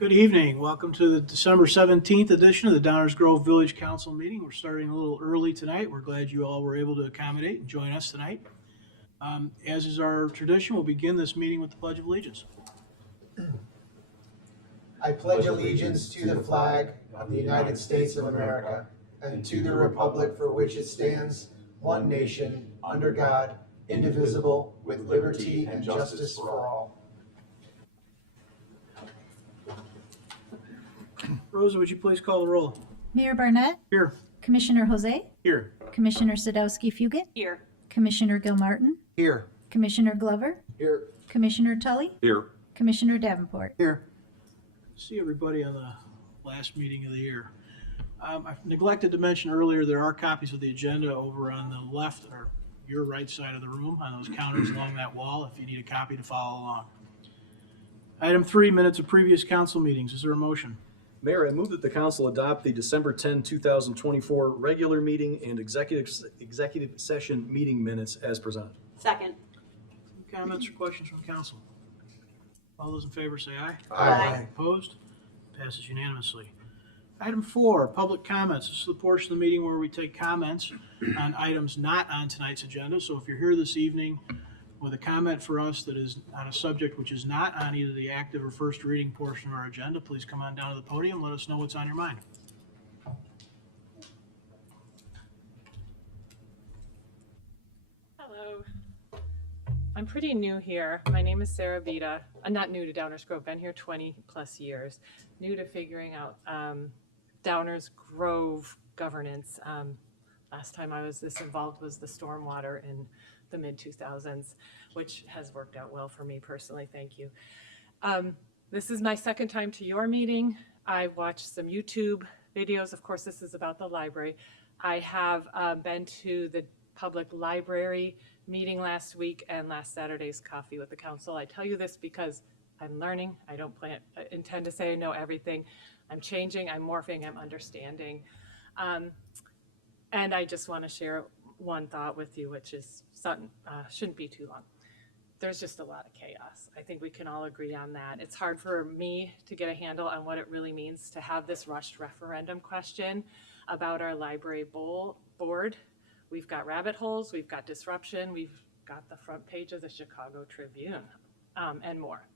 Good evening. Welcome to the December 17th edition of the Downers Grove Village Council meeting. We're starting a little early tonight. We're glad you all were able to accommodate and join us tonight. As is our tradition, we'll begin this meeting with the Pledge of Allegiance. I pledge allegiance to the flag of the United States of America and to the republic for which it stands, one nation, under God, indivisible, with liberty and justice for all. Rosa, would you please call the roll? Mayor Barnett, Here. Commissioner Jose, Here. Commissioner Sadowski-Fugit, Here. Commissioner Gilmartin, Here. Commissioner Glover, Here. Commissioner Tully, Here. Commissioner Davenport. Here. See everybody on the last meeting of the year. I neglected to mention earlier there are copies of the agenda over on the left or your right side of the room on those counters along that wall if you need a copy to follow along. Item 3, minutes of previous council meetings. Is there a motion? Mayor, I move that the council adopt the December 10, 2024 regular meeting and executive session meeting minutes as presented. Second. Comments or questions from council? All those in favor say aye. Aye. Opposed? Passes unanimously. Item 4, public comments. This is the portion of the meeting where we take comments on items not on tonight's agenda. So if you're here this evening with a comment for us that is on a subject which is not on either the active or first reading portion of our agenda, please come on down to the podium and let us know what's on your mind. Hello. I'm pretty new here. My name is Sarah Vita. I'm not new to Downers Grove. Been here 20 plus years. New to figuring out Downers Grove governance. Last time I was this involved was the stormwater in the mid 2000s, which has worked out well for me personally. Thank you. This is my second time to your meeting. I watched some YouTube videos. Of course, this is about the library. I have been to the public library meeting last week and last Saturday's coffee with the council. I tell you this because I'm learning. I don't intend to say I know everything. I'm changing, I'm morphing, I'm understanding. And I just want to share one thought with you, which is something, shouldn't be too long. There's just a lot of chaos. I think we can all agree on that. It's hard for me to get a handle on what it really means to have this rushed referendum question about our library board. We've got rabbit holes, we've got disruption, we've got the front page of the Chicago Tribune, and more.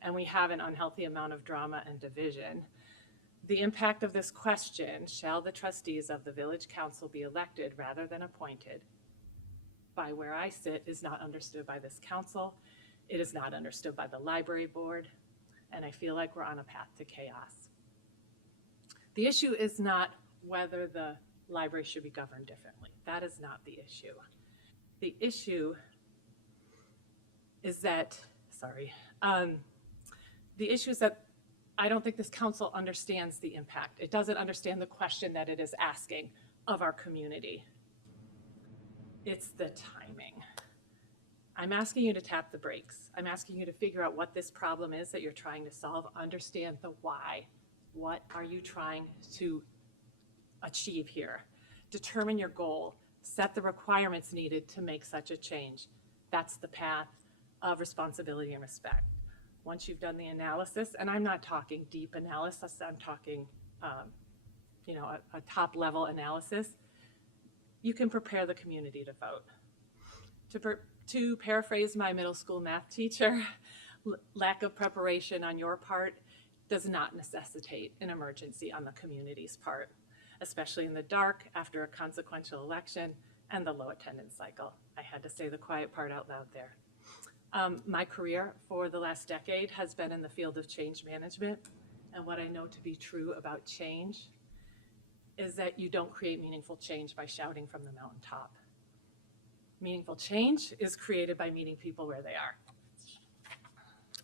And we have an unhealthy amount of drama and division. The impact of this question, shall the trustees of the village council be elected rather than appointed, by where I sit, is not understood by this council. It is not understood by the library board, and I feel like we're on a path to chaos. The issue is not whether the library should be governed differently. That is not the issue. The issue is that, the issue is that I don't think this council understands the impact. It doesn't understand the question that it is asking of our community. It's the timing. I'm asking you to tap the brakes. I'm asking you to figure out what this problem is that you're trying to solve, understand the why. What are you trying to achieve here? Determine your goal, set the requirements needed to make such a change. That's the path of responsibility and respect. Once you've done the analysis, and I'm not talking deep analysis, I'm talking a top level analysis, you can prepare the community to vote. To paraphrase my middle school math teacher, lack of preparation on your part does not necessitate an emergency on the community's part, especially in the dark after a consequential election and the low attendance cycle. I had to say the quiet part out loud there. My career for the last decade has been in the field of change management, and what I know to be true about change is that you don't create meaningful change by shouting from the mountaintop. Meaningful change is created by meeting people where they are.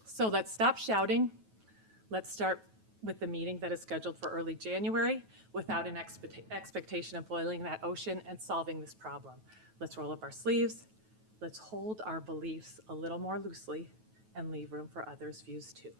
So let's stop shouting. Let's start with the meeting that is scheduled for early January without an expectation of boiling that ocean and solving this problem. Let's roll up our sleeves. Let's hold our beliefs a little more loosely and leave room for others' views too.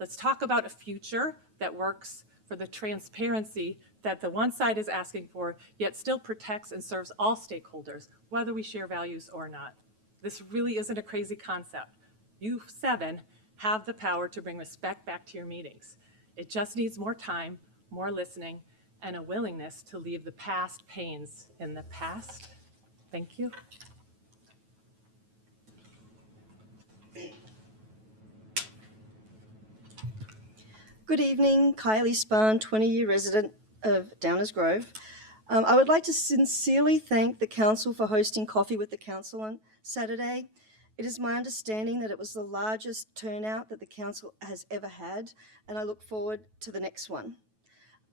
Let's talk about a future that works for the transparency that the one side is asking for, yet still protects and serves all stakeholders, whether we share values or not. This really isn't a crazy concept. You 7 have the power to bring respect back to your meetings. It just needs more time, more listening, and a willingness to leave the past pains in the past. Thank you. Good evening, Kylie Spahn, 20-year resident of Downers Grove. I would like to sincerely thank the council for hosting Coffee with the Council on Saturday. It is my understanding that it was the largest turnout that the council has ever had, and I look forward to the next one.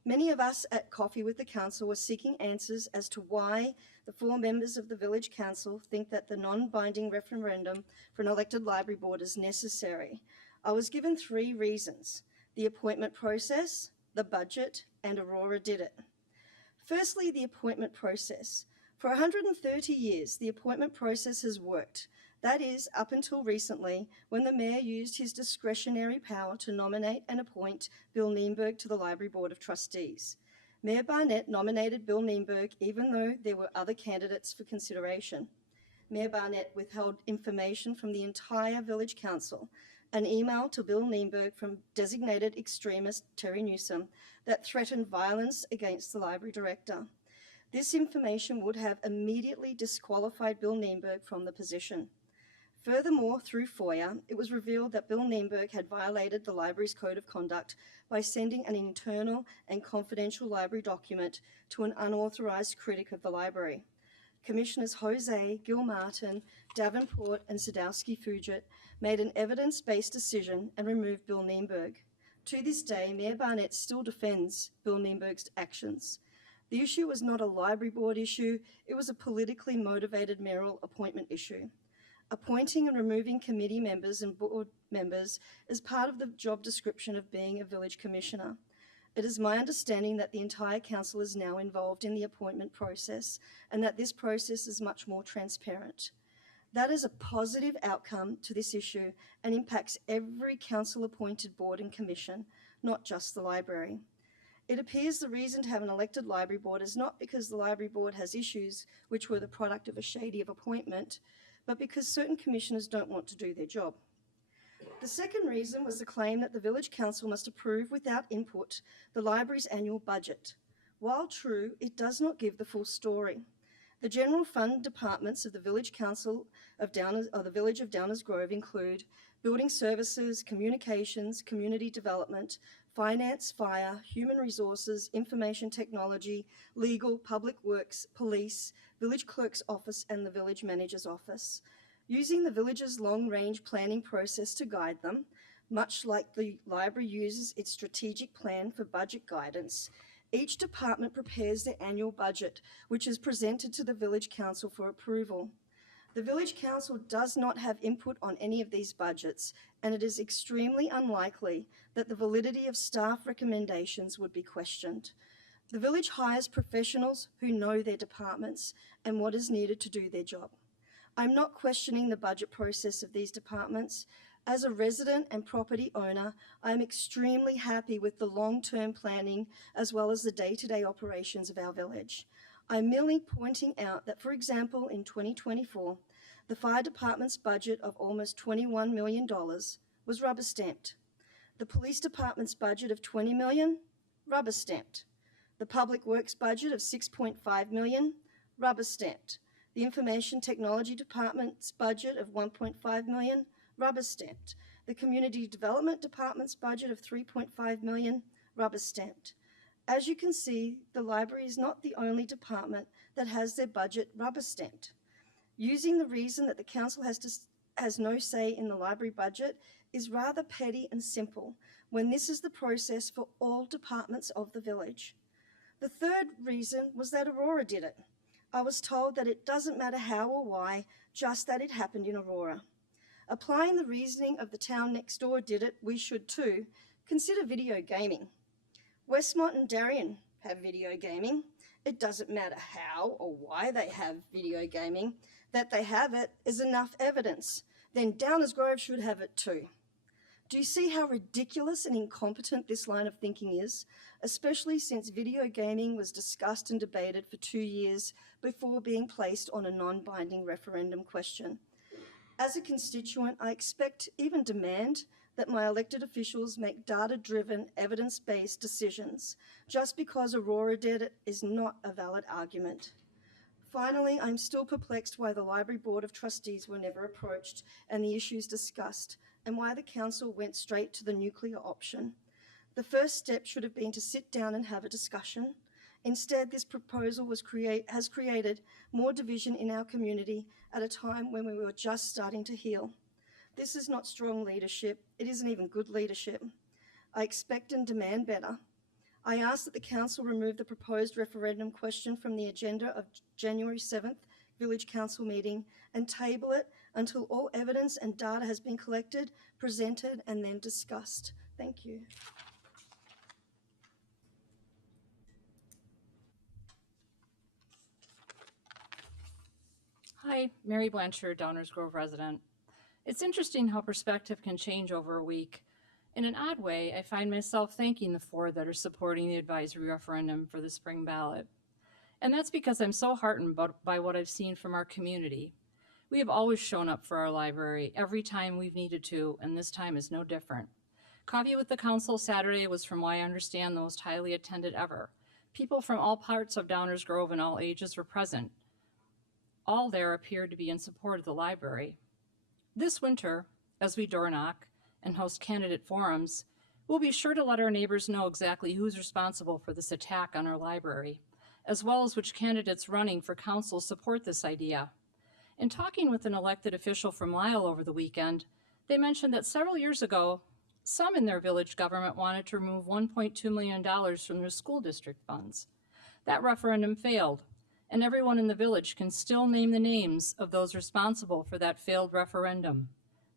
Many of us at Coffee with the Council were seeking answers as to why the 4 members of the Village Council think that the non-binding referendum for an elected library board is necessary. I was given 3 reasons: the appointment process, the budget, and Aurora did it. Firstly, the appointment process. For 130 years, the appointment process has worked. That is, up until recently, when the mayor used his discretionary power to nominate and appoint Bill Nienberg to the Library Board of Trustees. Mayor Barnett nominated Bill Nienberg even though there were other candidates for consideration. Mayor Barnett withheld information from the entire Village Council, an email to Bill Nienberg from designated extremist Terry Newsom that threatened violence against the library director. This information would have immediately disqualified Bill Nienberg from the position. Furthermore, through FOIA, it was revealed that Bill Nienberg had violated the library's code of conduct by sending an internal and confidential library document to an unauthorized critic of the library. Commissioners Jose, Gilmartin, Davenport, and Sadowski-Fugit made an evidence-based decision and removed Bill Nienberg. To this day, Mayor Barnett still defends Bill Nienberg's actions. The issue was not a library board issue, it was a politically motivated mayoral appointment issue. Appointing and removing committee members and board members is part of the job description of being a village commissioner. It is my understanding that the entire council is now involved in the appointment process and that this process is much more transparent. That is a positive outcome to this issue and impacts every council-appointed board and commission, not just the library. It appears the reason to have an elected library board is not because the library board has issues which were the product of a shady appointment, but because certain commissioners don't want to do their job. The second reason was the claim that the Village Council must approve without input the library's annual budget. While true, it does not give the full story. The general fund departments of the Village Council of the Village of Downers Grove include building services, communications, community development, finance, fire, human resources, information technology, legal, public works, police, village clerk's office, and the village manager's office. Using the village's long-range planning process to guide them, much like the library uses its strategic plan for budget guidance, each department prepares their annual budget, which is presented to the Village Council for approval. The Village Council does not have input on any of these budgets, and it is extremely unlikely that the validity of staff recommendations would be questioned. The village hires professionals who know their departments and what is needed to do their job. I'm not questioning the budget process of these departments. As a resident and property owner, I am extremely happy with the long-term planning as well as the day-to-day operations of our village. I'm merely pointing out that, for example, in 2024, the fire department's budget of almost $21 million was rubber-stamped. The police department's budget of $20 million, rubber-stamped. The Public Works budget of $6.5 million, rubber-stamped. The Information Technology Department's budget of $1.5 million, rubber-stamped. The Community Development Department's budget of $3.5 million, rubber-stamped. As you can see, the library is not the only department that has their budget rubber-stamped. Using the reason that the council has no say in the library budget is rather petty and simple when this is the process for all departments of the village. The third reason was that Aurora did it. I was told that it doesn't matter how or why, just that it happened in Aurora. Applying the reasoning of the town next door did it, we should too. Consider video gaming. Westmont and Darien have video gaming. It doesn't matter how or why they have video gaming. That they have it is enough evidence. Then Downers Grove should have it too. Do you see how ridiculous and incompetent this line of thinking is, especially since video gaming was discussed and debated for 2 years before being placed on a non-binding referendum question? As a constituent, I expect, even demand, that my elected officials make data-driven, evidence-based decisions. Just because Aurora did it is not a valid argument. Finally, I'm still perplexed why the Library Board of Trustees were never approached and the issues discussed, and why the council went straight to the nuclear option. The first step should have been to sit down and have a discussion. Instead, this proposal has created more division in our community at a time when we were just starting to heal. This is not strong leadership. It isn't even good leadership. I expect and demand better. I ask that the council remove the proposed referendum question from the agenda of January 7th Village Council meeting and table it until all evidence and data has been collected, presented, and then discussed. Thank you. Hi, Mary Blanchard, Downers Grove resident. It's interesting how perspective can change over a week. In an odd way, I find myself thanking the four that are supporting the advisory referendum for the spring ballot. And that's because I'm so heartened by what I've seen from our community. We have always shown up for our library every time we've needed to, and this time is no different. Coffee with the Council Saturday was, from what I understand, the most highly attended ever. People from all parts of Downers Grove and all ages were present. All there appeared to be in support of the library. This winter, as we door knock and host candidate forums, we'll be sure to let our neighbors know exactly who's responsible for this attack on our library, as well as which candidates running for council support this idea. In talking with an elected official from Lyle over the weekend, they mentioned that several years ago, some in their village government wanted to remove $1.2 million from their school district funds. That referendum failed, and everyone in the village can still name the names of those responsible for that failed referendum.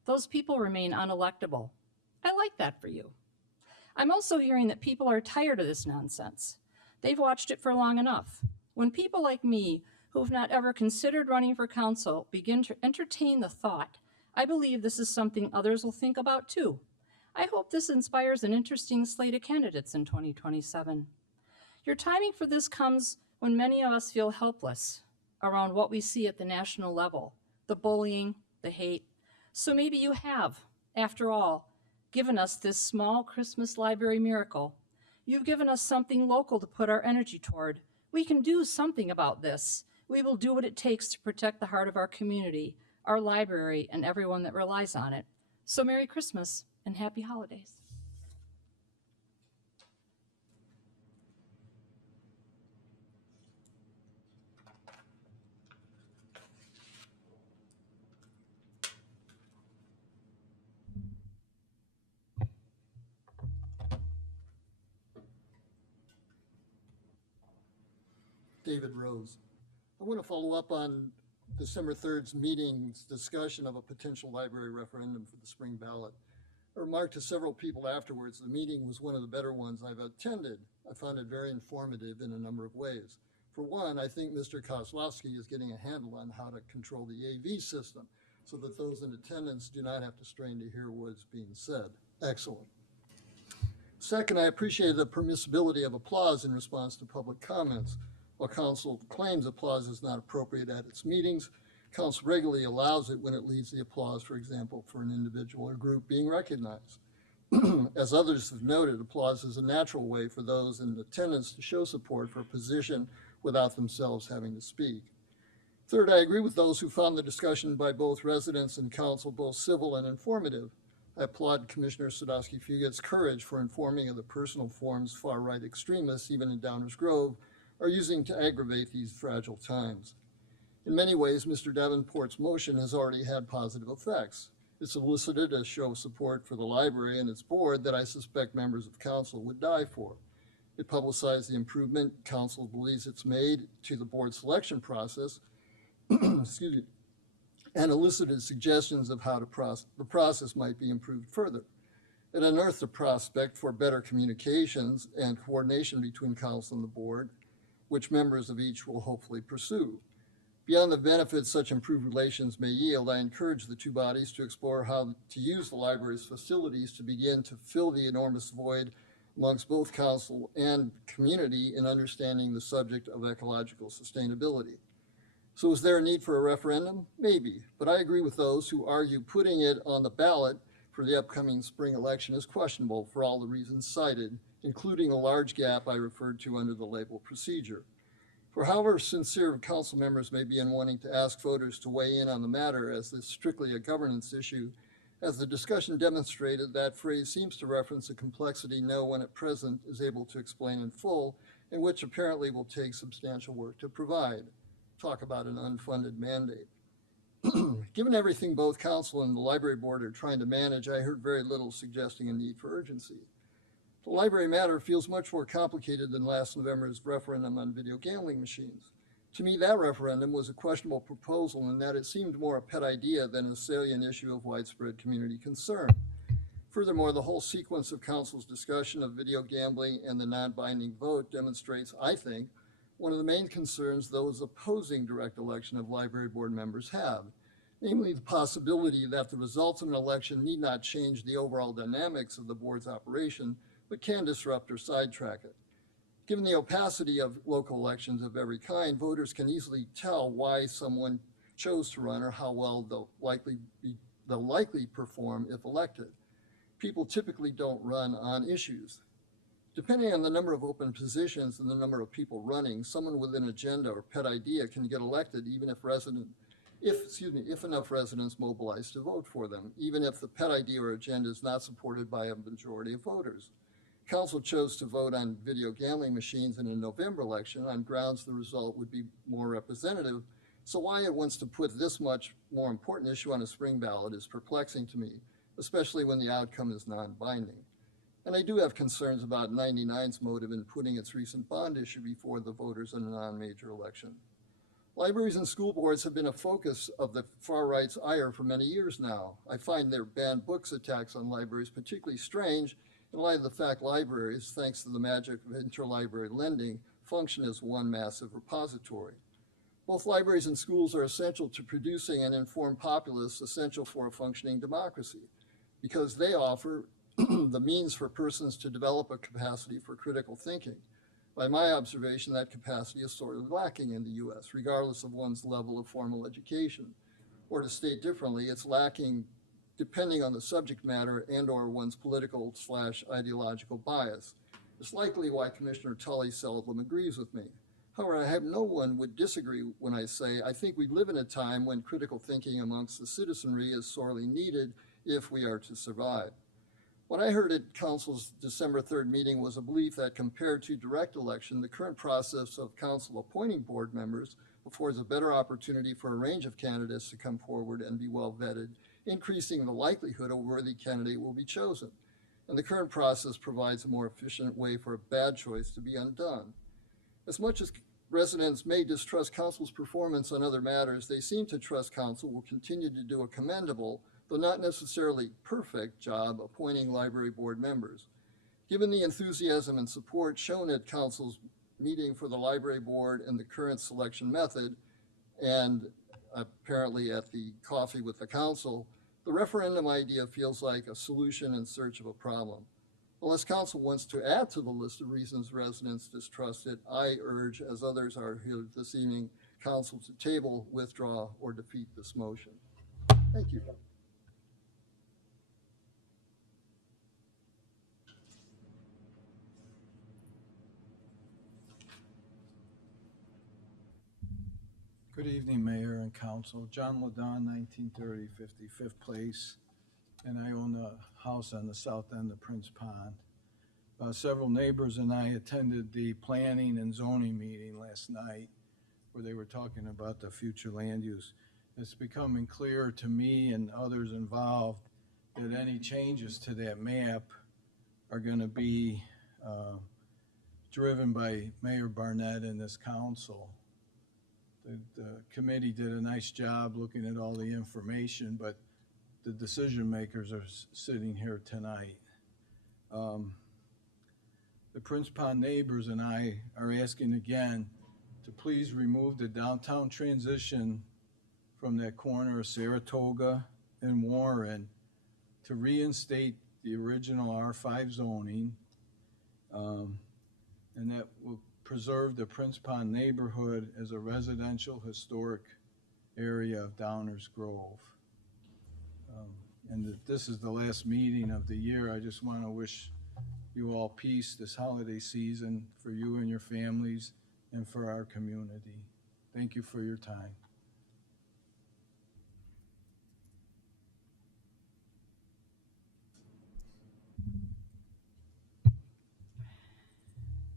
Those people remain unelectable. I like that for you. I'm also hearing that people are tired of this nonsense. They've watched it for long enough. When people like me, who have not ever considered running for council, begin to entertain the thought, I believe this is something others will think about too. I hope this inspires an interesting slate of candidates in 2027. Your timing for this comes when many of us feel helpless around what we see at the national level, the bullying, the hate. So maybe you have, after all, given us this small Christmas library miracle. You've given us something local to put our energy toward. We can do something about this. We will do what it takes to protect the heart of our community, our library, and everyone that relies on it. So Merry Christmas and Happy Holidays. David Rose. I want to follow up on December 3rd's meeting's discussion of a potential library referendum for the spring ballot. I remarked to several people afterwards the meeting was one of the better ones I've attended. I found it very informative in a number of ways. For one, I think Mr. Kozlowski is getting a handle on how to control the AV system so that those in attendance do not have to strain to hear what's being said. Excellent. Second, I appreciated the permissibility of applause in response to public comments. While council claims applause is not appropriate at its meetings, council regularly allows it when it leads the applause, for example, for an individual or group being recognized. As others have noted, applause is a natural way for those in attendance to show support for a position without themselves having to speak. Third, I agree with those who found the discussion by both residents and council both civil and informative. I applaud Commissioner Sadowski-Fugit's courage for informing of the personal forms far-right extremists, even in Downers Grove, are using to aggravate these fragile times. In many ways, Mr. Davenport's motion has already had positive effects. It's elicited a show of support for the library and its board that I suspect members of council would die for. It publicized the improvement council believes it's made to the board selection process, excuse me, and elicited suggestions of how the process might be improved further. It unearthed the prospect for better communications and coordination between council and the board, which members of each will hopefully pursue. Beyond the benefits such improved relations may yield, I encourage the two bodies to explore how to use the library's facilities to begin to fill the enormous void amongst both council and community in understanding the subject of ecological sustainability. So is there a need for a referendum? Maybe, but I agree with those who argue putting it on the ballot for the upcoming spring election is questionable for all the reasons cited, including a large gap I referred to under the label procedure. For however sincere council members may be in wanting to ask voters to weigh in on the matter as this is strictly a governance issue, as the discussion demonstrated, that phrase seems to reference a complexity no one at present is able to explain in full, and which apparently will take substantial work to provide. Talk about an unfunded mandate. Given everything both council and the library board are trying to manage, I heard very little suggesting a need for urgency. The library matter feels much more complicated than last November's referendum on video gambling machines. To me, that referendum was a questionable proposal in that it seemed more a pet idea than a salient issue of widespread community concern. Furthermore, the whole sequence of council's discussion of video gambling and the non-binding vote demonstrates, I think, one of the main concerns those opposing direct election of library board members have, namely the possibility that the results of an election need not change the overall dynamics of the board's operation, but can disrupt or sidetrack it. Given the opacity of local elections of every kind, voters can easily tell why someone chose to run or how well they'll likely perform if elected. People typically don't run on issues. Depending on the number of open positions and the number of people running, someone with an agenda or pet idea can get elected even if enough residents mobilize to vote for them, even if the pet idea or agenda is not supported by a majority of voters. Council chose to vote on video gambling machines in a November election on grounds the result would be more representative, so why it wants to put this much more important issue on a spring ballot is perplexing to me, especially when the outcome is non-binding. And I do have concerns about 99's motive in putting its recent bond issue before the voters in a non-major election. Libraries and school boards have been a focus of the far right's ire for many years now. I find their banned books attacks on libraries particularly strange in light of the fact libraries, thanks to the magic of interlibrary lending, function as one massive repository. Both libraries and schools are essential to producing an informed populace, essential for a functioning democracy, because they offer the means for persons to develop a capacity for critical thinking. By my observation, that capacity is sorely lacking in the U.S., regardless of one's level of formal education. Or to state differently, it's lacking depending on the subject matter and or one's political/ideological bias. It's likely why Commissioner Tully seldom agrees with me. However, I have no one would disagree when I say I think we live in a time when critical thinking amongst the citizenry is sorely needed if we are to survive. What I heard at Council's December 3rd meeting was a belief that compared to direct election, the current process of Council appointing board members affords a better opportunity for a range of candidates to come forward and be well vetted, increasing the likelihood a worthy candidate will be chosen. And the current process provides a more efficient way for a bad choice to be undone. As much as residents may distrust Council's performance on other matters, they seem to trust Council will continue to do a commendable, though not necessarily perfect, job appointing library board members. Given the enthusiasm and support shown at Council's meeting for the library board and the current selection method, and apparently at the coffee with the Council, the referendum idea feels like a solution in search of a problem. Unless Council wants to add to the list of reasons residents distrust it, I urge, as others are here this evening, Council to table, withdraw, or defeat this motion. Thank you. Good evening, Mayor and Council. John Ladon, 1930 55th Place, and I own a house on the south end of Prince Pond. Several neighbors and I attended the planning and zoning meeting last night where they were talking about the future land use. It's becoming clear to me and others involved that any changes to that map are going to be driven by Mayor Barnett and this council. The committee did a nice job looking at all the information, but the decision makers are sitting here tonight. The Prince Pond neighbors and I are asking again to please remove the downtown transition from that corner of Saratoga and Warren to reinstate the original R5 zoning, and that will preserve the Prince Pond neighborhood as a residential historic area of Downers Grove. and that this is the last meeting of the year. I just want to wish you all peace this holiday season for you and your families and for our community. Thank you for your time.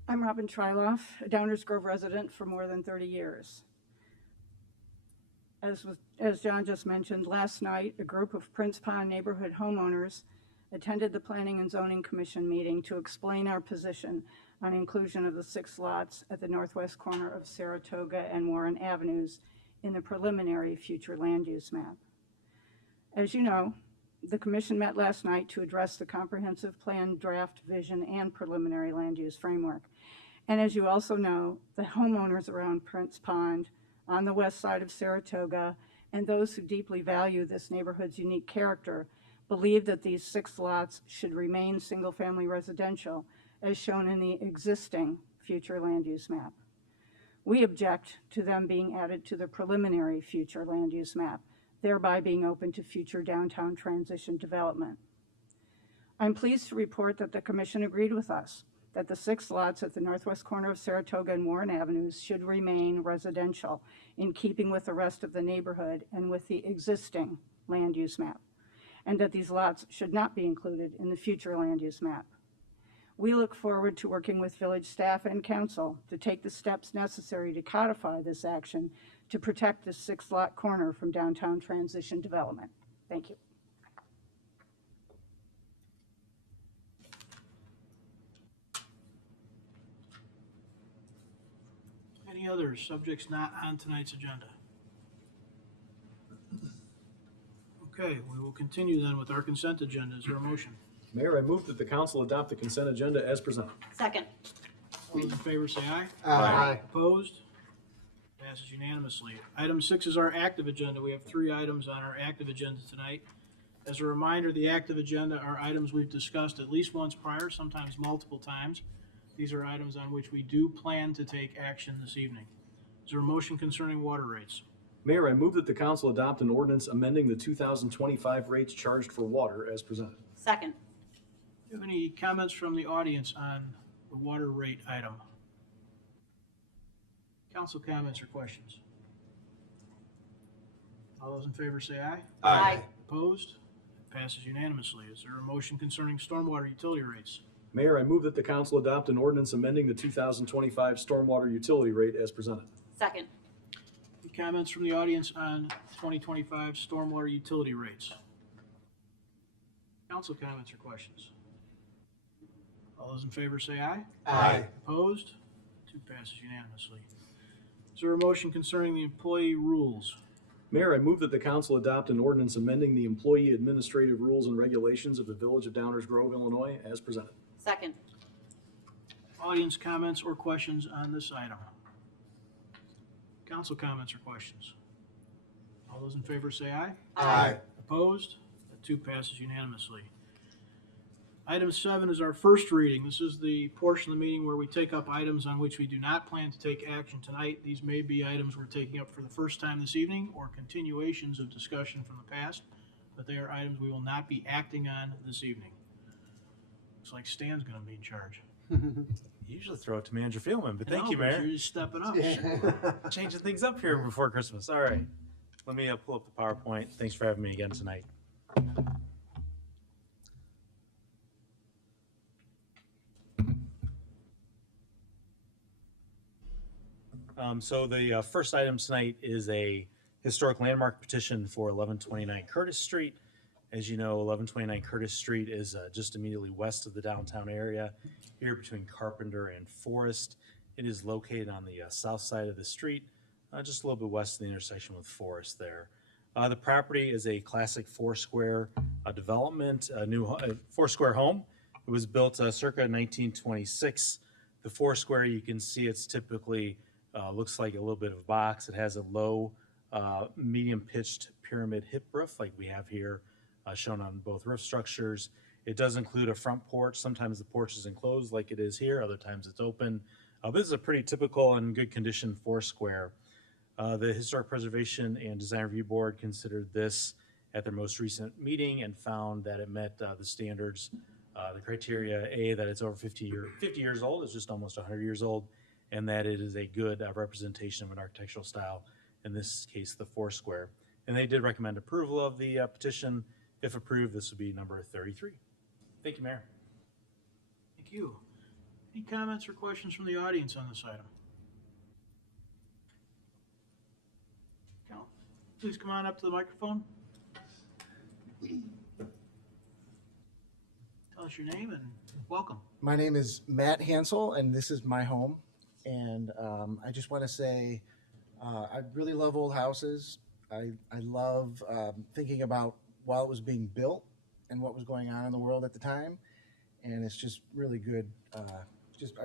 I'm Robin Tryloff, a Downers Grove resident for more than 30 years. As John just mentioned, last night, a group of Prince Pond neighborhood homeowners attended the Planning and Zoning Commission meeting to explain our position on inclusion of the 6 lots at the northwest corner of Saratoga and Warren Avenues in the preliminary future land use map. As you know, the commission met last night to address the comprehensive plan draft vision and preliminary land use framework. And as you also know, the homeowners around Prince Pond on the west side of Saratoga and those who deeply value this neighborhood's unique character believe that these 6 lots should remain single-family residential as shown in the existing future land use map. We object to them being added to the preliminary future land use map, thereby being open to future downtown transition development. I'm pleased to report that the commission agreed with us that the 6 lots at the northwest corner of Saratoga and Warren Avenues should remain residential in keeping with the rest of the neighborhood and with the existing land use map, and that these lots should not be included in the future land use map. We look forward to working with village staff and council to take the steps necessary to codify this action to protect this 6-lot corner from downtown transition development. Thank you. Any other subjects not on tonight's agenda? Okay, we will continue then with our consent agenda. Is there a motion? Mayor, I move that the council adopt the consent agenda as presented. Second. All those in favor say aye. Aye. Opposed? Passes unanimously. Item 6 is our active agenda. We have 3 items on our active agenda tonight. As a reminder, the active agenda are items we've discussed at least once prior, sometimes multiple times. These are items on which we do plan to take action this evening. Is there a motion concerning water rates? Mayor, I move that the council adopt an ordinance amending the 2025 rates charged for water as presented. Second. Do you have any comments from the audience on the water rate item? Council comments or questions? All those in favor say aye. Aye. Opposed? Passes unanimously. Is there a motion concerning stormwater utility rates? Mayor, I move that the council adopt an ordinance amending the 2025 stormwater utility rate as presented. Second. Any comments from the audience on 2025 stormwater utility rates? Council comments or questions? All those in favor say aye. Aye. Opposed? 2 passes unanimously. Is there a motion concerning the employee rules? Mayor, I move that the council adopt an ordinance amending the employee administrative rules and regulations of the Village of Downers Grove, Illinois as presented. Second. Audience comments or questions on this item? Council comments or questions? All those in favor say aye. Aye. Opposed? That 2 passes unanimously. Item 7 is our first reading. This is the portion of the meeting where we take up items on which we do not plan to take action tonight. These may be items we're taking up for the first time this evening or continuations of discussion from the past, but they are items we will not be acting on this evening. Looks like Stan's going to be in charge. Usually throw it to Manager Fielman, but I thank know, you, but Mayor. You're just stepping up. Changing things up here before Christmas. All right. Let me pull up the PowerPoint. Thanks for having me again tonight. So the first item tonight is a historic landmark petition for 1129 Curtis Street. As you know, 1129 Curtis Street is just immediately west of the downtown area, here between Carpenter and Forest. It is located on the south side of the street, just a little bit west of the intersection with Forest there. The property is a classic four-square development, a new four-square home. It was built circa 1926. The four-square, you can see it's typically looks like a little bit of a box. It has a low, medium-pitched pyramid hip roof like we have here shown on both roof structures. It does include a front porch. Sometimes the porch is enclosed like it is here. Other times it's open. This is a pretty typical and good condition four-square. The Historic Preservation and Design Review Board considered this at their most recent meeting and found that it met the standards, the criteria, A, that it's over 50 years old, it's just almost 100 years old, and that it is a good representation of an architectural style, in this case, the Foursquare. And they did recommend approval of the petition. If approved, this would be number 33. Thank you, Mayor. Thank you. Any comments or questions from the audience on this item? Please come on up to the microphone. Tell us your name and welcome. My name is Matt Hansel, and this is my home. And I just want to say I really love old houses. I love thinking about while it was being built and what was going on in the world at the time. And it's just really good. I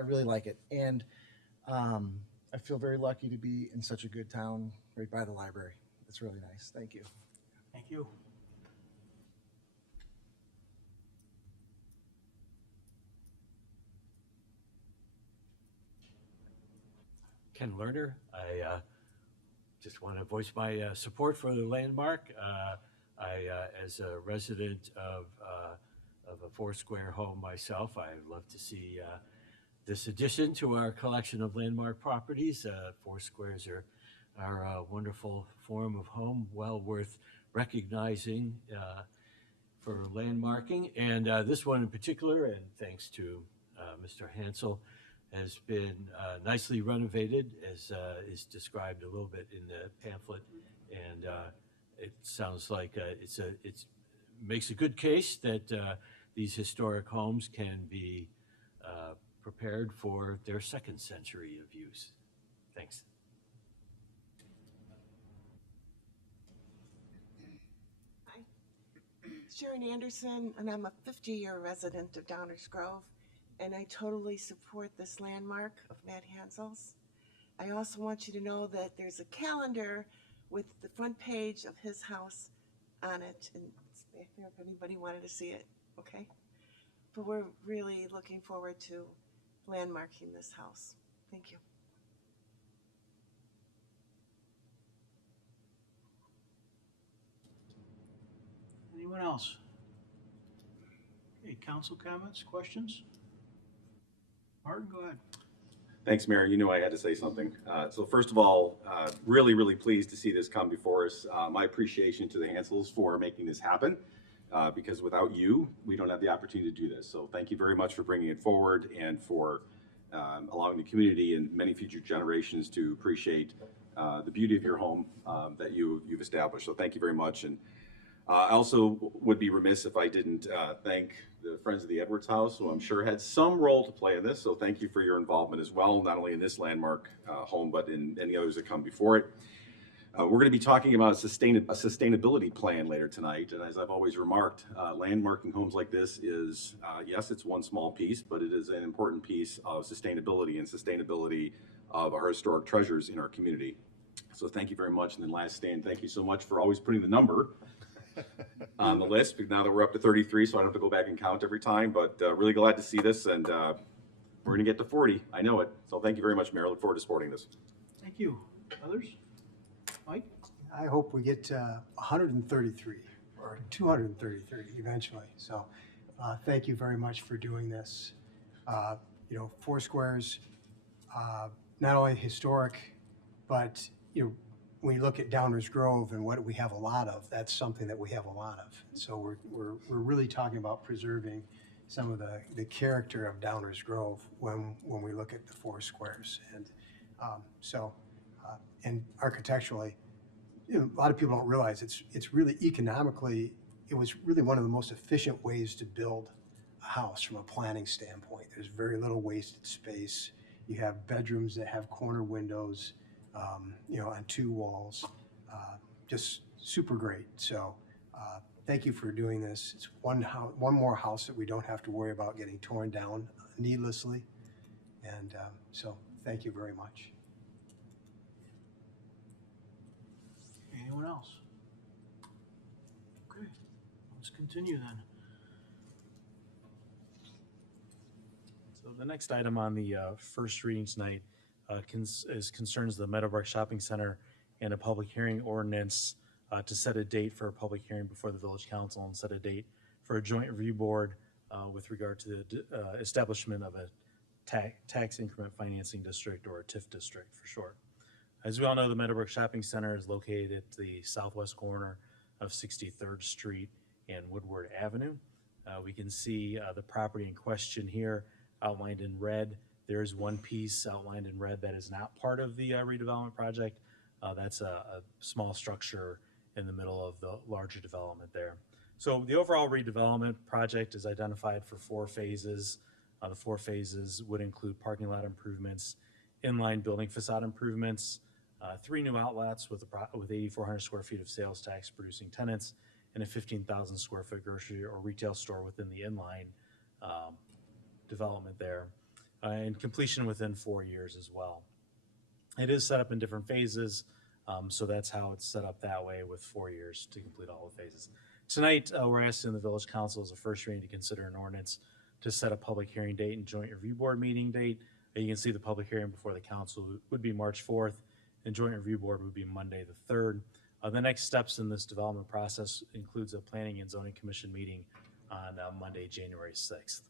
really like it. And I feel very lucky to be in such a good town right by the library. It's really nice. Thank you. Thank you. Ken Lerner. I just want to voice my support for the landmark. As a resident of a Foursquare home myself, I love to see this addition to our collection of landmark properties. Foursquares are a wonderful form of home, well worth recognizing for landmarking. And this one in particular, and thanks to Mr. Hansel, has been nicely renovated, as is described a little bit in the pamphlet. And it sounds like it makes a good case that these historic homes can be prepared for their second century of use. Thanks. Sharon Anderson, and I'm a 50-year resident of Downers Grove, and I totally support this landmark of Matt Hansel's. I also want you to know that there's a calendar with the front page of his house on it, and if anybody wanted to see it, okay? But we're really looking forward to landmarking this house. Thank you. Anyone else? Okay, council comments, questions? Martin, go ahead. Thanks, Mayor. You knew I had to say something. So first of all, really, really pleased to see this come before us. My appreciation to the Hansels for making this happen, because without you, we don't have the opportunity to do this. So thank you very much for bringing it forward and for allowing the community and many future generations to appreciate the beauty of your home that you've established. So thank you very much. And I also would be remiss if I didn't thank the Friends of the Edwards House, who I'm sure had some role to play in this. So thank you for your involvement as well, not only in this landmark home, but in any others that come before it. We're going to be talking about a sustainability plan later tonight. And as I've always remarked, landmarking homes like this is, yes, it's one small piece, but it is an important piece of sustainability and sustainability of our historic treasures in our community. So thank you very much. And then last, Stan, thank you so much for always putting the number on the list. Now that we're up to 33, so I don't have to go back and count every time, but really glad to see this, and we're going to get to 40. I know it. So thank you very much, Mayor. I look forward to supporting this. Thank you. Others? Mike? I hope we get 133 or 233 eventually. So thank you very much for doing this. You know, Foursquare's not only historic, but when you look at Downers Grove and what we have a lot of, that's something that we have a lot of. So we're really talking about preserving some of the character of Downers Grove when we look at the Foursquares. And and architecturally, a lot of people don't realize it's really economically, it was really one of the most efficient ways to build a house from a planning standpoint. There's very little wasted space. You have bedrooms that have corner windows, on two walls, just super great. So thank you for doing this. It's one more house that we don't have to worry about getting torn down needlessly. And so thank you very much. Anyone else? Okay, let's continue then. So the next item on the first reading tonight concerns the Meadowbrook Shopping Center and a public hearing ordinance to set a date for a public hearing before the village council and set a date for a joint review board with regard to the establishment of a tax increment financing district, or a TIF district for short. As we all know, the Meadowbrook Shopping Center is located at the southwest corner of 63rd Street and Woodward Avenue. We can see the property in question here outlined in red. There is one piece outlined in red that is not part of the redevelopment project. That's a small structure in the middle of the larger development there. So the overall redevelopment project is identified for 4 phases. The 4 phases would include parking lot improvements, inline building facade improvements, 3 new outlets with 8,400 square feet of sales tax producing tenants, and a 15,000 square foot grocery or retail store within the inline development there, and completion within 4 years as well. It is set up in different phases, so that's how it's set up that way, with 4 years to complete all the phases. Tonight, we're asking the village council as a first reading to consider an ordinance to set a public hearing date and joint review board meeting date. You can see the public hearing before the council would be March 4th, and joint review board would be Monday the 3rd. The next steps in this development process includes a planning and zoning commission meeting on Monday, January 6th.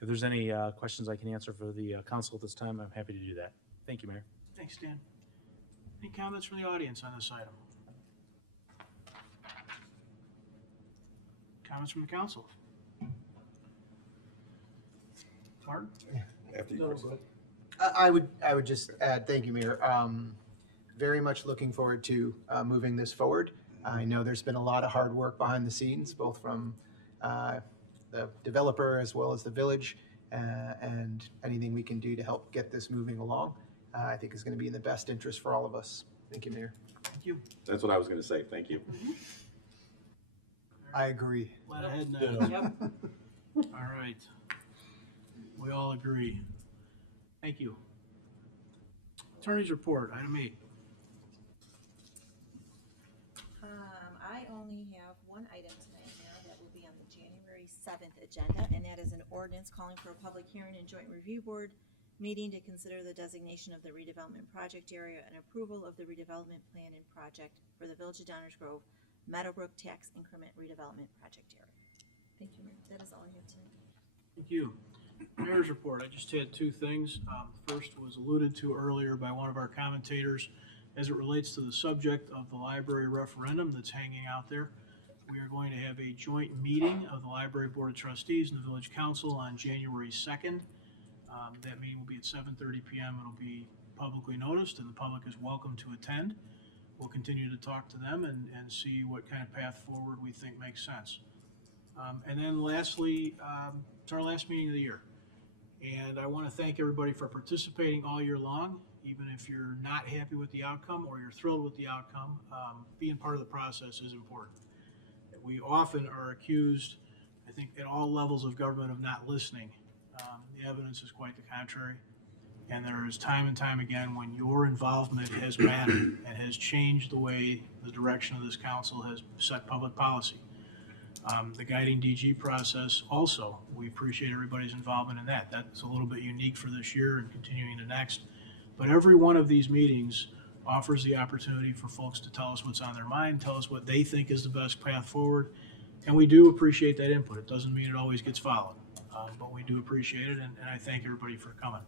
If there's any questions I can answer for the council at this time, I'm happy to do that. Thank you, Mayor. Thanks, Dan. Any comments from the audience on this item? Comments from the council? Martin? After you, Chris. I would just add, thank you, Mayor. Very much looking forward to moving this forward. I know there's been a lot of hard work behind the scenes, both from the developer as well as the village, and anything we can do to help get this moving along, I think is going to be in the best interest for all of us. Thank you, Mayor. Thank you. That's what I was going to say. Thank you. I agree. Let ahead now. All right. We all agree. Thank you. Attorney's report, item 8. I only have one item tonight, Mayor, that will be on the January 7th agenda, and that is an ordinance calling for a public hearing and joint review board meeting to consider the designation of the redevelopment project area and approval of the redevelopment plan and project for the Village of Downers Grove Meadowbrook Tax Increment Redevelopment Project area. Thank you, Mayor. That is all I have tonight. Thank you. Mayor's report, I just had 2 things. First was alluded to earlier by one of our commentators as it relates to the subject of the library referendum that's hanging out there. We are going to have a joint meeting of the Library Board of Trustees and the Village Council on January 2nd. That meeting will be at 7:30 p.m. It'll be publicly noticed, and the public is welcome to attend. We'll continue to talk to them and see what kind of path forward we think makes sense. And then lastly, it's our last meeting of the year. And I want to thank everybody for participating all year long. Even if you're not happy with the outcome or you're thrilled with the outcome, being part of the process is important. We often are accused, I think, at all levels of government of not listening. The evidence is quite the contrary. And there is time and time again when your involvement has mattered and has changed the way the direction of this council has set public policy. The guiding DG process also, we appreciate everybody's involvement in that. That's a little bit unique for this year and continuing to next. But every one of these meetings offers the opportunity for folks to tell us what's on their mind, tell us what they think is the best path forward. And we do appreciate that input. It doesn't mean it always gets followed, but we do appreciate it, and I thank everybody for coming.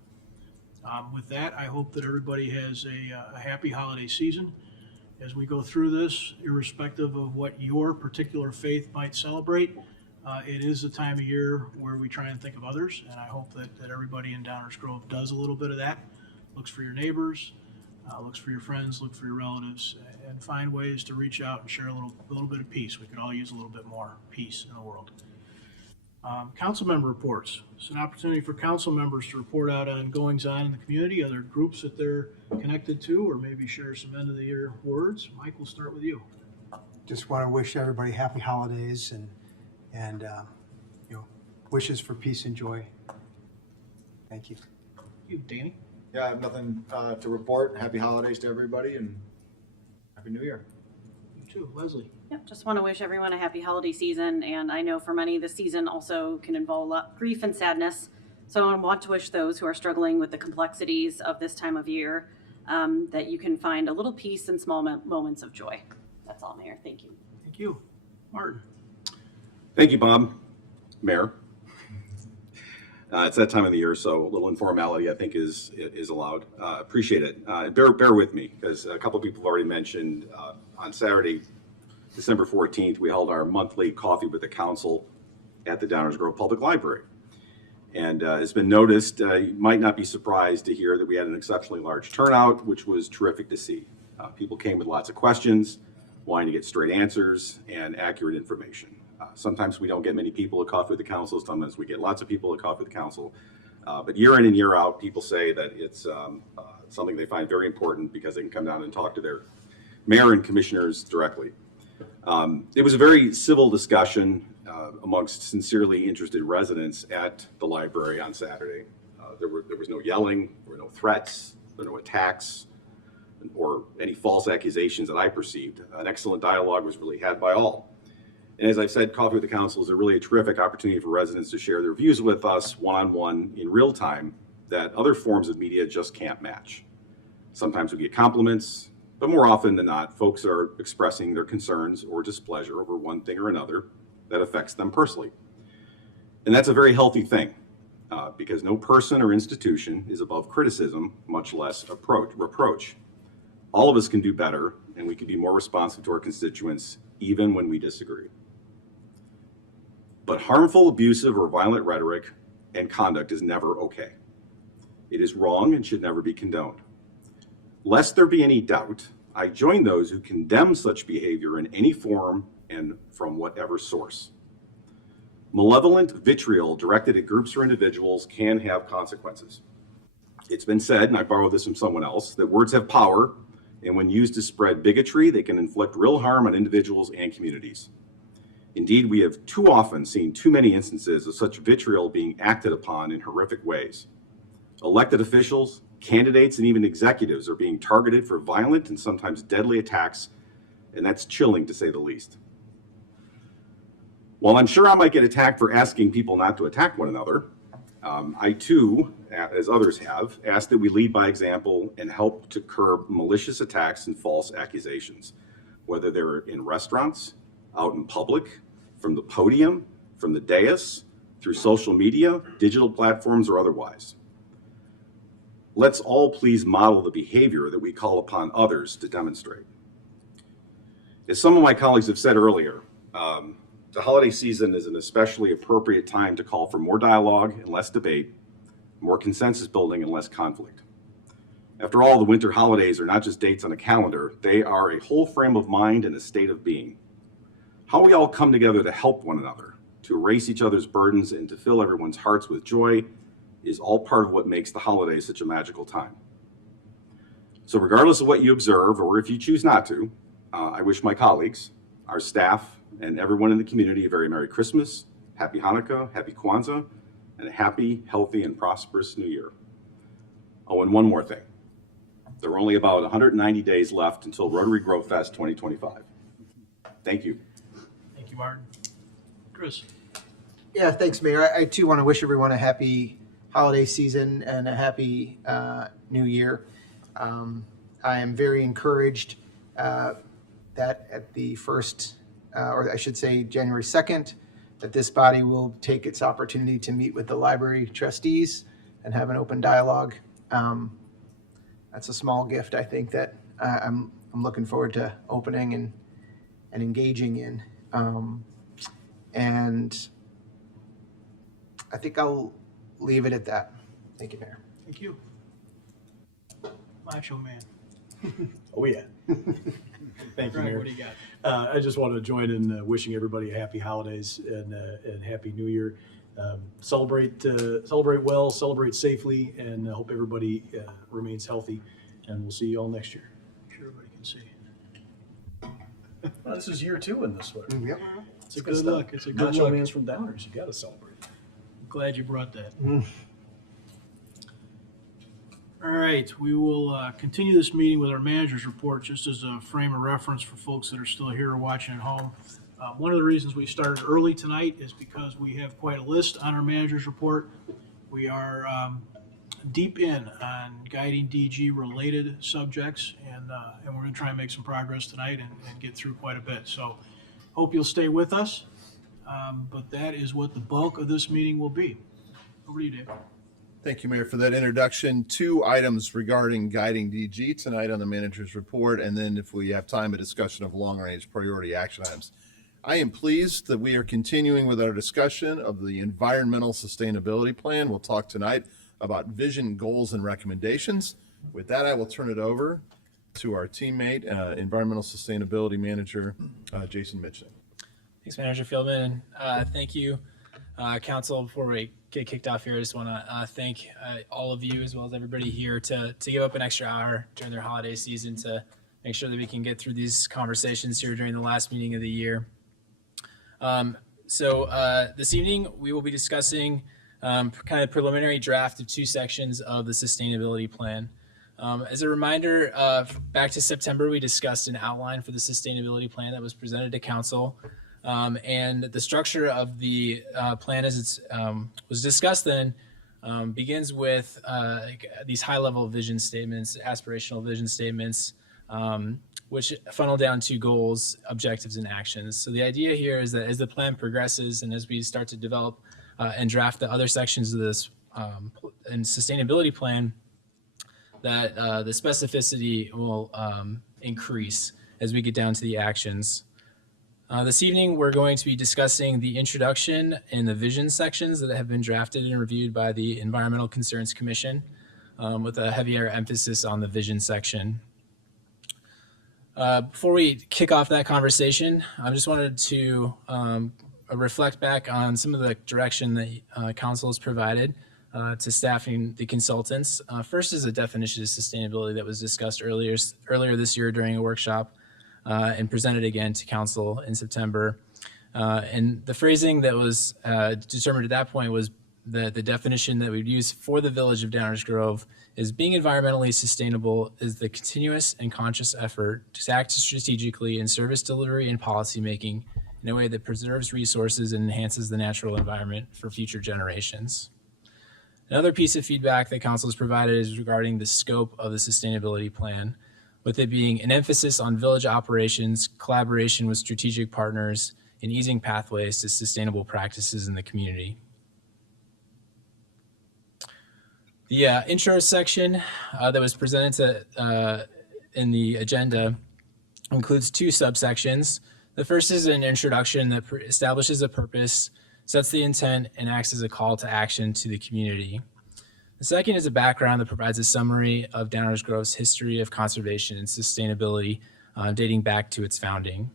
With that, I hope that everybody has a happy holiday season. As we go through this, irrespective of what your particular faith might celebrate, it is a time of year where we try and think of others, and I hope that everybody in Downers Grove does a little bit of that. Looks for your neighbors, looks for your friends, look for your relatives, and find ways to reach out and share a little bit of peace. We could all use a little bit more peace in the world. Council member reports. It's an opportunity for council members to report out on goings-on in the community, other groups that they're connected to, or maybe share some end-of-the-year words. Mike, we'll start with you. Just want to wish everybody happy holidays and wishes for peace and joy. Thank you. You, Danny? Yeah, I have nothing to report. Happy holidays to everybody and Happy New Year. You too. Leslie? Yep, just want to wish everyone a happy holiday season, and I know for many the season also can involve a lot of grief and sadness, so I want to wish those who are struggling with the complexities of this time of year that you can find a little peace and small moments of joy. That's all, Mayor. Thank you. Thank you. Martin? Thank you, Bob. Mayor. It's that time of the year, so a little informality I think is allowed. Appreciate it. Bear with me, because a couple people have already mentioned on Saturday, December 14th, we held our monthly coffee with the council at the Downers Grove Public Library. And it's been noticed, you might not be surprised to hear that we had an exceptionally large turnout, which was terrific to see. People came with lots of questions, wanting to get straight answers and accurate information. Sometimes we don't get many people at Coffee with the Council, sometimes we get lots of people at Coffee with the Council. But year in and year out, people say that it's something they find very important because they can come down and talk to their mayor and commissioners directly. It was a very civil discussion amongst sincerely interested residents at the library on Saturday. There was no yelling, there were no threats, there were no attacks, or any false accusations that I perceived. An excellent dialogue was really had by all. And as I've said, Coffee with the Council is a terrific opportunity for residents to share their views with us one-on-one in real time that other forms of media just can't match. Sometimes we get compliments, but more often than not, folks are expressing their concerns or displeasure over one thing or another that affects them personally. And that's a very healthy thing, because no person or institution is above criticism, much less reproach. All of us can do better, and we can be more responsive to our constituents, even when we disagree. But harmful, abusive, or violent rhetoric and conduct is never okay. It is wrong and should never be condoned. Lest there be any doubt, I join those who condemn such behavior in any form and from whatever source. Malevolent vitriol directed at groups or individuals can have consequences. It's been said, and I borrow this from someone else, that words have power, and when used to spread bigotry, they can inflict real harm on individuals and communities. Indeed, we have too often seen too many instances of such vitriol being acted upon in horrific ways. Elected officials, candidates, and even executives are being targeted for violent and sometimes deadly attacks, and that's chilling to say the least. While I'm sure I might get attacked for asking people not to attack one another, I too, as others have, ask that we lead by example and help to curb malicious attacks and false accusations, whether they're in restaurants, out in public, from the podium, from the dais, through social media, digital platforms, or otherwise. Let's all please model the behavior that we call upon others to demonstrate. As some of my colleagues have said earlier, the holiday season is an especially appropriate time to call for more dialogue and less debate, more consensus building and less conflict. After all, the winter holidays are not just dates on a calendar, they are a whole frame of mind and a state of being. How we all come together to help one another, to erase each other's burdens, and to fill everyone's hearts with joy is all part of what makes the holidays such a magical time. So regardless of what you observe, or if you choose not to, I wish my colleagues, our staff, and everyone in the community a very Merry Christmas, Happy Hanukkah, Happy Kwanzaa, and a happy, healthy, and prosperous New Year. Oh, and one more thing. There are only about 190 days left until Rotary Grove Fest 2025. Thank you. Thank you, Martin. Chris? Yeah, thanks, Mayor. I too want to wish everyone a happy holiday season and a happy new year. I am very encouraged that at the first, or I should say January 2nd, that this body will take its opportunity to meet with the library trustees and have an open dialogue. That's a small gift, I think, that I'm looking forward to opening and engaging in. And I think I'll leave it at that. Thank you, Mayor. Thank you. Macho Man. Oh, yeah. Thank you, Greg, Mayor. what do you got? I just want to join in wishing everybody a happy holidays and happy New Year. Celebrate well, celebrate safely, and hope everybody remains healthy. And we'll see you all next year. Sure everybody can see. Well, this is year 2 in this one. Yep. It's a good look. It's a good Macho look. Man's from Downers. You got to celebrate. Glad you brought that. All right, we will continue this meeting with our manager's report, just as a frame of reference for folks that are still here or watching at home. One of the reasons we started early tonight is because we have quite a list on our manager's report. We are deep in on guiding DG related subjects, and we're going to try and make some progress tonight and get through quite a bit. So hope you'll stay with us, but that is what the bulk of this meeting will be. Over to you, Dave. Thank you, Mayor, for that introduction. 2 items regarding guiding DG tonight on the manager's report, and then if we have time, a discussion of long-range priority action items. I am pleased that we are continuing with our discussion of the environmental sustainability plan. We'll talk tonight about vision, goals, and recommendations. With that, I will turn it over to our teammate, Environmental Sustainability Manager, Jason Mitchell. Thanks, Manager Fieldman. Thank you, Council. Before we get kicked off here, I just want to thank all of you as well as everybody here to give up an extra hour during their holiday season to make sure that we can get through these conversations here during the last meeting of the year. This evening, we will be discussing kind of preliminary draft of 2 sections of the sustainability plan. As a reminder, back to September, we discussed an outline for the sustainability plan that was presented to Council. And the structure of the plan as it's was discussed then begins with these high-level vision statements, aspirational vision statements, which funnel down to goals, objectives, and actions. So the idea here is that as the plan progresses and as we start to develop and draft the other sections of this and sustainability plan, that the specificity will increase as we get down to the actions. This evening, we're going to be discussing the introduction and the vision sections that have been drafted and reviewed by the Environmental Concerns Commission, with a heavier emphasis on the vision section. Before we kick off that conversation, I just wanted to reflect back on some of the direction that Council has provided to staffing the consultants. First is a definition of sustainability that was discussed earlier this year during a workshop and presented again to Council in September. And the phrasing that was determined at that point was that the definition that we'd use for the village of Downers Grove is being environmentally sustainable is the continuous and conscious effort to act strategically in service delivery and policymaking in a way that preserves resources and enhances the natural environment for future generations. Another piece of feedback that Council has provided is regarding the scope of the sustainability plan, with it being an emphasis on village operations, collaboration with strategic partners, and easing pathways to sustainable practices in the community. The intro section that was presented in the agenda includes 2 subsections. The first is an introduction that establishes a purpose, sets the intent, and acts as a call to action to the community. The second is a background that provides a summary of Downers Grove's history of conservation and sustainability dating back to its founding.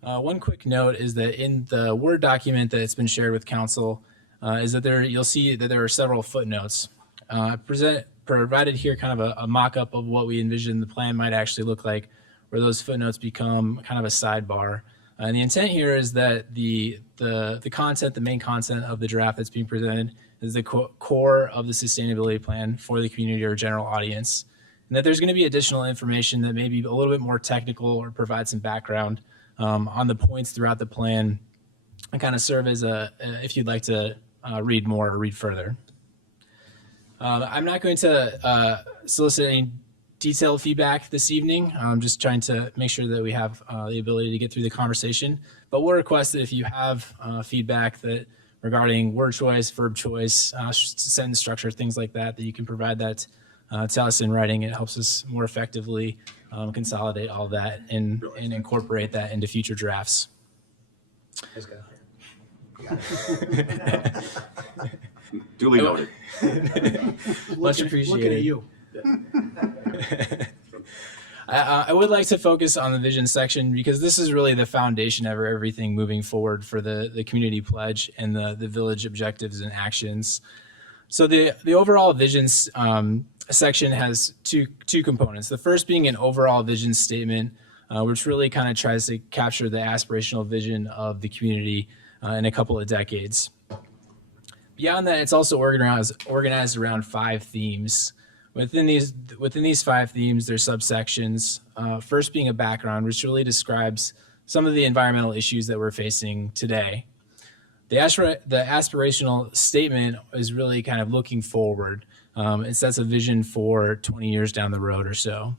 One quick note is that in the Word document that's been shared with Council is that you'll see that there are several footnotes. Provided here kind of a mock-up of what we envision the plan might actually look like, where those footnotes become kind of a sidebar. And the intent here is that the content, the main content of the draft that's being presented is the core of the sustainability plan for the community or general audience. And that there's going to be additional information that may be a little bit more technical or provide some background on the points throughout the plan and kind of serve as if you'd like to read more or read further. I'm not going to solicit any detailed feedback this evening. I'm just trying to make sure that we have the ability to get through the conversation. But we'll request that if you have feedback that regarding word choice, verb choice, sentence structure, things like that, that you can provide that to us in writing. It helps us more effectively consolidate all that and incorporate that into future drafts. Duly noted. Looking Much at appreciated. you. I would like to focus on the vision section because this is really the foundation of everything moving forward for the community pledge and the village objectives and actions. So the overall visions section has two components. The first being an overall vision statement, which really kind of tries to capture the aspirational vision of the community in a couple of decades. Beyond that, it's also organized around 5 themes. Within these 5 themes, there's subsections. First being a background, which really describes some of the environmental issues that we're facing today. The aspirational statement is really kind of looking forward. It sets a vision for 20 years down the road or so.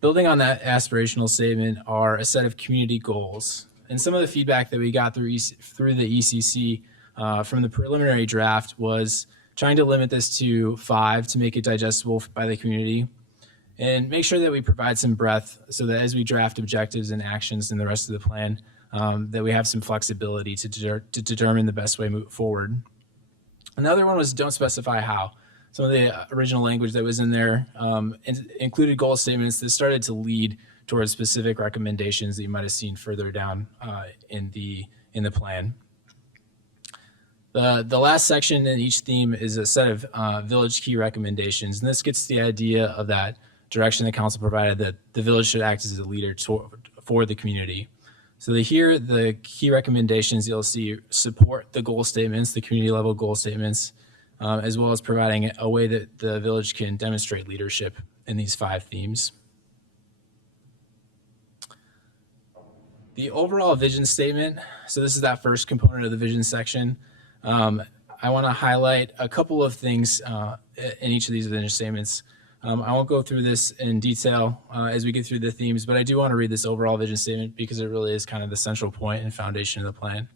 Building on that aspirational statement are a set of community goals. And some of the feedback that we got through the ECC from the preliminary draft was trying to limit this to 5 to make it digestible by the community, and make sure that we provide some breadth so that as we draft objectives and actions in the rest of the plan, that we have some flexibility to determine the best way to move forward. Another one was don't specify how. Some of the original language that was in there included goal statements that started to lead towards specific recommendations that you might have seen further down in the plan. The last section in each theme is a set of village key recommendations, and this gets the idea of that direction the council provided that the village should act as a leader for the community. So here, the key recommendations you'll see support the goal statements, the community level goal statements, as well as providing a way that the village can demonstrate leadership in these 5 themes. The overall vision statement, so this is that first component of the vision section. I want to highlight a couple of things in each of these vision statements. I won't go through this in detail as we get through the themes, but I do want to read this overall vision statement because it really is kind of the central point and foundation of the plan.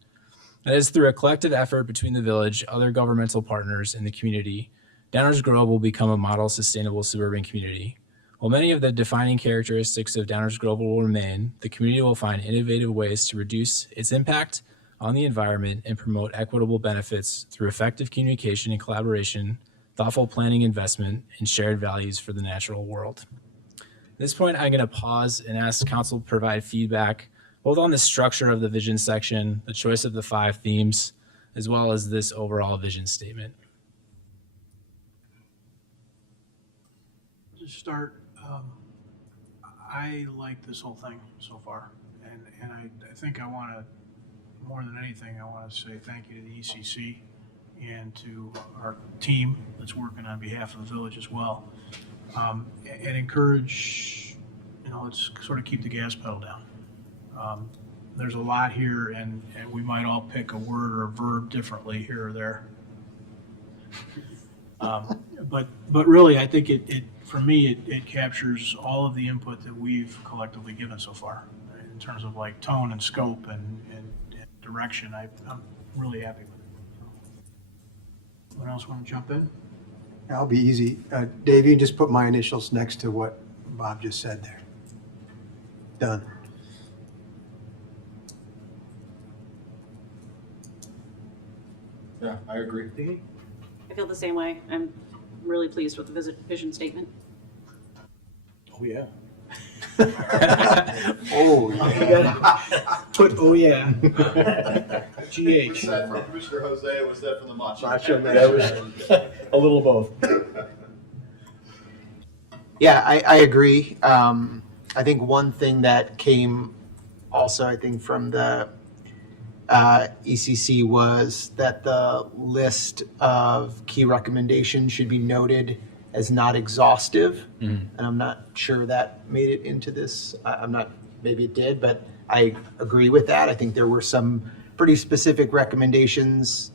That is, through a collective effort between the village, other governmental partners, and the community, Downers Grove will become a model sustainable suburban community. While many of the defining characteristics of Downers Grove will remain, the community will find innovative ways to reduce its impact on the environment and promote equitable benefits through effective communication and collaboration, thoughtful planning, investment, and shared values for the natural world. At this point, I'm going to pause and ask council to provide feedback both on the structure of the vision section, the choice of the 5 themes, as well as this overall vision statement. To start, I like this whole thing so far, and I think I want to, more than anything, I want to say thank you to the ECC and to our team that's working on behalf of the village as well, and encourage, let's sort of keep the gas pedal down. There's a lot here, and we might all pick a word or a verb differently here or there. But really, I think for me, it captures all of the input that we've collectively given so far in terms of like tone and scope and direction. I'm really happy with it. Anyone else want to jump in? I'll be easy. Dave, you can just put my initials next to what Bob just said there. Done. Yeah, I agree. I feel the same way. I'm really pleased with the vision statement. Oh, yeah. Oh, You gotta put, oh yeah. GH. Was that from Commissioner Jose or was that from the Macho? That was a little of both. Yeah, I agree. I think one thing that came also, I think, from the ECC was that the list of key recommendations should be noted as not exhaustive. And I'm not sure that made it into this. I'm not, maybe it did, but I agree with that. I think there were some pretty specific recommendations.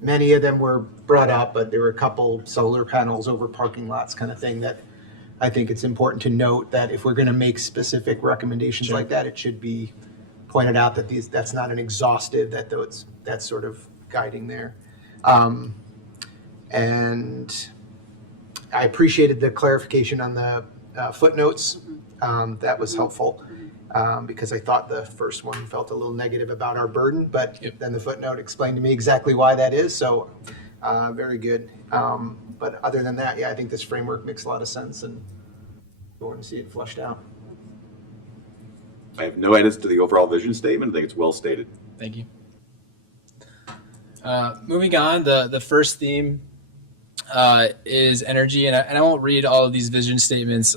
Many of them were brought up, but there were a couple solar panels over parking lots kind of thing that I think it's important to note that if we're going to make specific recommendations like that, it should be pointed out that that's not an exhaustive, that's sort of guiding there. And I appreciated the clarification on the footnotes. That was helpful because I thought the first one felt a little negative about our burden, but then the footnote explained to me exactly why that is. So very good. But other than that, yeah, I think this framework makes a lot of sense and we're going to see it flushed out. I have no edits to the overall vision statement. I think it's well stated. Thank you. Moving on, the first theme is energy, and I won't read all of these vision statements,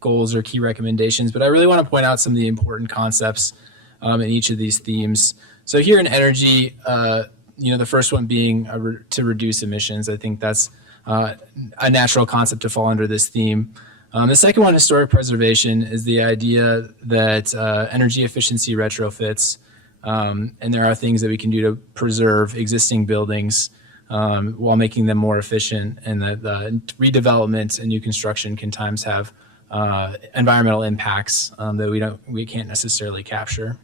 goals or key recommendations, but I really want to point out some of the important concepts in each of these themes. So here in energy, the first one being to reduce emissions. I think that's a natural concept to fall under this theme. The second one, historic preservation, is the idea that energy efficiency retrofits And there are things that we can do to preserve existing buildings while making them more efficient. And the redevelopment and new construction can times have environmental impacts that we can't necessarily capture.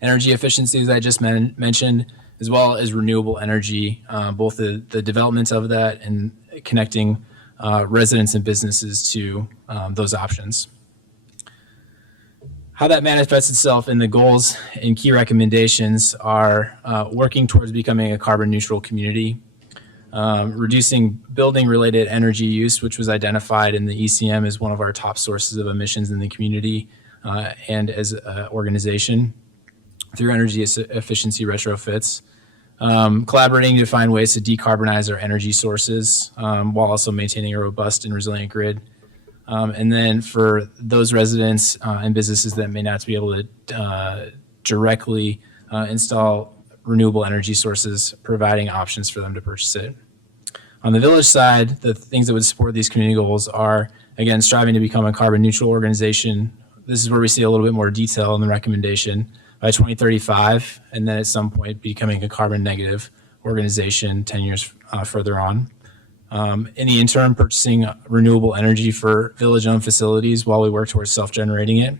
Energy efficiency, as I just mentioned, as well as renewable energy, both the development of that and connecting residents and businesses to those options. How that manifests itself in the goals and key recommendations are working towards becoming a carbon neutral community, reducing building related energy use, which was identified in the ECM as one of our top sources of emissions in the community and as an organization through energy efficiency retrofits. Collaborating to find ways to decarbonize our energy sources while also maintaining a robust and resilient grid. And then for those residents and businesses that may not be able to directly install renewable energy sources, providing options for them to purchase it. On the village side, the things that would support these community goals are, again, striving to become a carbon neutral organization. This is where we see a little bit more detail in the recommendation by 2035, and then at some point becoming a carbon negative organization 10 years further on. In the interim, purchasing renewable energy for village-owned facilities while we work towards self-generating it,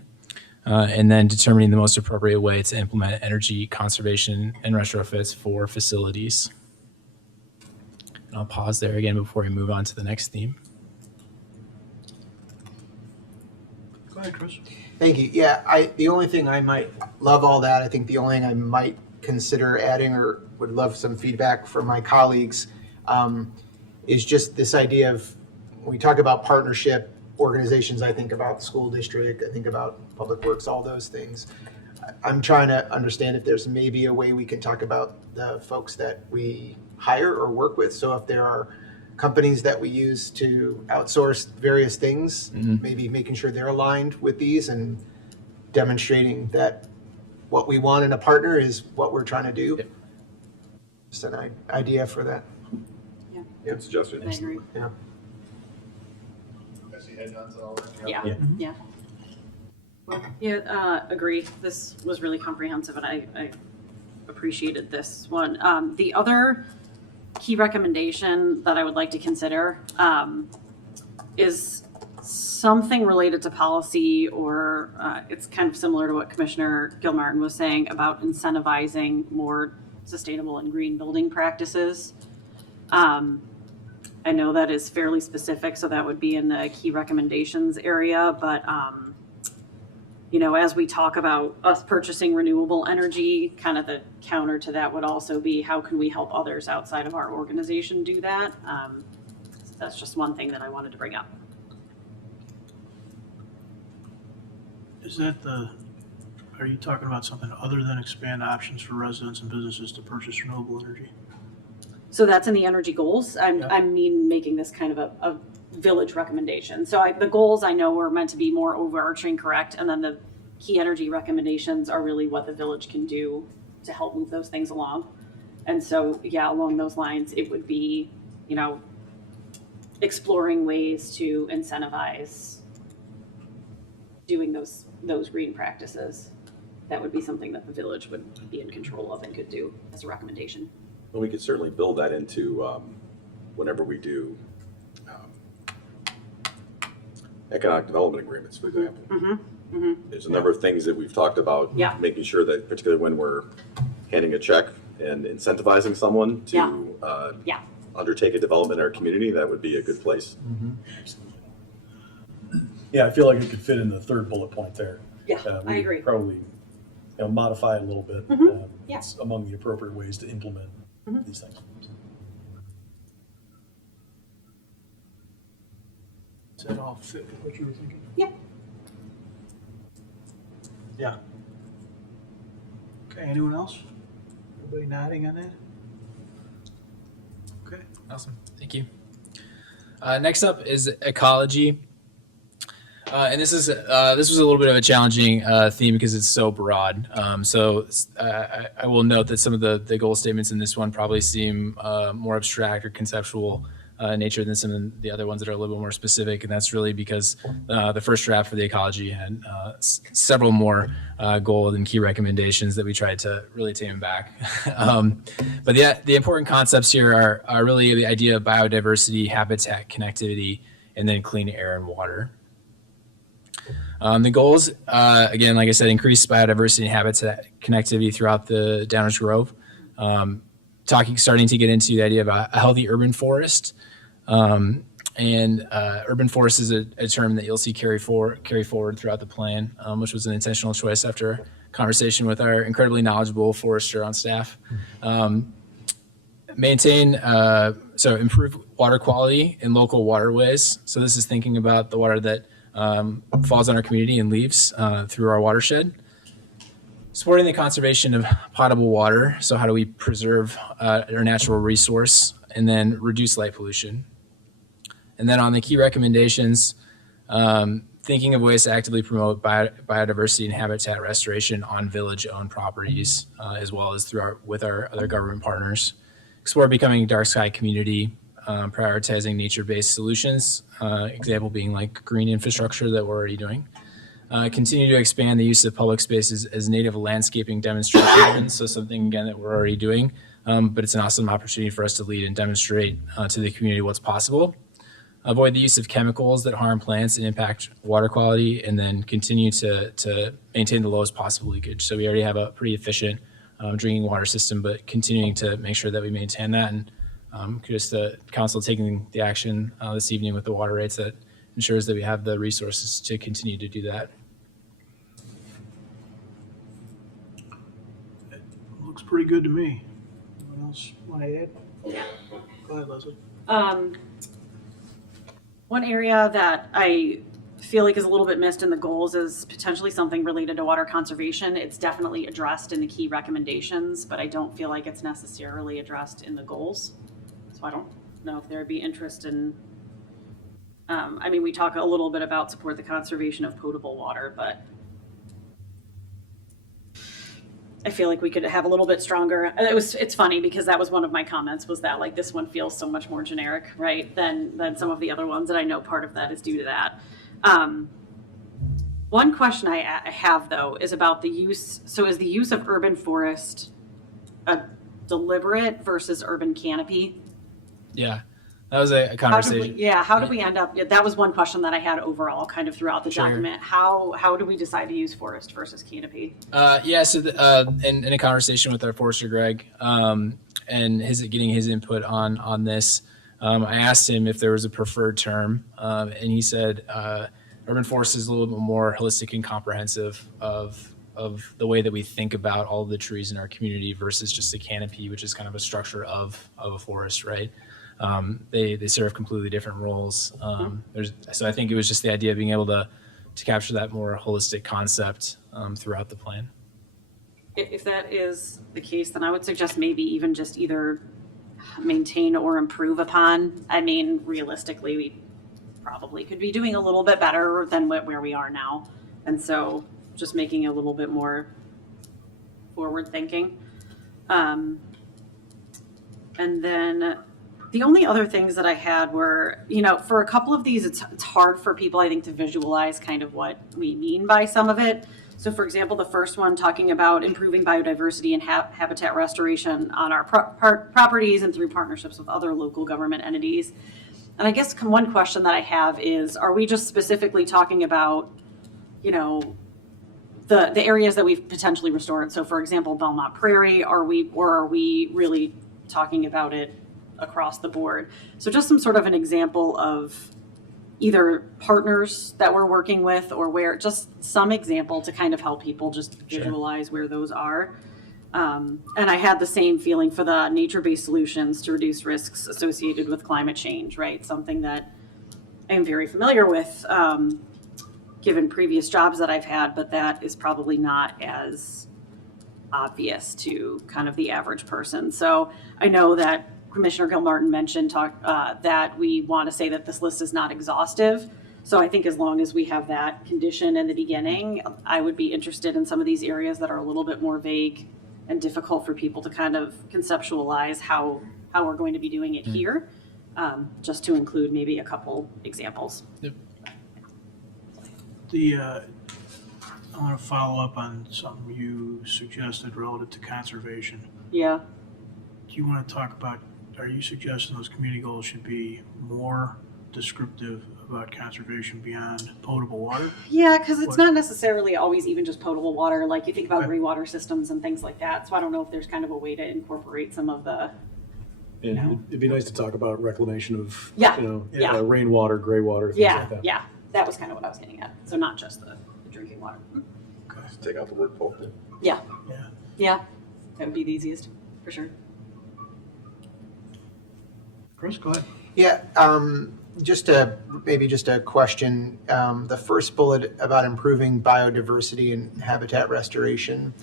and then determining the most appropriate way to implement energy conservation and retrofits for facilities. And I'll pause there again before we move on to the next theme. Go ahead, Chris. Thank you. Yeah, the only thing I might love all that. I think the only thing I might consider adding or would love some feedback from my colleagues is just this idea of, when we talk about partnership organizations, I think about the school district, I think about public works, all those things. I'm trying to understand if there's maybe a way we can talk about the folks that we hire or work with. So if there are companies that we use to outsource various things, maybe making sure they're aligned with these and demonstrating that what we want in a partner is what we're trying to do. Just an idea for that. Good suggestion. I agree. Yeah. Yeah. Yeah, agree. This was really comprehensive, and I appreciated this one. The other key recommendation that I would like to consider is something related to policy, or it's kind of similar to what Commissioner Gilmartin was saying about incentivizing more sustainable and green building practices. I know that is fairly specific, so that would be in the key recommendations area, but you know, as we talk about us purchasing renewable energy, kind of the counter to that would also be, how can we help others outside of our organization do that? That's just one thing that I wanted to bring up. Is that are you talking about something other than expand options for residents and businesses to purchase renewable energy? So that's in the energy goals. I mean, making this kind of a village recommendation. So the goals I know were meant to be more overarching, correct? And then the key energy recommendations are really what the village can do to help move those things along. And so, yeah, along those lines, it would be, you know, exploring ways to incentivize doing those green practices. That would be something that the village would be in control of and could do as a recommendation. Well, we could certainly build that into whenever we do economic development agreements, for example. There's a number of things that we've talked about, making sure that, particularly when we're handing a check and incentivizing someone to undertake a development in our community, that would be a good place. Yeah, I feel like it could fit in the third bullet point there. Yeah, I agree. Probably, modify it a little bit. Yeah. It's among the appropriate ways to implement these things. Does that all fit with what you were thinking? Yeah. Yeah. Okay, anyone else? Everybody nodding on that? Okay. Awesome. Thank you. Next up is ecology. And this was a little bit of a challenging theme because it's so broad. I will note that some of the goal statements in this one probably seem more abstract or conceptual nature than some of the other ones that are a little bit more specific. And that's really because the first draft for the ecology had several more goal and key recommendations that we tried to really tame back. But the important concepts here are really the idea of biodiversity, habitat, connectivity, and then clean air and water. The goals, again, like I said, increase biodiversity and habitat connectivity throughout the Downers Grove. Starting to get into the idea of a healthy urban forest. Urban forest is a term that you'll see carry forward throughout the plan, which was an intentional choice after conversation with our incredibly knowledgeable forester on staff. Improve water quality in local waterways. So this is thinking about the water that falls on our community and leaves through our watershed. Supporting the conservation of potable water. So how do we preserve our natural resource and then reduce light pollution? And then on the key recommendations, thinking of ways to actively promote biodiversity and habitat restoration on village-owned properties, as well as with our other government partners. Explore becoming a dark sky community, prioritizing nature-based solutions, example being like green infrastructure that we're already doing. Continue to expand the use of public spaces as native landscaping demonstrations, so something, again, that we're already doing, but it's an awesome opportunity for us to lead and demonstrate to the community what's possible. Avoid the use of chemicals that harm plants and impact water quality, and then continue to maintain the lowest possible leakage. So we already have a pretty efficient drinking water system, but continuing to make sure that we maintain that. And kudos to council taking the action this evening with the water rates that ensures that we have the resources to continue to do that. Looks pretty good to me. Anyone else want to add? Yeah. Go ahead, Leslie. One area that I feel like is a little bit missed in the goals is potentially something related to water conservation. It's definitely addressed in the key recommendations, but I don't feel like it's necessarily addressed in the goals. So I don't know if there would be interest in, we talk a little bit about support the conservation of potable water, but I feel like we could have a little bit stronger. It's funny because that was one of my comments, was that like this one feels so much more generic, right, than some of the other ones, and I know part of that is due to that. One question I have though is about the use. So is the use of urban forest a deliberate versus urban canopy? Yeah, that was a conversation. How do we end up? That was one question that I had overall, kind of throughout the document. How do we decide to use forest versus canopy? In a conversation with our forester Greg, and getting his input on this, I asked him if there was a preferred term, and he said urban forest is a little bit more holistic and comprehensive of the way that we think about all of the trees in our community versus just a canopy, which is kind of a structure of a forest, right? They serve completely different roles. So I think it was just the idea of being able to capture that more holistic concept throughout the plan. If that is the case, then I would suggest maybe even just either maintain or improve upon. I mean, realistically, we probably could be doing a little bit better than where we are now. And so just making it a little bit more forward thinking. And then the only other things that I had were, for a couple of these, it's hard for people, I think, to visualize kind of what we mean by some of it. So for example, the first one talking about improving biodiversity and habitat restoration on our properties and through partnerships with other local government entities. And I guess one question that I have is, are we just specifically talking about, the areas that we've potentially restored? So for example, Belmont Prairie, are we really talking about it across the board? So just some sort of an example of either partners that we're working with, or where, just some example to kind of help people just visualize where those are. And I had the same feeling for the nature-based solutions to reduce risks associated with climate change, right? Something that I'm very familiar with, given previous jobs that I've had, but that is probably not as obvious to kind of the average person. So I know that Commissioner Gilmartin mentioned that we want to say that this list is not exhaustive. So I think as long as we have that condition in the beginning, I would be interested in some of these areas that are a little bit more vague and difficult for people to kind of conceptualize how we're going to be doing it here. just to include maybe a couple examples. I want to follow up on something you suggested relative to conservation. Yeah. Do you want to talk about, are you suggesting those community goals should be more descriptive about conservation beyond potable water? Yeah, because it's What- not necessarily always even just potable water. Like you think about Okay. gray water systems and things like that. So I don't know if there's kind of a way to incorporate some of the. And it'd be nice to talk about reclamation of, Yeah, you know, yeah. Rainwater, gray water, things Yeah, like that. yeah. That was kind of what I was getting at. So not just the drinking water. Take out the word potable. Yeah. Yeah. Yeah. That would be the easiest for sure. Chris, go ahead. Yeah, maybe just a question. The first bullet about improving biodiversity and habitat restoration.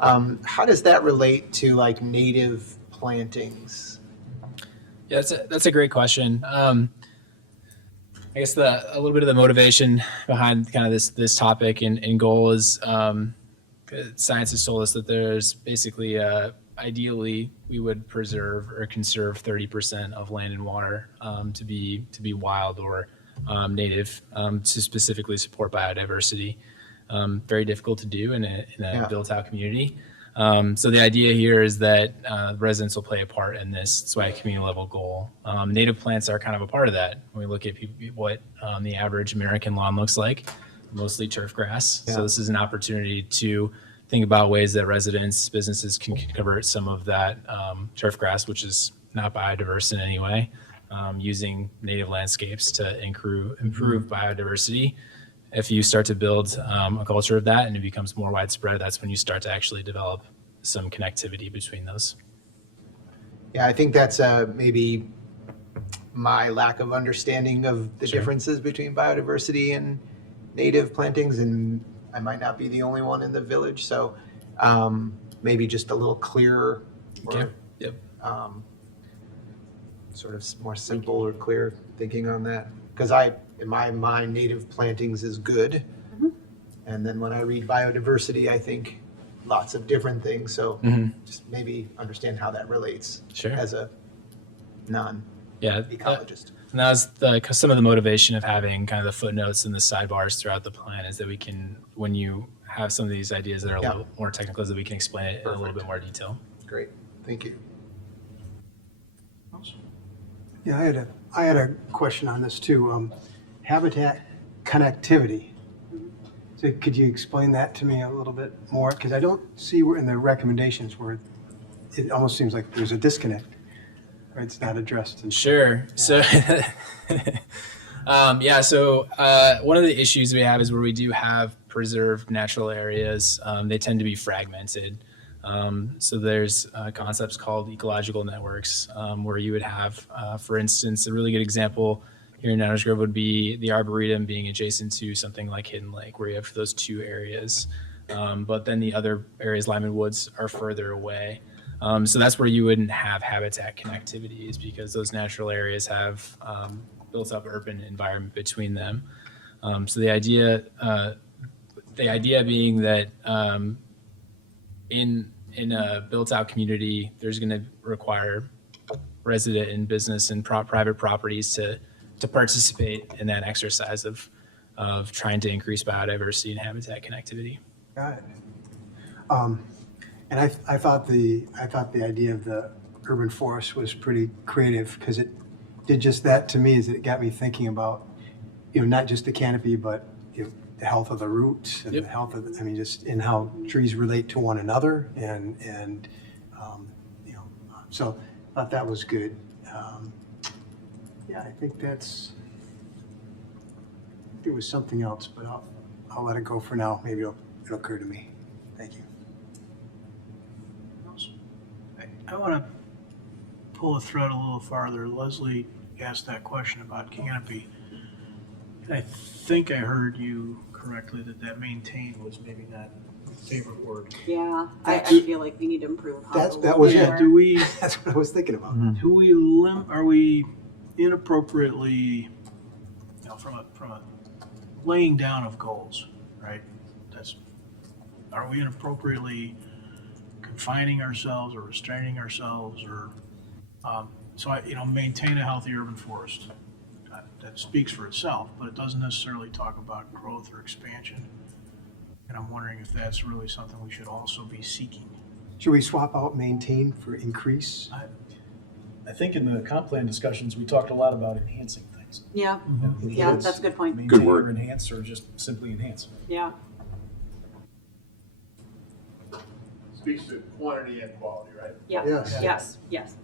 How does that relate to like native plantings? Yeah, that's a great question. I guess a little bit of the motivation behind kind of this topic and goal is science has told us that there's basically ideally we would preserve or conserve 30% of land and water to be wild or native to specifically support biodiversity. Very difficult to do in a built-out community. So the idea here is that residents will play a part in this. That's why a community level goal. Native plants are kind of a part of that. When we look at what the average American lawn looks like, mostly turf grass. Yeah. So this is an opportunity to think about ways that residents, businesses can convert some of that turf grass, which is not biodiverse in any way, using native landscapes to improve biodiversity. If you start to build a culture of that and it becomes more widespread, that's when you start to actually develop some connectivity between those. Yeah, I think that's maybe my lack of understanding of the differences between biodiversity and native plantings, and I might not be the only one in the village, so maybe just a little clearer or Yep. sort of more simple or clear thinking on that. Because in my mind, native plantings is good. And then when I read biodiversity, I think lots of different things. So just maybe understand how that relates as a non-ecologist. And that was some of the motivation of having kind of the footnotes and the sidebars throughout the plan is that we can, when you have some of these ideas that are a little more technical, is that we can explain it in a little bit more detail. Great, thank you. Yeah, I had a question on this too. Habitat connectivity. So could you explain that to me a little bit more? Because I don't see where in the recommendations where it almost seems like there's a disconnect. Right? It's not addressed. Sure. So, so one of the issues we have is where we do have preserved natural areas, they tend to be fragmented. So there's concepts called ecological networks where you would have, for instance, a really good example here in Downers Grove would be the Arboretum being adjacent to something like Hidden Lake, where you have those two areas. But then the other areas, Lyman Woods, are further away. So that's where you wouldn't have habitat connectivity, is because those natural areas have built up urban environment between them. So the idea being that in a built-out community, there's going to require resident and business and private properties to participate in that exercise of trying to increase biodiversity and habitat connectivity. Got it. And I thought the idea of the urban forest was pretty creative because it did just that to me. Is it got me thinking about, not just the canopy, but the health of the roots and the health of, just in how trees relate to one another, and so I thought that was good. I think there was something else, but I'll let it go for now. Maybe it'll occur to me. Thank you. I want to pull the thread a little farther. Leslie asked that question about canopy. And I think I heard you correctly that maintain was maybe not my favorite word. Yeah, I feel like we need to improve. That was it. Do we? That's what I was thinking about. Do we are we inappropriately, from a laying down of goals, right? Are we inappropriately confining ourselves or restraining ourselves, or So maintain a healthy urban forest. That speaks for itself, but it doesn't necessarily talk about growth or expansion. And I'm wondering if that's really something we should also be seeking. Should we swap out maintain for increase? I think in the comp plan discussions, we talked a lot about enhancing things. Yeah, yeah, that's a good point. Maintain or enhance, or just simply enhance. Yeah. Speaks to quantity and quality, right? Yeah, Yes. yes, yes.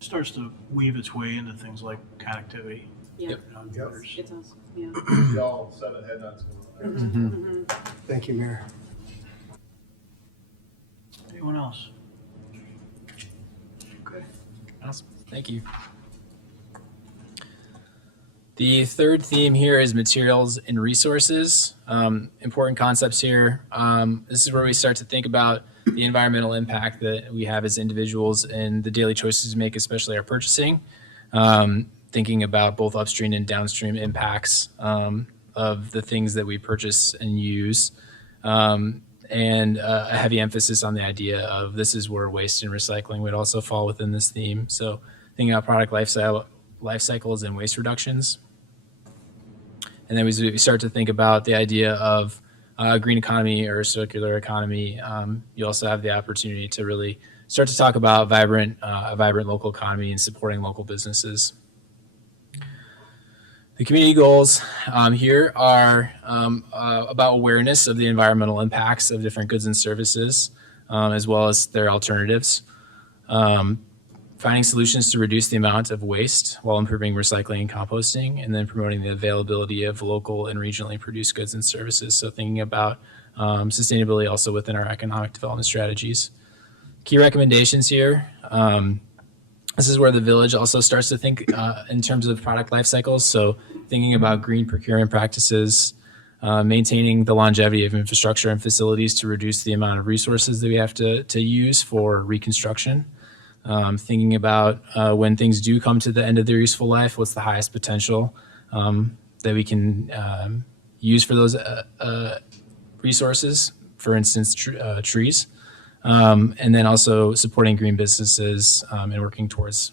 Starts to weave its way into things like connectivity. Yeah. Yep. It does, yeah. See all 7 headlines going on. Mhm. Thank you, Mayor. Anyone else? Okay. Awesome. Thank you. The third theme here is materials and resources. Important concepts here. This is where we start to think about the environmental impact that we have as individuals and the daily choices we make, especially our purchasing. Thinking about both upstream and downstream impacts of the things that we purchase and use. And a heavy emphasis on the idea of this is where waste and recycling would also fall within this theme. So thinking about product life cycles and waste reductions. And then we start to think about the idea of green economy or circular economy. You also have the opportunity to really start to talk about a vibrant local economy and supporting local businesses. The community goals here are about awareness of the environmental impacts of different goods and services, as well as their alternatives. Finding solutions to reduce the amount of waste while improving recycling and composting, and then promoting the availability of local and regionally produced goods and services. So thinking about sustainability also within our economic development strategies. Key recommendations here. This is where the village also starts to think in terms of product life cycles. So thinking about green procurement practices, maintaining the longevity of infrastructure and facilities to reduce the amount of resources that we have to use for reconstruction. Thinking about when things do come to the end of their useful life, what's the highest potential that we can use for those resources, for instance, trees. And then also supporting green businesses and working towards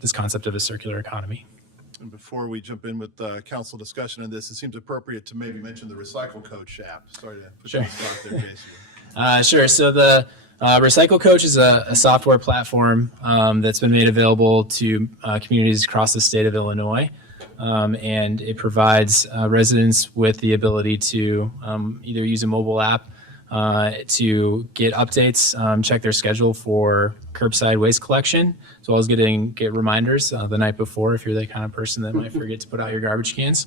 this concept of a circular economy. And before we jump in with council discussion on this, it seems appropriate to maybe mention the Recycle Coach app. Sorry to put you on the spot there, Jason. Sure. So the Recycle Coach is a software platform that's been made available to communities across the state of Illinois. And it provides residents with the ability to either use a mobile app to get updates, check their schedule for curbside waste collection, as well as get reminders the night before if you're the kind of person that might forget to put out your garbage cans.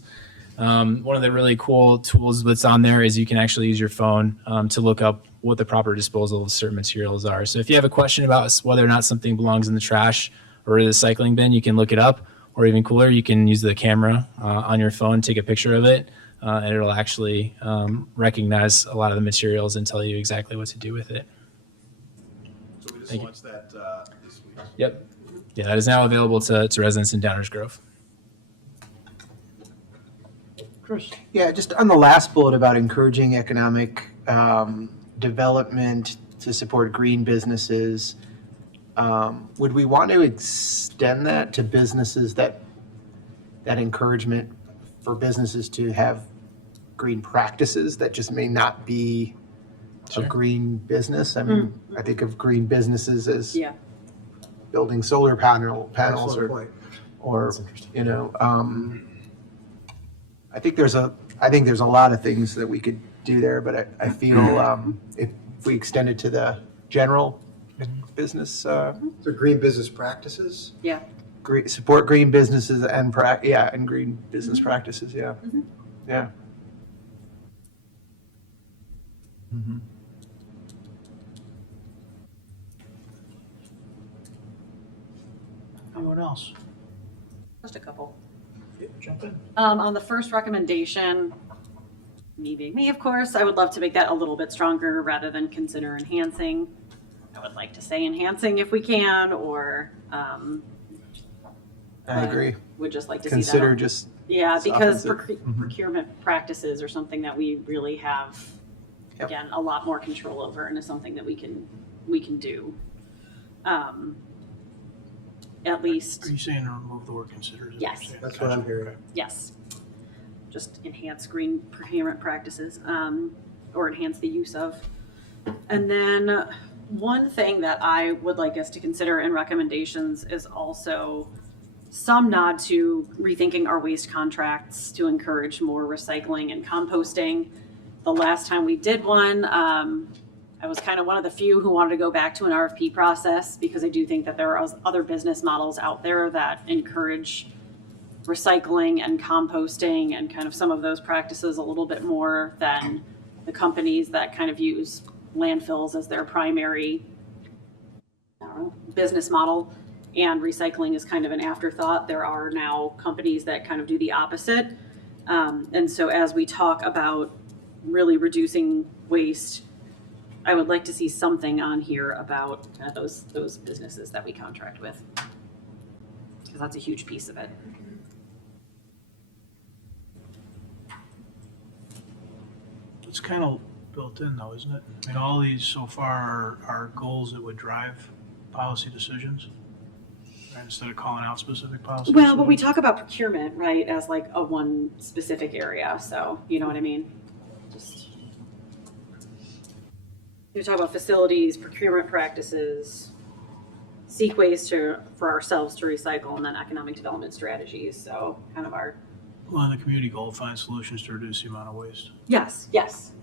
One of the really cool tools that's on there is you can actually use your phone to look up what the proper disposal of certain materials are. So if you have a question about whether or not something belongs in the trash or the recycling bin, you can look it up, or even cooler, you can use the camera on your phone, take a picture of it, and it'll actually recognize a lot of the materials and tell you exactly what to do with it. So we just launched that this week. Yep. Yeah, that is now available to residents in Downers Grove. Chris? Yeah, just on the last bullet about encouraging economic development to support green businesses, would we want to extend that to businesses, that encouragement for businesses to have green practices that just may not be a green business? I mean, I think of green businesses as building solar panels Excellent point. or I think there's a lot of things that we could do there, but I feel if we extend it to the general business, So green business practices? Yeah. Support green businesses and green business practices. Yeah. Yeah. Anyone else? Just a couple. Jump in. On the first recommendation, me being me, of course, I would love to make that a little bit stronger rather than consider enhancing. I would like to say enhancing if we can, or I agree. would just like to Consider see that. just Yeah, because softens it. procurement practices are something that we really have, again, a lot more control over, and is something that we can do. at least. Are you saying to remove the word consider? Is that what Yes. you're saying? That's what I'm Gotcha. hearing. Okay. Yes. Just enhance green procurement practices, or enhance the use of. And then one thing that I would like us to consider in recommendations is also some nod to rethinking our waste contracts to encourage more recycling and composting. The last time we did one, I was kind of one of the few who wanted to go back to an RFP process because I do think that there are other business models out there that encourage recycling and composting and kind of some of those practices a little bit more than the companies that kind of use landfills as their primary, I don't know, business model, and recycling is kind of an afterthought. There are now companies that kind of do the opposite. And so as we talk about really reducing waste, I would like to see something on here about those businesses that we contract with, because that's a huge piece of it. It's kind of built in though, isn't it? I mean, all these so far are goals that would drive policy decisions, right? Instead of calling out specific policy Well, but we decisions. talk about procurement, right, as like a one specific area, so you know what I mean? Just you talk about facilities, procurement practices, seek ways for ourselves to recycle, and then economic development strategies, so kind of our. Well, and the community goal, find solutions to reduce the amount of waste. Yes,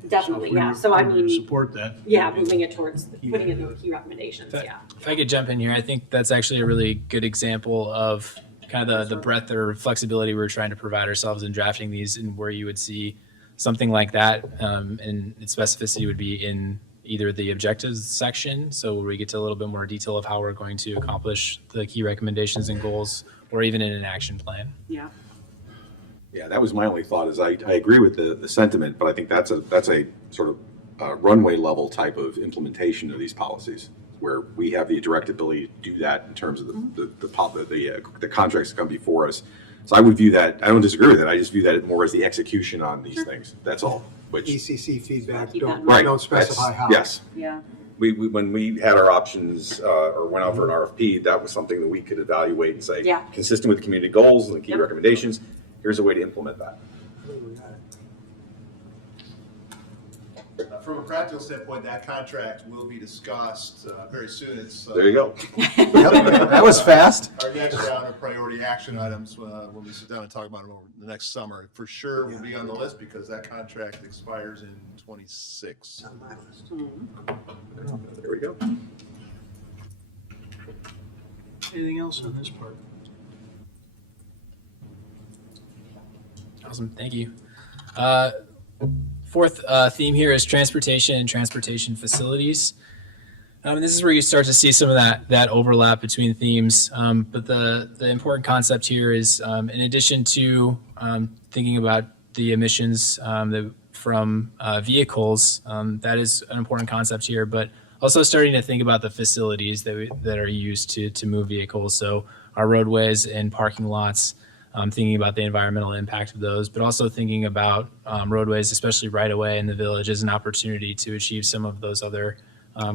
definitely, So if we yeah, were- so I we were to mean. support that. Yeah, moving it towards, putting it into key recommendations, yeah. If I could jump in here, I think that's actually a really good example of kind of the breadth or flexibility we're trying to provide ourselves in drafting these, and where you would see something like that, and its specificity would be in either the objectives section, so where we get to a little bit more detail of how we're going to accomplish the key recommendations and goals, or even in an action plan. Yeah. Yeah, that was my only thought, is I agree with the sentiment, but I think that's a sort of runway level type of implementation of these policies, where we have the direct ability to do that in terms of the contracts that come before us. So I would view that, I don't disagree with it, I just view that more as the execution on these things, that's all. Which, ECC feedback, Keep that in right, don't specify that's- how. Yes. Yeah. When we had our options, or went out for an RFP, that was something that we could evaluate and say, Yeah. consistent with the community goals and the key Yep. recommendations, here's a way to implement that. From a practical standpoint, that contract will be discussed very soon. It's There you go. Yep, that was fast. our next round of priority action items when we sit down and talk about them over the next summer. For sure, will be on the list because that contract expires in 26. There we go. Anything else on this part? Awesome, thank you. Fourth theme here is transportation and transportation facilities. And this is where you start to see some of that overlap between themes. But the important concept here is, in addition to thinking about the emissions from vehicles, that is an important concept here, but also starting to think about the facilities that are used to move vehicles. So our roadways and parking lots, thinking about the environmental impact of those, but also thinking about roadways, especially right away in the village, as an opportunity to achieve some of those other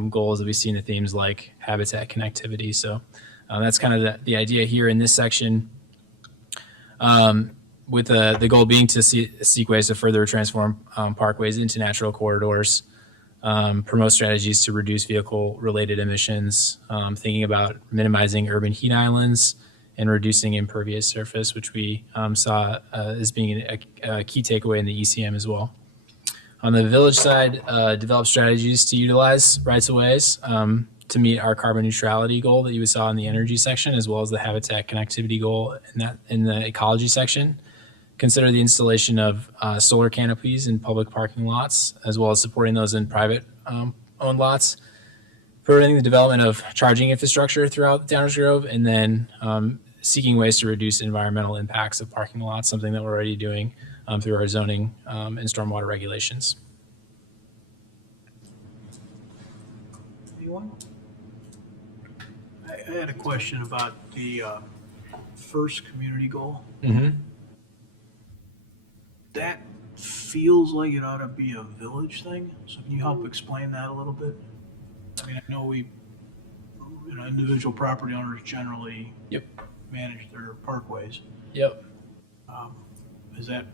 goals that we see in the themes like habitat connectivity. So that's kind of the idea here in this section, with the goal being to seek ways to further transform parkways into natural corridors, promote strategies to reduce vehicle-related emissions, thinking about minimizing urban heat islands, and reducing impervious surface, which we saw as being a key takeaway in the ECM as well. On the village side, develop strategies to utilize rights-of-ways to meet our carbon neutrality goal that you saw in the energy section, as well as the habitat connectivity goal in the ecology section. Consider the installation of solar canopies in public parking lots, as well as supporting those in private owned lots. Promoting the development of charging infrastructure throughout Downers Grove, and then seeking ways to reduce environmental impacts of parking lots, something that we're already doing through our zoning and stormwater regulations. Anyone? I had a question about the first community goal. Mm-hmm. That feels like it ought to be a village thing, so can you help explain that a little bit? I mean, I know we individual property owners generally Yep. manage their parkways. Yep.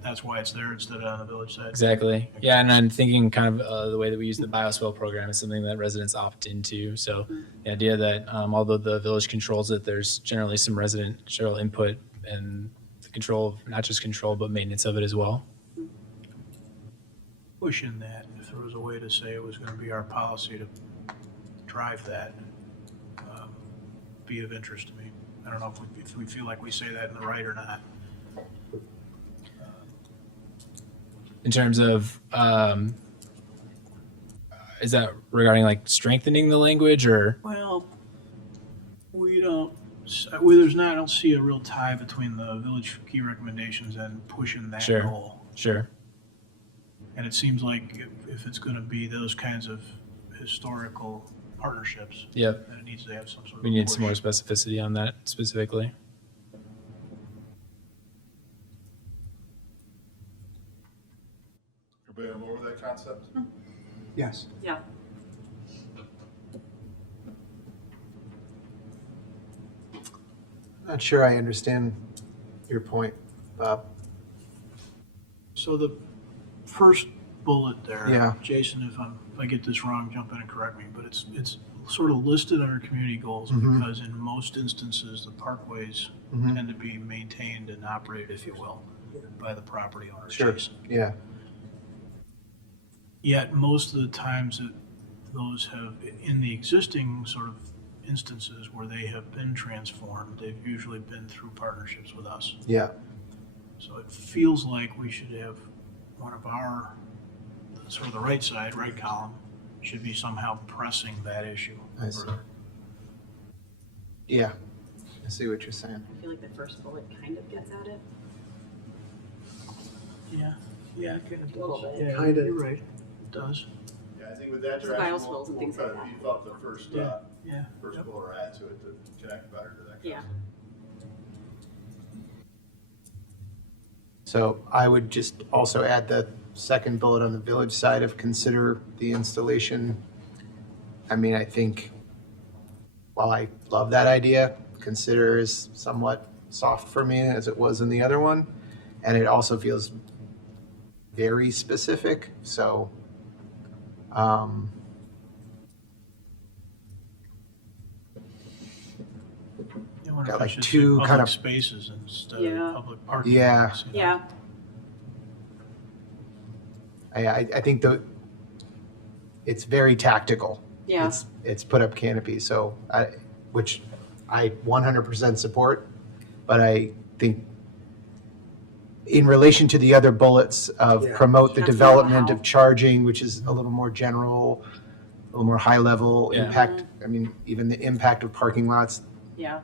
That's why it's there instead of on the village side? Exactly. Yeah, and I'm thinking kind of the way that we use the bioswale program is something that residents opt into. So the idea that although the village controls it, there's generally some residential input and the control of not just control but maintenance of it as well. Pushing that, if there was a way to say it was gonna be our policy to drive that, be of interest to me. I don't know if we feel like we say that in the right or not. In terms of, is that regarding like strengthening the language or? Well, we don't, I don't see a real tie between the village key recommendations and pushing that Sure. goal. Sure. And it seems like if it's gonna be those kinds of historical partnerships. Yep. Then it needs to have some sort of. We need push. some more specificity on that specifically. Everybody on board with that concept? Yes. Yeah. Not sure I understand your point, Bob. So the first bullet there. Yeah. Jason, if I get this wrong, jump in and correct me, but it's sort of listed under community goals Mhm. because in most instances, the parkways Mhm. tend to be maintained and operated, if you will, by the property owner. Sure, Jason. yeah. Yet most of the times that those have, in the existing sort of instances where they have been transformed, they've usually been through partnerships with us. Yeah. So it feels like we should have one of our, sort of the right side, right column, should be somehow pressing that issue. I see. further. Yeah, I see what you're saying. I feel like the first bullet kind of gets at it. Yeah, yeah, it kind of A little does. bit. Yeah, Kinda. You're right, it does. Yeah, I think with that The direction, bioswales we'll and things try like to that. beef up the first, Yeah, yeah. first Yep. bullet or add to it to connect better to that. Yeah. So I would just also add the second bullet on the village side of consider the installation. I mean, I think while I love that idea, consider is somewhat soft for me as it was in the other one. And it also feels very specific, so, I wonder got if I like should say two kind public of- spaces instead Yeah. of public parking. Yeah. lots, you know? Yeah. I think it's very tactical. Yeah. It's put up canopies, so which I 100% support, but I think in relation to the other bullets of Yeah. promote the That's not development how. of charging, which is a little more general, a little more high level Yeah. impact. I mean, even the impact of parking lots, Yeah.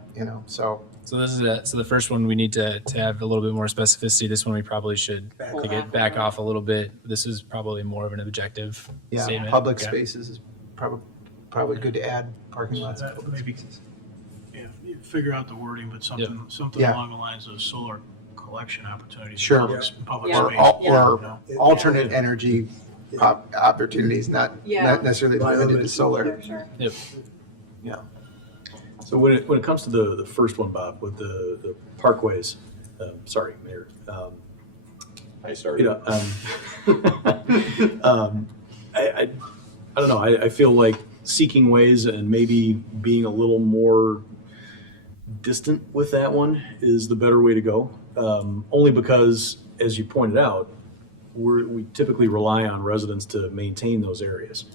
so. So this is so the first one we need to have a little bit more specificity. This one we probably should Back take it back off a little bit. This is probably more of an objective Yeah, statement. public Okay. spaces is probably good to add parking lots. That maybe, yeah, you figure out the wording, but something Yeah. along the lines of solar collection opportunities. in Sure. public Yeah. Or, space, al- you or know? alternate energy opportunities, not Yeah. necessarily limited to solar. Sure. Yep. Yeah. So when it comes to the first one, Bob, with the parkways, sorry, Mayor. I started. I don't know, I feel like seeking ways and maybe being a little more distant with that one is the better way to go. Only because, as you pointed out, we typically rely on residents to maintain those areas.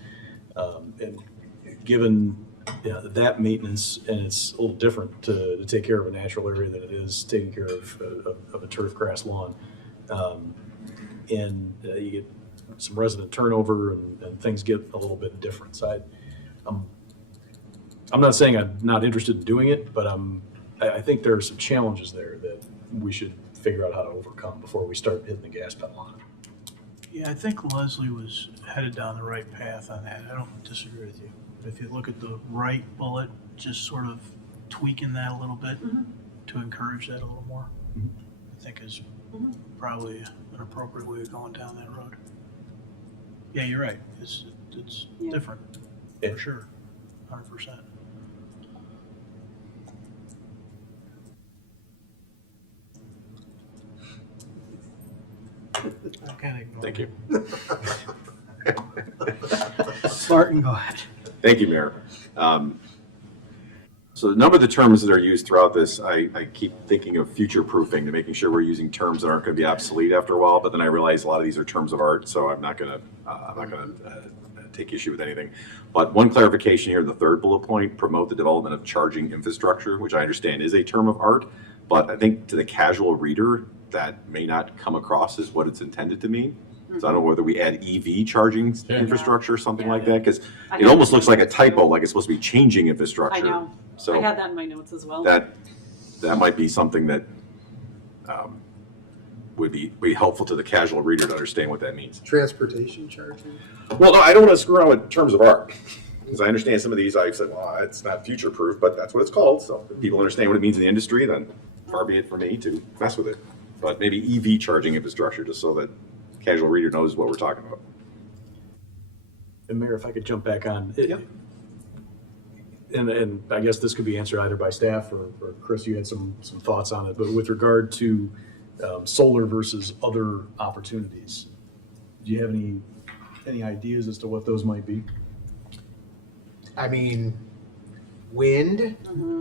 And given that maintenance, and it's a little different to take care of a natural area than it is taking care of a turf grass lawn. And you get some resident turnover and things get a little bit different. So I'm not saying I'm not interested in doing it, but I think there are some challenges there that we should figure out how to overcome before we start hitting the gas pedal on it. Yeah, I think Leslie was headed down the right path on that. I don't disagree with you. If you look at the right bullet, just sort of tweaking that a little bit to encourage that a little more, I think is probably an appropriate way of going down that road. Yeah, you're right. It's Yeah. different, Yeah. for sure, 100%. Okay. Thank you. Martin, go ahead. Thank you, Mayor. So a number of the terms that are used throughout this, I keep thinking of future-proofing, to making sure we're using terms that aren't going to be obsolete after a while, but then I realize a lot of these are terms of art, so I'm not going to take issue with anything. But one clarification here, the third bullet point, promote the development of charging infrastructure, which I understand is a term of art, but I think to the casual reader, that may not come across as what it's intended to mean. So I don't know whether we add EV charging infrastructure or something like that, because it almost looks like a typo, like it's supposed to be changing infrastructure. I know. So I had that in my notes as well. that might be something that would be helpful to the casual reader to understand what that means. Transportation charging? Well, no, I don't want to screw around with terms of art, because I understand some of these. I've said, well, it's not future-proof, but that's what it's called. So if people understand what it means in the industry, then far be it for me to mess with it. But maybe EV charging infrastructure, just so that casual reader knows what we're talking about. And Mayor, if I could jump back on. And I guess this could be answered either by staff or Chris, you had some thoughts on it, but with regard to solar versus other opportunities, do you have any ideas as to what those might be? I mean, wind,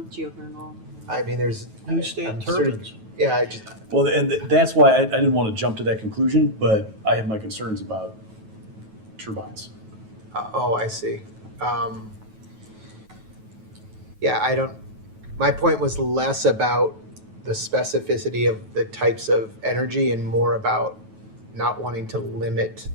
Geothermal. I mean, there's. New state I'm turbines. Yeah, I just, Well, and that's why I didn't want to jump to that conclusion, but I have my concerns about turbines. oh, I see. Yeah, I don't, my point was less about the specificity of the types of energy and more about not wanting to limit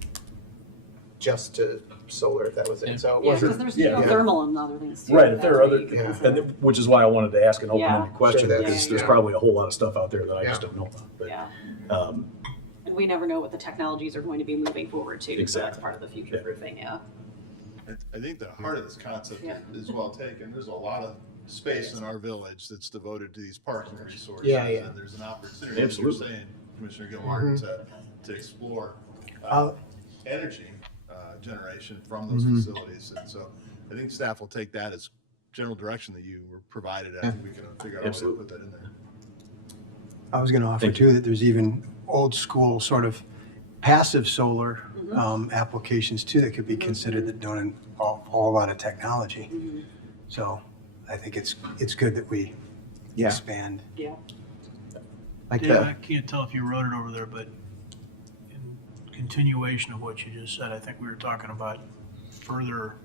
just to solar, if that was it. So it Yeah, wasn't. because there's geothermal and other things too. Right, if there are other, Yeah. which is why I wanted to ask an Yeah. open-ended question, Sure, because there's yeah. probably a whole lot of stuff out there that I just don't know about. But, Yeah. um, And we never know what the technologies are going to be moving forward to. So that's Exactly. part of the future proofing, yeah. I think the heart of this concept is well taken. There's a lot of space in our village that's devoted to these parking resources. Yeah. And there's an opportunity, as you're Absolutely. saying, Commissioner Gilmartin, to explore energy generation from those facilities. And so I think staff will take that as general direction that you were provided. I think we can figure out a way to put that in there. I was going to offer too that there's even old school sort of passive solar applications too that could be considered that don't involve a whole lot of technology. So I think it's good that we expand. Yeah. Like Dave, I can't tell if you wrote it over there, but in continuation of what you just said, I think we were talking about further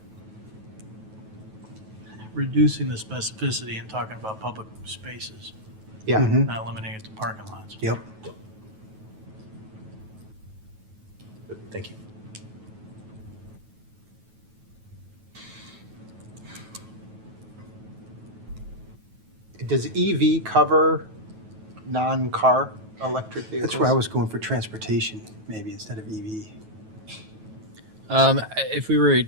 reducing the specificity and talking about public spaces. Yeah. Not limiting it to parking lots. Yep. Thank you. Does EV cover non-car electric vehicles? That's where I was going for transportation, maybe instead of EV. If we were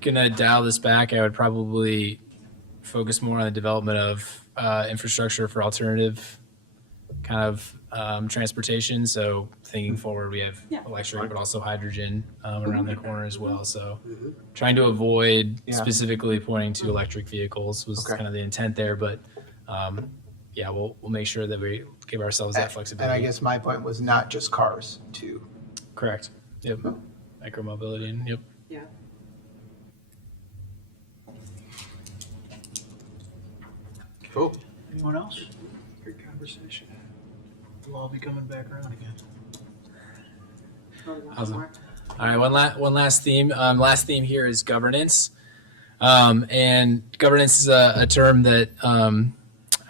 gonna dial this back, I would probably focus more on the development of infrastructure for alternative kind of transportation. So thinking forward, we have electric, but also hydrogen around the corner as well. So trying to avoid specifically pointing to electric vehicles was kind of the intent there. But yeah, we'll make sure that we give ourselves that flexibility. And I guess my point was not just cars, too. Correct. Yep. Micromobility and yep. Yeah. Cool. Anyone else? Good conversation. We'll all be coming back around again. Awesome. All right, one last theme. Last theme here is governance. And governance is a term that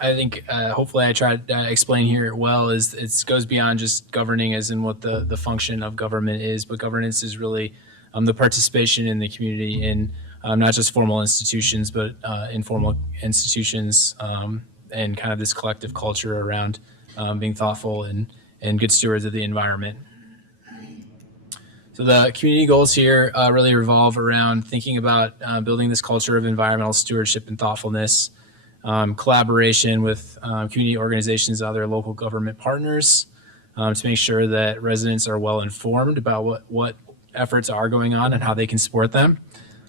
I think hopefully I tried to explain here well. Is it goes beyond just governing as in what the function of government is, but governance is really the participation in the community in not just formal institutions, but informal institutions and kind of this collective culture around being thoughtful and good stewards of the environment. So the community goals here really revolve around thinking about building this culture of environmental stewardship and thoughtfulness, collaboration with community organizations and other local government partners to make sure that residents are well informed about what efforts are going on and how they can support them.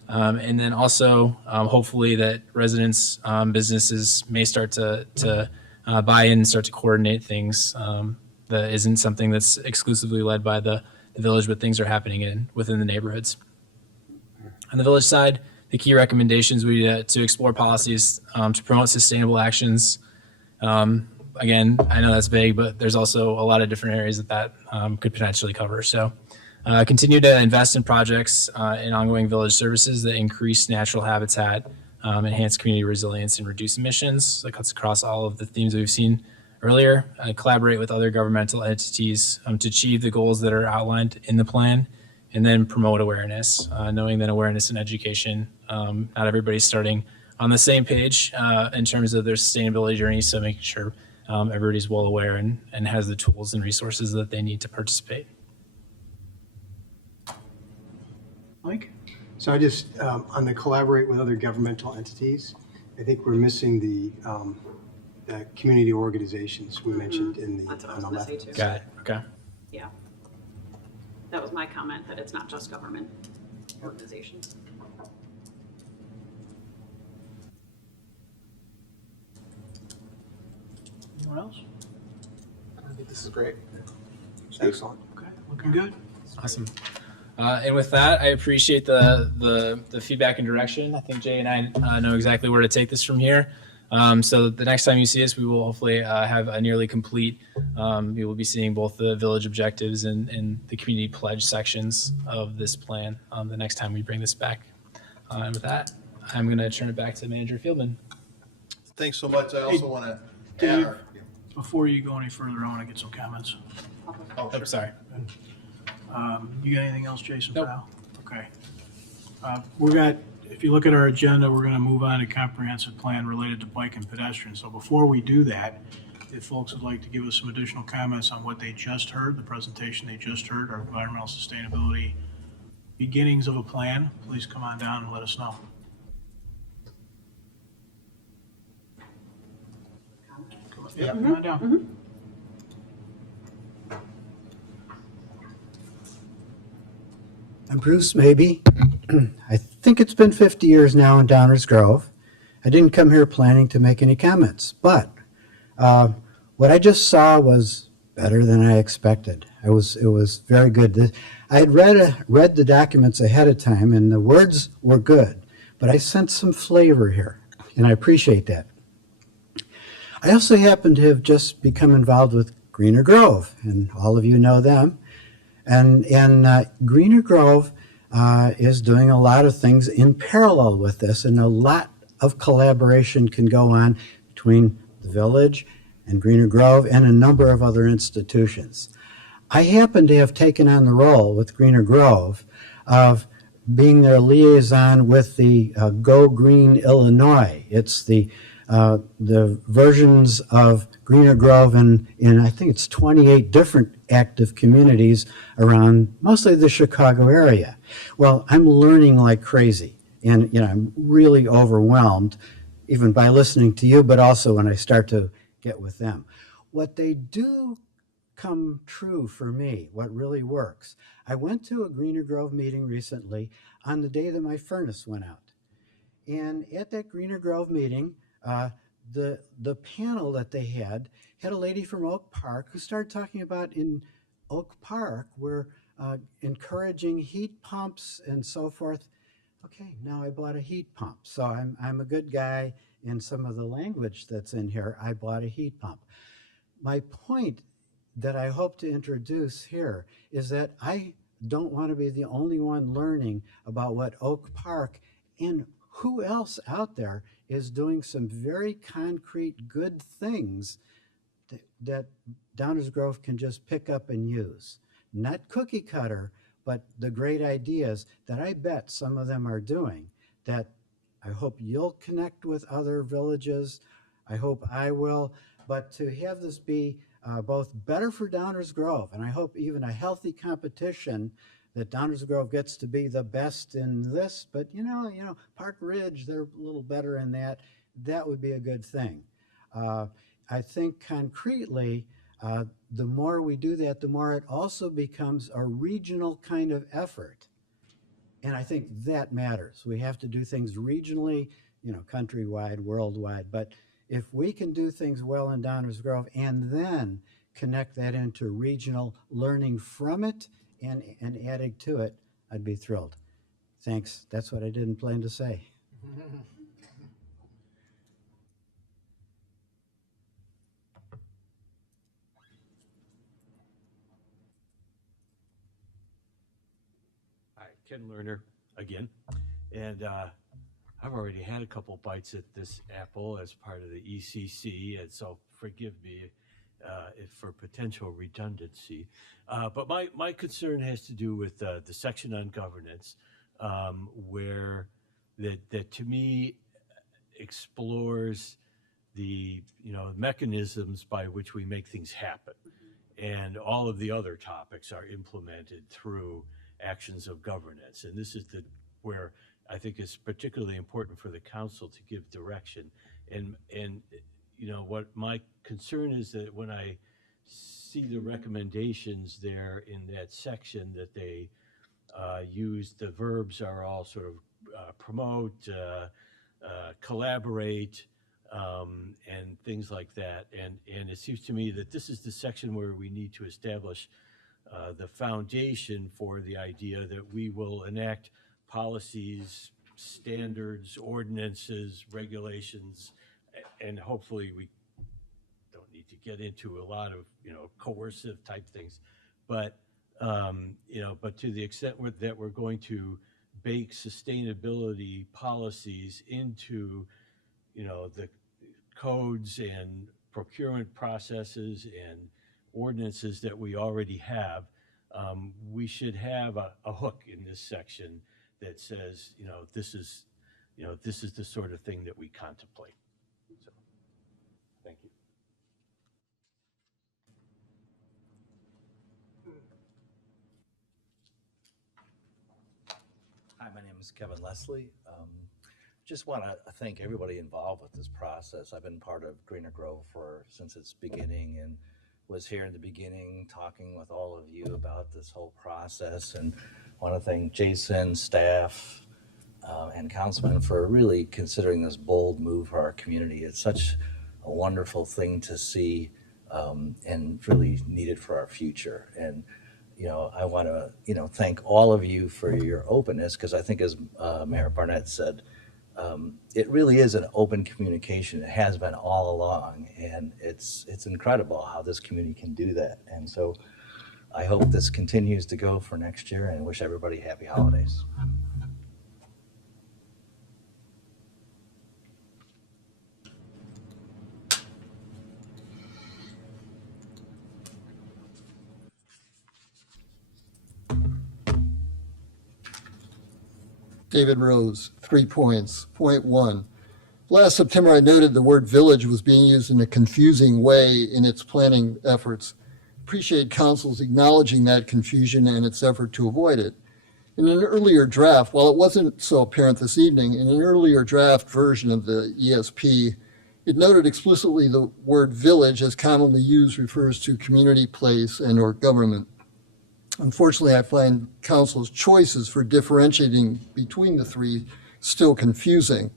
And then also hopefully that residents, businesses may start to buy in and start to coordinate things that isn't something that's exclusively led by the the village, but things are happening within the neighborhoods. On the village side, the key recommendations would be to explore policies to promote sustainable actions. Again, I know that's vague, but there's also a lot of different areas that could potentially cover. So continue to invest in projects and ongoing village services that increase natural habitat, enhance community resilience, and reduce emissions. That cuts across all of the themes that we've seen earlier. Collaborate with other governmental entities to achieve the goals that are outlined in the plan, and then promote awareness, knowing that awareness and education, not everybody's starting on the same page in terms of their sustainability journey, so making sure everybody's well aware and has the tools and resources that they need to participate. Mike? So I just, on the collaborate with other governmental entities, I think we're missing the community organizations we mentioned in the, That's what I on was the gonna say left. too. Got it. Okay. Yeah. That was my comment, that it's not just government organizations. Anyone else? I think this is great. Excellent. Okay, looking good. Awesome. And with that, I appreciate the feedback and direction. I think Jay and I know exactly where to take this from here. So the next time you see us, we will hopefully have a nearly complete, you will be seeing both the village objectives and the community pledge sections of this plan the next time we bring this back. And with that, I'm going to turn it back to Manager Fieldman. Thanks so much. I also want to Dave, add. before you go any further, I want to get some comments. Oh, Oh, sorry. You got anything else, Jason? Nope. Okay. If you look at our agenda, we're going to move on to comprehensive plan related to bike and pedestrian. So before we do that, if folks would like to give us some additional comments on what they just heard, the presentation they just heard, our environmental sustainability beginnings of a plan, please come on down and let us know. Yeah, come on down. I'm Bruce Maybe. I think it's been 50 years now in Downers Grove. I didn't come here planning to make any comments, but what I just saw was better than I expected. It was very good. I had read the documents ahead of time, and the words were good, but I sensed some flavor here, and I appreciate that. I also happen to have just become involved with Greener Grove, and all of you know them. And Greener Grove is doing a lot of things in parallel with this, and a lot of collaboration can go on between the village and Greener Grove and a number of other institutions. I happen to have taken on the role with Greener Grove of being their liaison with the Go Green Illinois. It's the versions of Greener Grove in I think it's 28 different active communities around mostly the Chicago area. Well, I'm learning like crazy, and I'm really overwhelmed, even by listening to you, but also when I start to get with them. What they do come true for me, what really works. I went to a Greener Grove meeting recently on the day that my furnace went out. And at that Greener Grove meeting, the panel that they had a lady from Oak Park who started talking about in Oak Park we're encouraging heat pumps and so forth. Okay, now I bought a heat pump. So I'm a good guy in some of the language that's in here. I bought a heat pump. My point that I hope to introduce here is that I don't want to be the only one learning about what Oak Park and who else out there is doing some very concrete good things that Downers Grove can just pick up and use. Not cookie cutter, but the great ideas that I bet some of them are doing that I hope you'll connect with other villages. I hope I will. But to have this be both better for Downers Grove, and I hope even a healthy competition that Downers Grove gets to be the best in this, but Park Ridge, they're a little better in that. That would be a good thing. I think concretely, the more we do that, the more it also becomes a regional kind of effort. And I think that matters. We have to do things regionally, countrywide, worldwide. But if we can do things well in Downers Grove and then connect that into regional learning from it and adding to it, I'd be thrilled. Thanks. That's what I didn't plan to say. Hi, Ken Lerner again. And I've already had a couple bites at this apple as part of the ECC, and so forgive me if for potential redundancy. But my concern has to do with the section on governance, where that to me explores the mechanisms by which we make things happen, and all of the other topics are implemented through actions of governance. And this is where I think it's particularly important for the council to give direction. And what my concern is that when I see the recommendations there in that section, that they use the verbs are all sort of promote, collaborate, and things like that. And it seems to me that this is the section where we need to establish the foundation for the idea that we will enact policies, standards, ordinances, regulations, and hopefully we don't need to get into a lot of coercive type things, but but to the extent that we're going to bake sustainability policies into the codes and procurement processes and ordinances that we already have, we should have a hook in this section that says, this is the sort of thing that we contemplate. So, thank you. Hi, my name is Kevin Leslie. Just want to thank everybody involved with this process. I've been part of Greener Grove since its beginning, and was here in the beginning talking with all of you about this whole process. And I want to thank Jason, staff, and councilmen for really considering this bold move for our community. It's such a wonderful thing to see, and really needed for our future. And I want to thank all of you for your openness, because I think, as Mayor Barnett said, it really is an open communication. It has been all along, and it's incredible how this community can do that. And so I hope this continues to go for next year, and wish everybody happy holidays. David Rose, 3 points. Point 1, last September I noted the word village was being used in a confusing way in its planning efforts. Appreciate council's acknowledging that confusion and its effort to avoid it. In an earlier draft, while it wasn't so apparent this evening, in an earlier draft version of the ESP, it noted explicitly the word village, as commonly used, refers to community, place, and or government. Unfortunately, I find council's choices for differentiating between the three still confusing,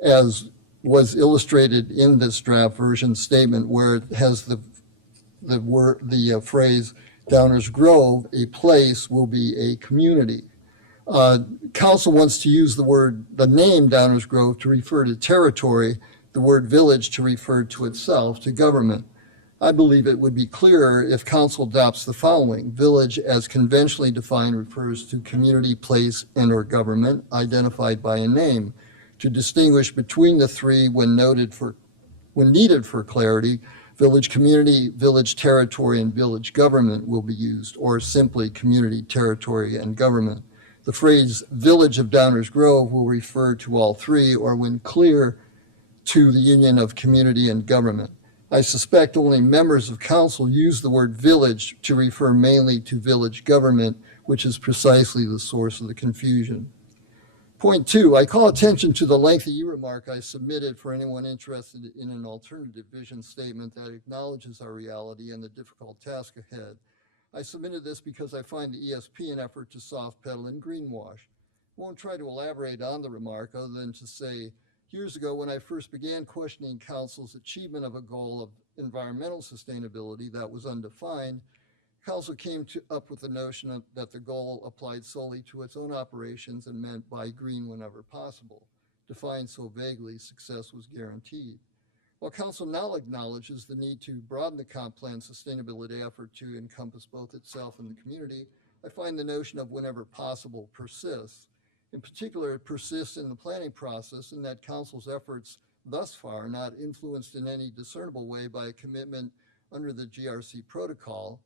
as was illustrated in this draft version statement, where it has the phrase Downers Grove, a place, will be a community. Council wants to use the name Downers Grove to refer to territory, the word village to refer to itself, to government. I believe it would be clearer if council adopts the following. Village, as conventionally defined, refers to community, place, and or government identified by a name. To distinguish between the three when needed for clarity, village community, village territory, and village government will be used, or simply community, territory, and government. The phrase village of Downers Grove will refer to all three, or when clear, to the union of community and government. I suspect only members of council use the word village to refer mainly to village government, which is precisely the source of the confusion. Point 2, I call attention to the lengthy remark I submitted for anyone interested in an alternative vision statement that acknowledges our reality and the difficult task ahead. I submitted this because I find the ESP an effort to soft pedal and greenwash. I won't try to elaborate on the remark other than to say, years ago, when I first began questioning council's achievement of a goal of environmental sustainability that was undefined, Council came up with the notion that the goal applied solely to its own operations and meant buy green whenever possible. Defined so vaguely, success was guaranteed. While Council now acknowledges the need to broaden the comp plan sustainability effort to encompass both itself and the community, I find the notion of whenever possible persists. In particular, it persists in the planning process in that Council's efforts thus far are not influenced in any discernible way by a commitment under the GRC protocol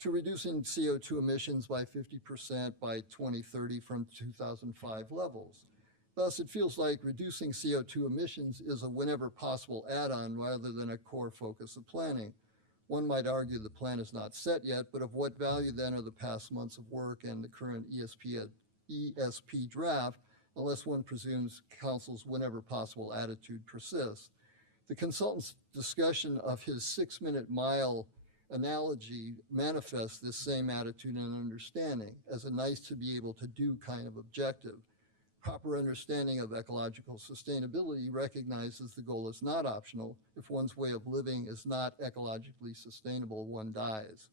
to reducing CO2 emissions by 50% by 2030 from 2005 levels. Thus, it feels like reducing CO2 emissions is a whenever possible add-on rather than a core focus of planning. One might argue the plan is not set yet, but of what value then are the past months of work and the current ESP draft, unless one presumes Council's whenever possible attitude persists. The consultant's discussion of his 6-minute mile analogy manifests this same attitude and understanding as a nice to be able to do kind of objective. Proper understanding of ecological sustainability recognizes the goal is not optional. If one's way of living is not ecologically sustainable, one dies.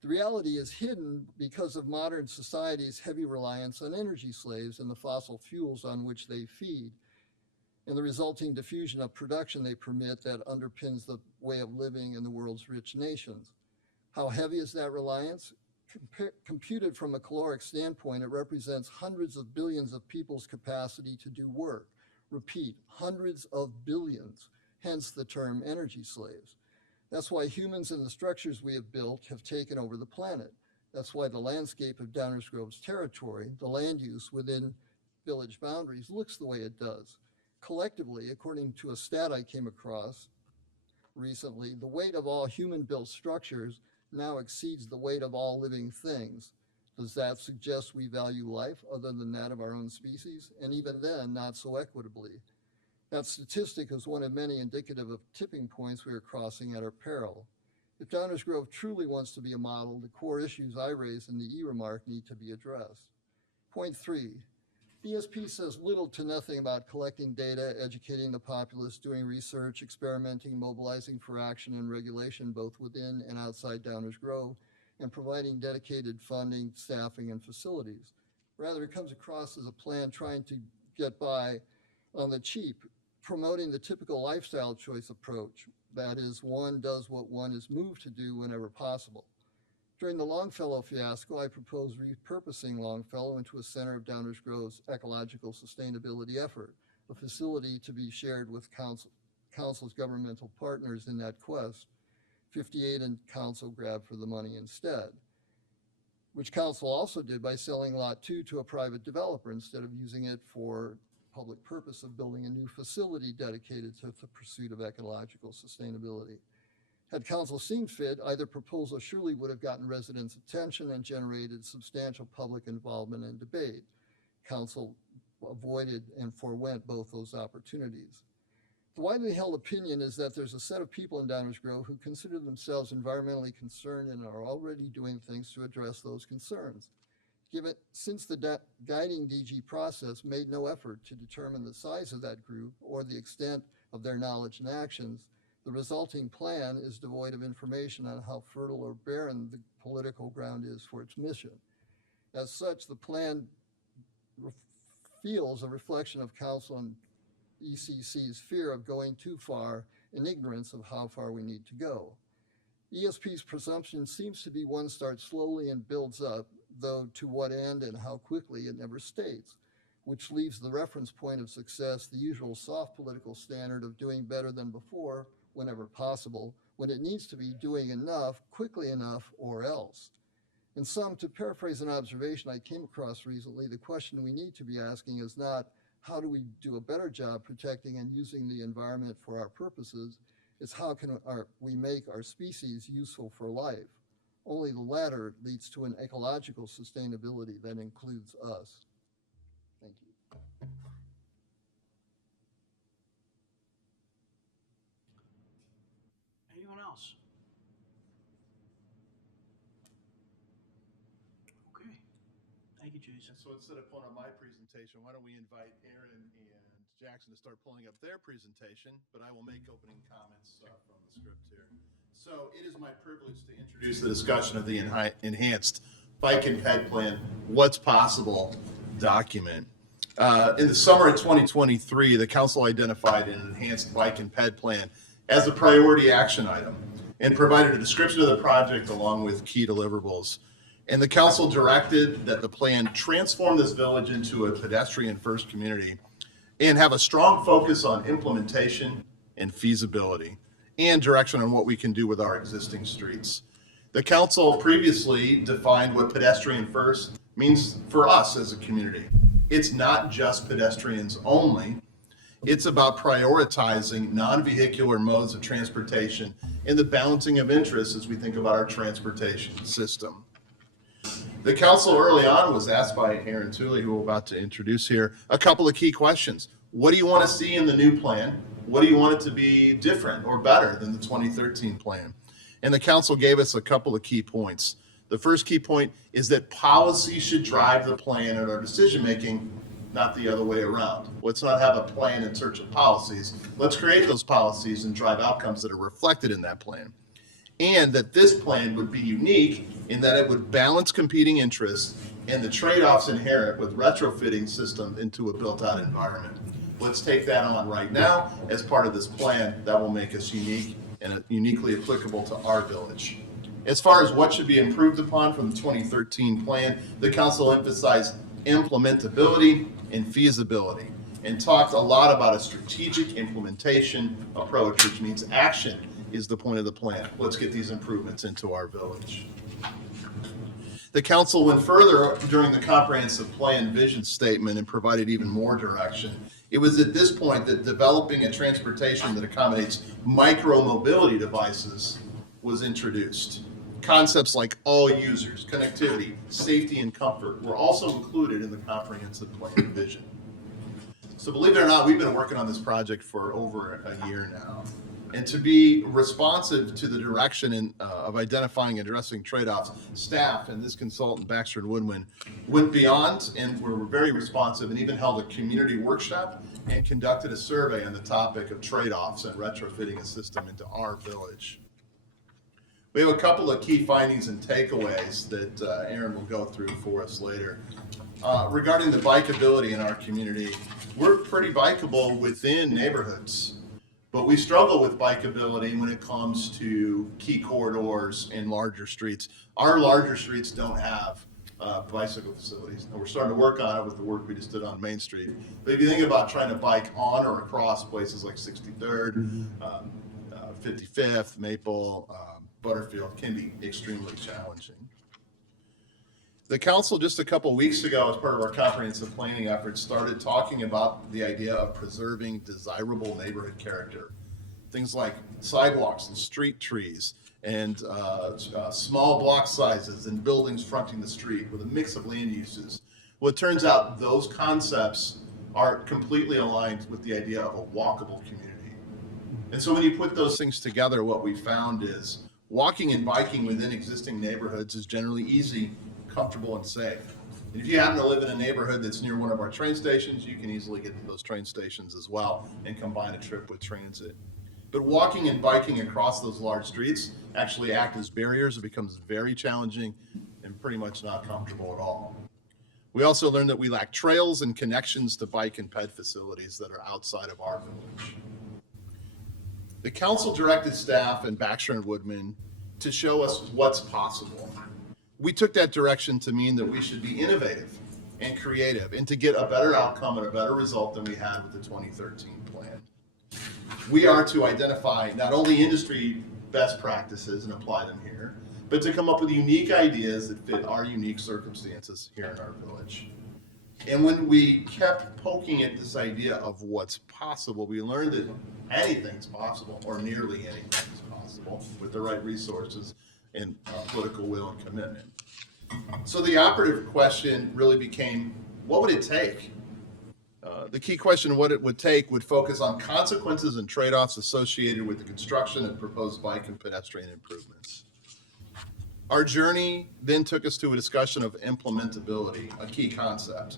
The reality is hidden because of modern society's heavy reliance on energy slaves and the fossil fuels on which they feed, and the resulting diffusion of production they permit that underpins the way of living in the world's rich nations. How heavy is that reliance? Computed from a caloric standpoint, it represents hundreds of billions of people's capacity to do work. Repeat, hundreds of billions, hence the term energy slaves. That's why humans and the structures we have built have taken over the planet. That's why the landscape of Downers Grove's territory, the land use within village boundaries, looks the way it does. Collectively, according to a stat I came across recently, the weight of all human-built structures now exceeds the weight of all living things. Does that suggest we value life other than that of our own species? And even then, not so equitably. That statistic is one of many indicative of tipping points we are crossing at our peril. If Downers Grove truly wants to be a model, the core issues I raised in the E-remark need to be addressed. Point 3, ESP says little to nothing about collecting data, educating the populace, doing research, experimenting, mobilizing for action and regulation both within and outside Downers Grove, and providing dedicated funding, staffing, and facilities. Rather, it comes across as a plan trying to get by on the cheap, promoting the typical lifestyle choice approach. That is, one does what one is moved to do whenever possible. During the Longfellow fiasco, I proposed repurposing Longfellow into a center of Downers Grove's ecological sustainability effort, a facility to be shared with Council's governmental partners in that quest. 58 in Council grabbed for the money instead, which Council also did by selling Lot 2 to a private developer instead of using it for public purpose of building a new facility dedicated to the pursuit of ecological sustainability. Had Council seen fit, either proposal surely would have gotten residents' attention and generated substantial public involvement and debate. Council avoided and forewent both those opportunities. The widely held opinion is that there's a set of people in Downers Grove who consider themselves environmentally concerned and are already doing things to address those concerns. Since the guiding DG process made no effort to determine the size of that group or the extent of their knowledge and actions, the resulting plan is devoid of information on how fertile or barren the political ground is for its mission. As such, the plan feels a reflection of Council and ECC's fear of going too far in ignorance of how far we need to go. ESP's presumption seems to be one starts slowly and builds up, though to what end and how quickly it never states, which leaves the reference point of success the usual soft political standard of doing better than before whenever possible, when it needs to be doing enough, quickly enough, or else. In sum, to paraphrase an observation I came across recently, the question we need to be asking is not how do we do a better job protecting and using the environment for our purposes, it's how can we make our species useful for life. Only the latter leads to an ecological sustainability that includes us. Thank you. Anyone else? Okay, thank you, Jason. So instead of pulling up my presentation, why don't we invite Aaron and Jackson to start pulling up their presentation, but I will make opening comments from the script here. So it is my privilege to introduce the discussion of the enhanced Bike and Ped Plan, What's Possible document. In the summer of 2023, the council identified an enhanced Bike and Ped Plan as a priority action item and provided a description of the project along with key deliverables. And the council directed that the plan transform this village into a pedestrian-first community and have a strong focus on implementation and feasibility and direction on what we can do with our existing streets. The council previously defined what pedestrian first means for us as a community. It's not just pedestrians only. It's about prioritizing non-vehicular modes of transportation and the balancing of interests as we think about our transportation system. The council early on was asked by Aaron Tooley, who we're about to introduce here, a couple of key questions. What do you want to see in the new plan? What do you want it to be different or better than the 2013 plan? And the council gave us a couple of key points. The first key point is that policy should drive the plan and our decision-making, not the other way around. Let's not have a plan in search of policies. Let's create those policies and drive outcomes that are reflected in that plan. And that this plan would be unique in that it would balance competing interests and the trade-offs inherent with retrofitting system into a built-out environment. Let's take that on right now as part of this plan that will make us unique and uniquely applicable to our village. As far as what should be improved upon from the 2013 plan, the council emphasized implementability and feasibility and talked a lot about a strategic implementation approach, which means action is the point of the plan. Let's get these improvements into our village. The council went further during the comprehensive plan vision statement and provided even more direction. It was at this point that developing a transportation that accommodates micro-mobility devices was introduced. Concepts like all users, connectivity, safety, and comfort were also included in the comprehensive plan vision. So believe it or not, we've been working on this project for over a year now. And to be responsive to the direction of identifying and addressing trade-offs, staff and this consultant, Baxter & Woodman, went beyond and were very responsive and even held a community workshop and conducted a survey on the topic of trade-offs and retrofitting a system into our village. We have a couple of key findings and takeaways that Aaron will go through for us later. Regarding the bikeability in our community, we're pretty bikeable within neighborhoods. But we struggle with bikeability when it comes to key corridors and larger streets. Our larger streets don't have bicycle facilities, and we're starting to work on it with the work we just did on Main Street. But if you think about trying to bike on or across places like 63rd, 55th, Maple, Butterfield, can be extremely challenging. The council just a couple weeks ago, as part of our comprehensive planning efforts, started talking about the idea of preserving desirable neighborhood character. Things like sidewalks and street trees and small block sizes and buildings fronting the street with a mix of land uses. Well, it turns out those concepts are completely aligned with the idea of a walkable community. And so when you put those things together, what we found is walking and biking within existing neighborhoods is generally easy, comfortable, and safe. And if you happen to live in a neighborhood that's near one of our train stations, you can easily get to those train stations as well and combine a trip with transit. But walking and biking across those large streets actually act as barriers. It becomes very challenging and pretty much not comfortable at all. We also learned that we lack trails and connections to bike and ped facilities that are outside of our village. The council directed staff and Baxter & Woodman to show us what's possible. We took that direction to mean that we should be innovative and creative and to get a better outcome and a better result than we had with the 2013 plan. We are to identify not only industry best practices and apply them here, but to come up with unique ideas that fit our unique circumstances here in our village. And when we kept poking at this idea of what's possible, we learned that anything's possible, or nearly anything's possible, with the right resources and political will and commitment. So the operative question really became, what would it take? The key question, what it would take, would focus on consequences and trade-offs associated with the construction and proposed bike and pedestrian improvements. Our journey then took us to a discussion of implementability, a key concept.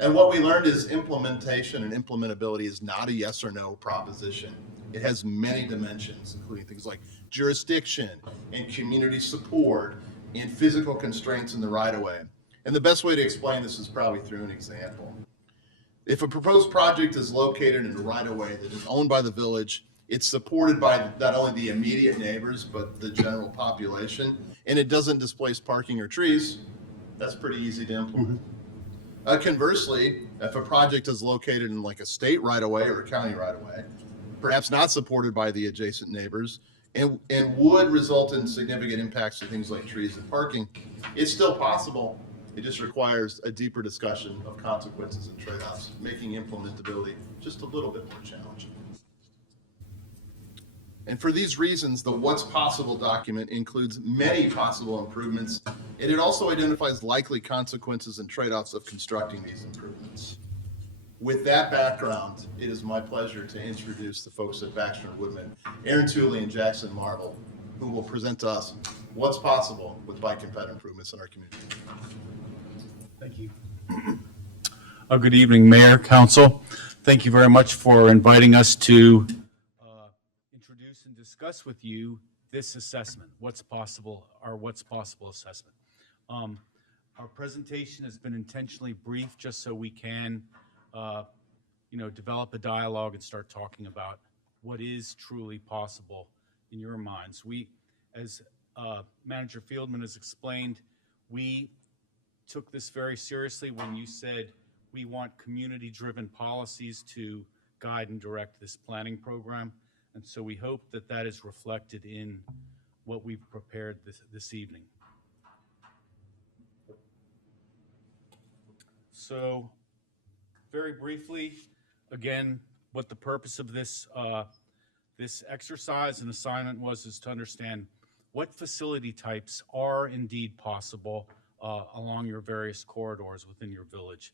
And what we learned is implementation and implementability is not a yes or no proposition. It has many dimensions, including things like jurisdiction and community support and physical constraints in the right-of-way. And the best way to explain this is probably through an example. If a proposed project is located in a right-of-way that is owned by the village, it's supported by not only the immediate neighbors, but the general population, and it doesn't displace parking or trees, that's pretty easy to implement. Conversely, if a project is located in like a state right-of-way or a county right-of-way, perhaps not supported by the adjacent neighbors, and would result in significant impacts to things like trees and parking, it's still possible. It just requires a deeper discussion of consequences and trade-offs, making implementability just a little bit more challenging. And for these reasons, the What's Possible document includes many possible improvements, and it also identifies likely consequences and trade-offs of constructing these improvements. With that background, it is my pleasure to introduce the folks at Baxter & Woodman, Aaron Tooley and Jackson Marble, who will present to us what's possible with bike and ped improvements in our community. Thank you. Good evening, Mayor, Council. Thank you very much for inviting us to introduce and discuss with you this assessment, What's Possible, our What's Possible assessment. Our presentation has been intentionally brief just so we can develop a dialogue and start talking about what is truly possible in your minds. We, as Manager Fieldman has explained, we took this very seriously when you said we want community-driven policies to guide and direct this planning program. And so we hope that that is reflected in what we've prepared this evening. So very briefly, again, what the purpose of this exercise and assignment was is to understand what facility types are indeed possible along your various corridors within your village,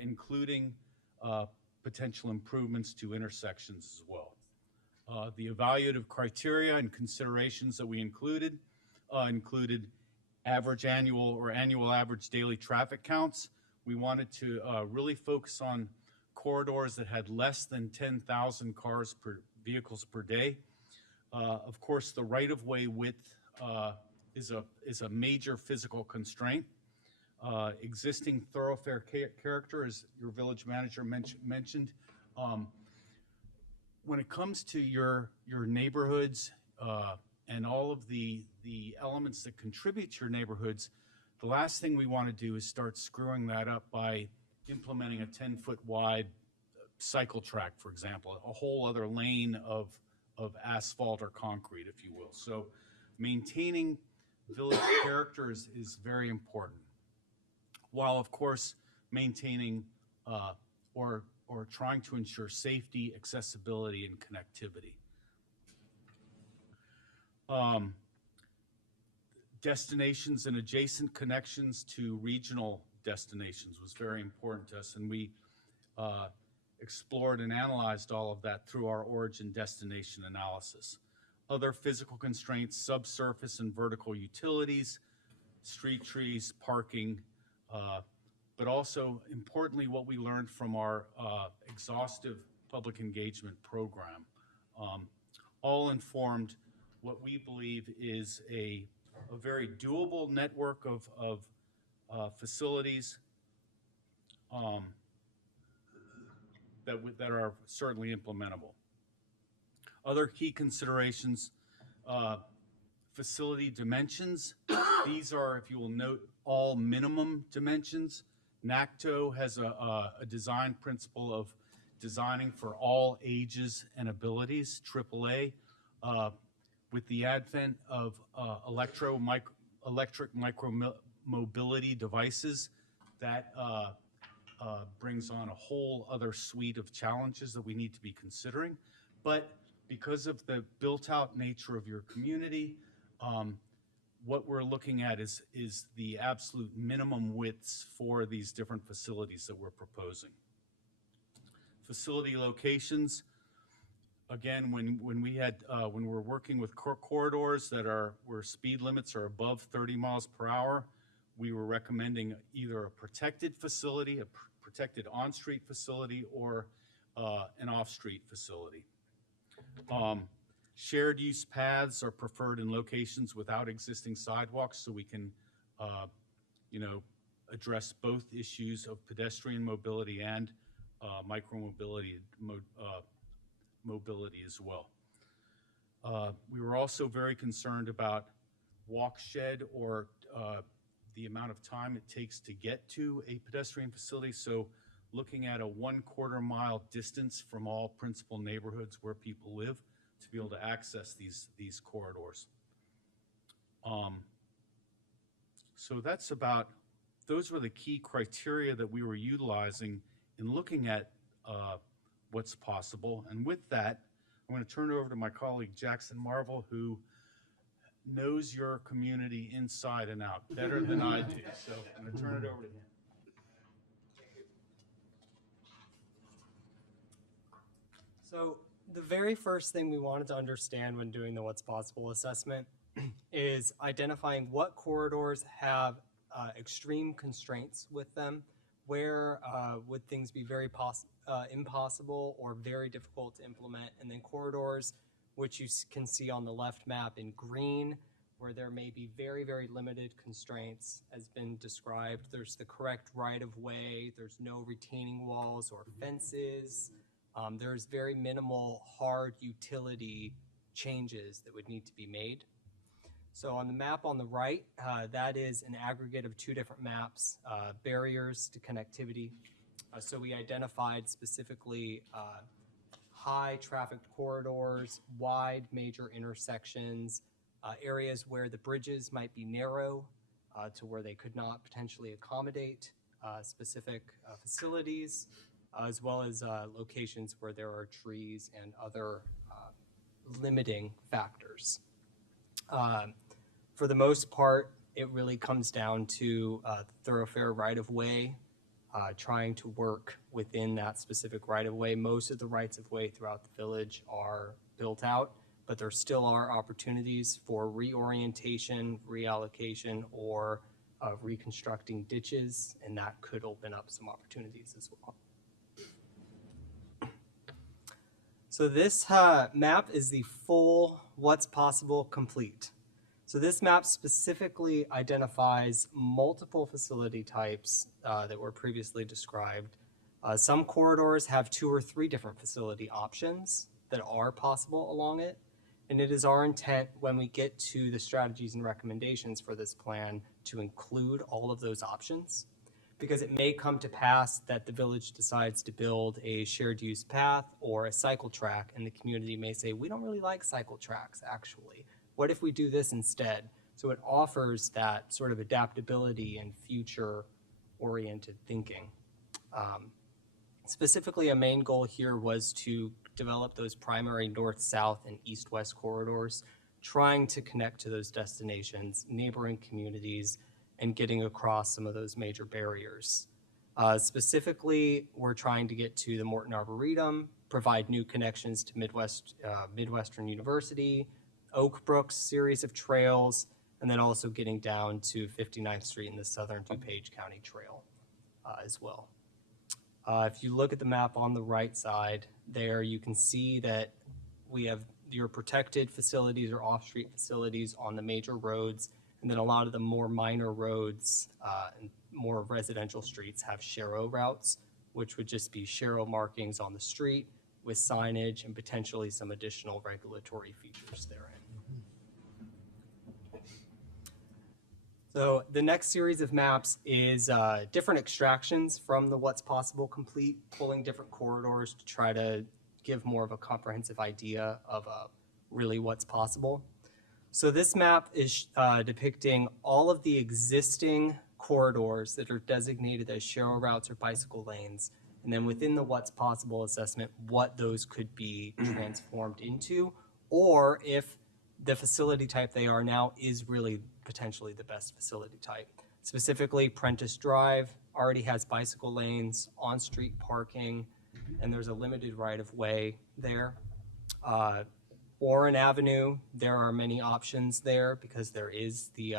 including potential improvements to intersections as well. The evaluative criteria and considerations that we included average annual or annual average daily traffic counts. We wanted to really focus on corridors that had less than 10,000 vehicles per day. Of course, the right-of-way width is a major physical constraint. Existing thoroughfare character, as your village manager mentioned. When it comes to your neighborhoods and all of the elements that contribute to your neighborhoods, the last thing we want to do is start screwing that up by implementing a 10-foot wide cycle track, for example, a whole other lane of asphalt or concrete, if you will. So maintaining village character is very important, while of course maintaining or trying to ensure safety, accessibility, and connectivity. Destinations and adjacent connections to regional destinations was very important to us, and we explored and analyzed all of that through our origin destination analysis. Other physical constraints, subsurface and vertical utilities, street trees, parking, but also importantly what we learned from our exhaustive public engagement program. All informed what we believe is a very doable network of facilities that are certainly implementable. Other key considerations, facility dimensions. These are, if you will note, all minimum dimensions. NACTO has a design principle of designing for all ages and abilities, AAA. With the advent of electric micromobility devices, that brings on a whole other suite of challenges that we need to be considering. But because of the built-out nature of your community, what we're looking at is the absolute minimum widths for these different facilities that we're proposing. Facility locations. Again, when we're working with corridors where speed limits are above 30 miles per hour, we were recommending either a protected facility, a protected on-street facility, or an off-street facility. Shared use paths are preferred in locations without existing sidewalks, so we can, address both issues of pedestrian mobility and micromobility mobility as well. We were also very concerned about walk shed or the amount of time it takes to get to a pedestrian facility. So looking at a 1/4 mile distance from all principal neighborhoods where people live to be able to access these corridors. So those were the key criteria that we were utilizing in looking at what's possible. And with that, I'm going to turn it over to my colleague Jackson Marvel, who knows your community inside and out better than I do. So I'm going to turn it over to him. So the very first thing we wanted to understand when doing the What's Possible assessment is identifying what corridors have extreme constraints with them. Where would things be very impossible or very difficult to implement? And then corridors, which you can see on the left map in green, where there may be very, very limited constraints has been described. There's the correct right-of-way, there's no retaining walls or fences. There's very minimal hard utility changes that would need to be made. So on the map on the right, that is an aggregate of 2 different maps, barriers to connectivity. So we identified specifically high trafficked corridors, wide major intersections, areas where the bridges might be narrow to where they could not potentially accommodate specific facilities, as well as locations where there are trees and other limiting factors. For the most part, it really comes down to thoroughfare right-of-way, trying to work within that specific right-of-way. Most of the rights-of-way throughout the village are built out, but there still are opportunities for reorientation, reallocation, or reconstructing ditches, and that could open up some opportunities as well. So this map is the full What's Possible complete. So this map specifically identifies multiple facility types that were previously described. Some corridors have 2 or 3 different facility options that are possible along it. And it is our intent when we get to the strategies and recommendations for this plan to include all of those options, because it may come to pass that the village decides to build a shared use path or a cycle track, and the community may say, we don't really like cycle tracks actually. What if we do this instead? So it offers that sort of adaptability and future-oriented thinking. Specifically, a main goal here was to develop those primary north-south and east-west corridors, trying to connect to those destinations, neighboring communities, and getting across some of those major barriers. Specifically, we're trying to get to the Morton Arboretum, provide new connections to Midwestern University, Oak Brook's series of trails, and then also getting down to 59th Street and the Southern DuPage County Trail as well. If you look at the map on the right side there, you can see that we have your protected facilities or off-street facilities on the major roads, and then a lot of the more minor roads and more residential streets have Shero routes, which would just be Shero markings on the street with signage and potentially some additional regulatory features therein. So the next series of maps is different extractions from the What's Possible complete, pulling different corridors to try to give more of a comprehensive idea of really what's possible. So this map is depicting all of the existing corridors that are designated as Shero routes or bicycle lanes, and then within the What's Possible assessment, what those could be transformed into, or if the facility type they are now is really potentially the best facility type. Specifically, Prentice Drive already has bicycle lanes, on-street parking, and there's a limited right-of-way there. Oren Avenue, there are many options there because there is the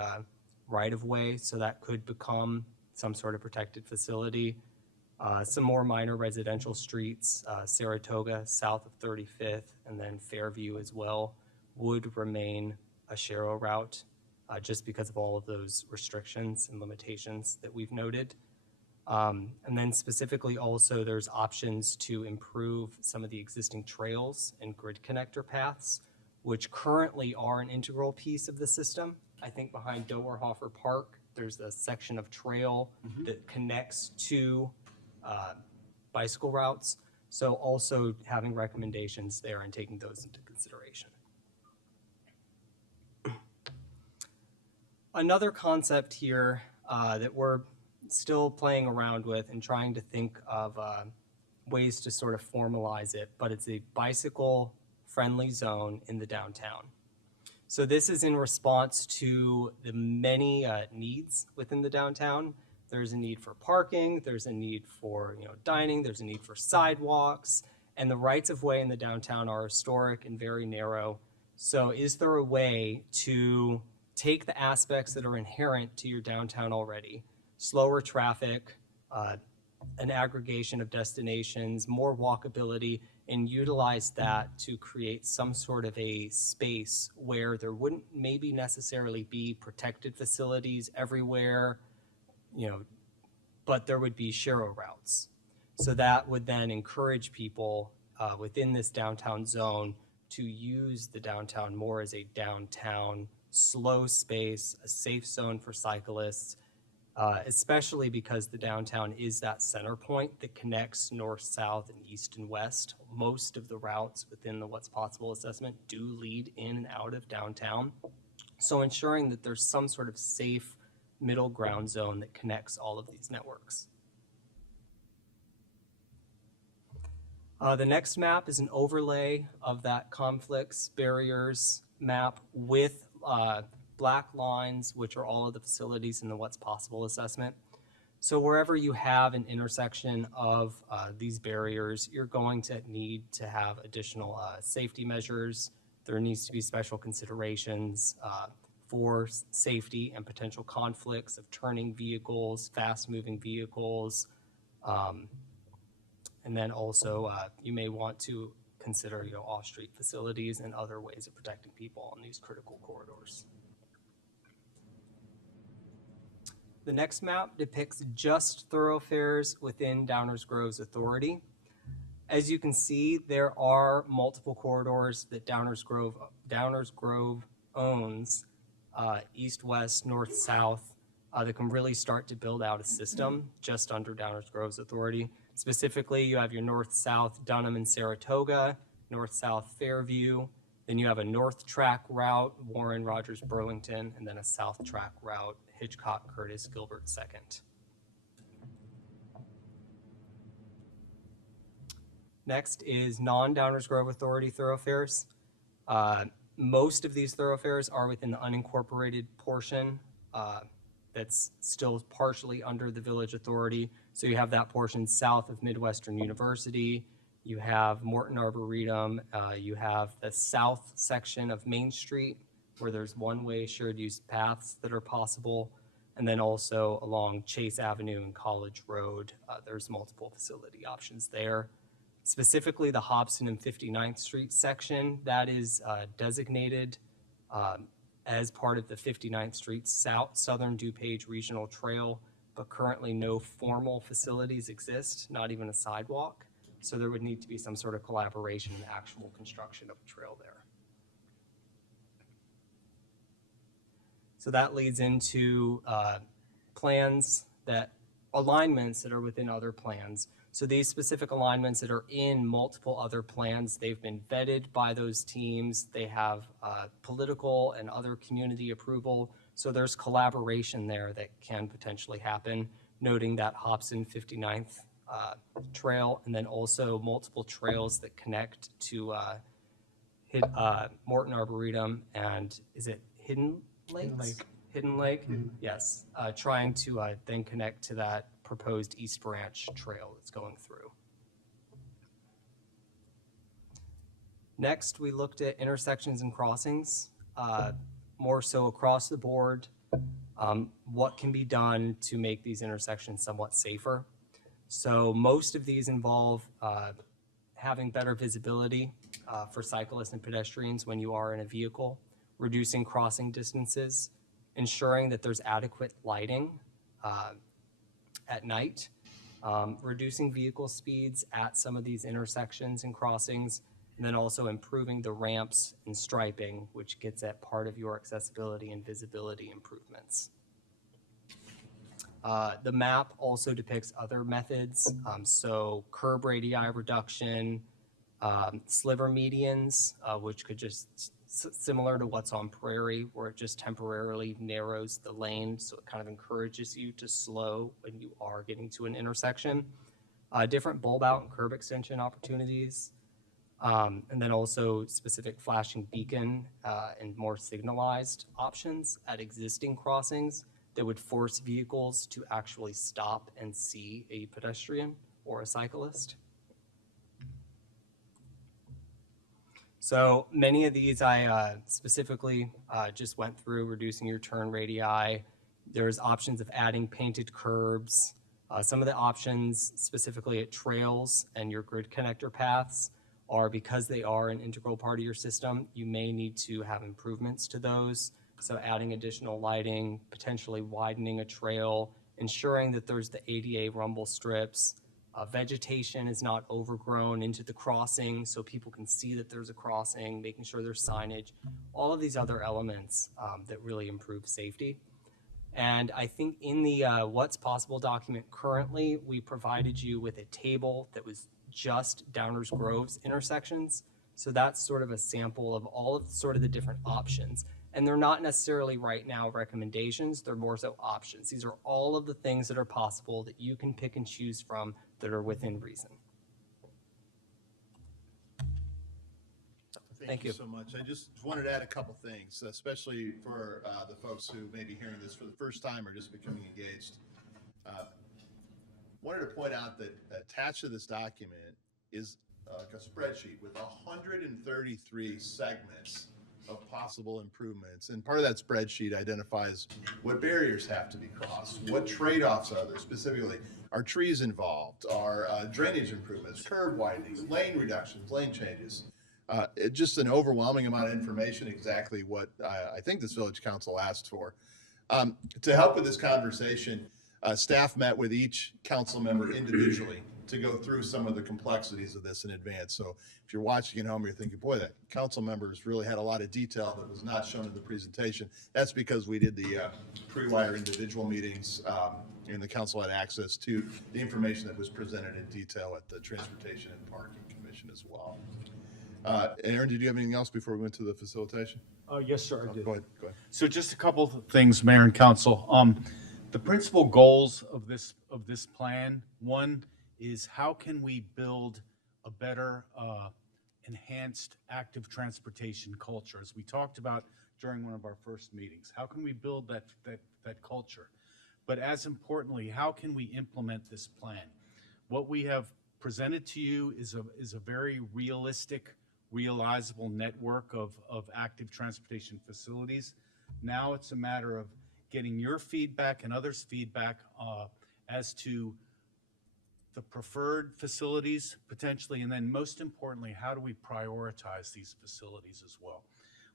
right-of-way, so that could become some sort of protected facility. Some more minor residential streets, Saratoga south of 35th, and then Fairview as well, would remain a Shero route just because of all of those restrictions and limitations that we've noted. And then specifically also there's options to improve some of the existing trails and grid connector paths, which currently are an integral piece of the system. I think behind Doerhofer Park, there's a section of trail that connects to bicycle routes. So also having recommendations there and taking those into consideration. Another concept here that we're still playing around with and trying to think of ways to sort of formalize it, but it's a bicycle-friendly zone in the downtown. So this is in response to the many needs within the downtown. There's a need for parking, there's a need for dining, there's a need for sidewalks, and the rights of way in the downtown are historic and very narrow. So is there a way to take the aspects that are inherent to your downtown already, slower traffic, an aggregation of destinations, more walkability, and utilize that to create some sort of a space where there wouldn't maybe necessarily be protected facilities everywhere, but there would be Shero routes. So that would then encourage people within this downtown zone to use the downtown more as a downtown slow space, a safe zone for cyclists, especially because the downtown is that center point that connects north, south, and east and west. Most of the routes within the What's Possible assessment do lead in and out of downtown. So ensuring that there's some sort of safe middle ground zone that connects all of these networks. The next map is an overlay of that conflicts, barriers map with black lines, which are all of the facilities in the What's Possible assessment. So wherever you have an intersection of these barriers, you're going to need to have additional safety measures. There needs to be special considerations for safety and potential conflicts of turning vehicles, fast-moving vehicles. And then also you may want to consider off-street facilities and other ways of protecting people on these critical corridors. The next map depicts just thoroughfares within Downers Grove's authority. As you can see, there are multiple corridors that Downers Grove owns, east, west, north, south, that can really start to build out a system just under Downers Grove's authority. Specifically, you have your north-south Dunham and Saratoga, north-south Fairview, then you have a north track route, Warren, Rogers, Burlington, and then a south track route, Hitchcock, Curtis, Gilbert, 2nd. Next is non-Downers Grove Authority thoroughfares. Most of these thoroughfares are within the unincorporated portion that's still partially under the village authority. So you have that portion south of Midwestern University, you have Morton Arboretum, you have the south section of Main Street where there's one-way shared use paths that are possible, and then also along Chase Avenue and College Road, there's multiple facility options there. Specifically the Hobson and 59th Street section, that is designated as part of the 59th Street Southern DuPage Regional Trail, but currently no formal facilities exist, not even a sidewalk. So there would need to be some sort of collaboration in the actual construction of a trail there. So that leads into alignments that are within other plans. So these specific alignments that are in multiple other plans, they've been vetted by those teams. They have political and other community approval. So there's collaboration there that can potentially happen, noting that Hobson 59th trail, and then also multiple trails that connect to Morton Arboretum and is it Hidden Lakes? Hidden Lake? Mm-hmm. Yes, trying to then connect to that proposed East Branch trail that's going through. Next, we looked at intersections and crossings, more so across the board. What can be done to make these intersections somewhat safer? So most of these involve having better visibility for cyclists and pedestrians when you are in a vehicle, reducing crossing distances, ensuring that there's adequate lighting at night, reducing vehicle speeds at some of these intersections and crossings, and then also improving the ramps and striping, which gets at part of your accessibility and visibility improvements. The map also depicts other methods, so curb radii reduction, sliver medians, which could just similar to what's on Prairie, where it just temporarily narrows the lane, so it kind of encourages you to slow when you are getting to an intersection. Different bulb out and curb extension opportunities, and then also specific flashing beacon and more signalized options at existing crossings that would force vehicles to actually stop and see a pedestrian or a cyclist. So many of these I specifically just went through, reducing your turn radii. There's options of adding painted curbs. Some of the options specifically at trails and your grid connector paths are, because they are an integral part of your system, you may need to have improvements to those. So adding additional lighting, potentially widening a trail, ensuring that there's the ADA rumble strips. Vegetation is not overgrown into the crossing so people can see that there's a crossing, making sure there's signage, all of these other elements that really improve safety. And I think in the What's Possible document currently, we provided you with a table that was just Downers Grove's intersections. So that's sort of a sample of all of sort of the different options. And they're not necessarily right now recommendations, they're more so options. These are all of the things that are possible that you can pick and choose from that are within reason. Thank you so much. I just wanted to add a couple things, especially for the folks who may be hearing this for the first time or just becoming engaged. Wanted to point out that attached to this document is a spreadsheet with 133 segments of possible improvements. And part of that spreadsheet identifies what barriers have to be crossed, what trade-offs are there specifically. Are trees involved? Are drainage improvements, curb widenings, lane reductions, lane changes? Just an overwhelming amount of information, exactly what I think this village council asked for. To help with this conversation, staff met with each council member individually to go through some of the complexities of this in advance. So if you're watching at home, you're thinking, boy, that council members really had a lot of detail that was not shown in the presentation. That's because we did the pre-wire individual meetings and the council had access to the information that was presented in detail at the Transportation and Parking Commission as well. Aaron, did you have anything else before we went to the facilitation? Yes, sir, I did. Go ahead. So just a couple of things, Mayor and Council. The principal goals of this plan, one is how can we build a better enhanced active transportation culture, as we talked about during one of our first meetings. How can we build that culture? But as importantly, how can we implement this plan? What we have presented to you is a very realistic, realizable network of active transportation facilities. Now it's a matter of getting your feedback and others' feedback as to the preferred facilities potentially, and then most importantly, how do we prioritize these facilities as well?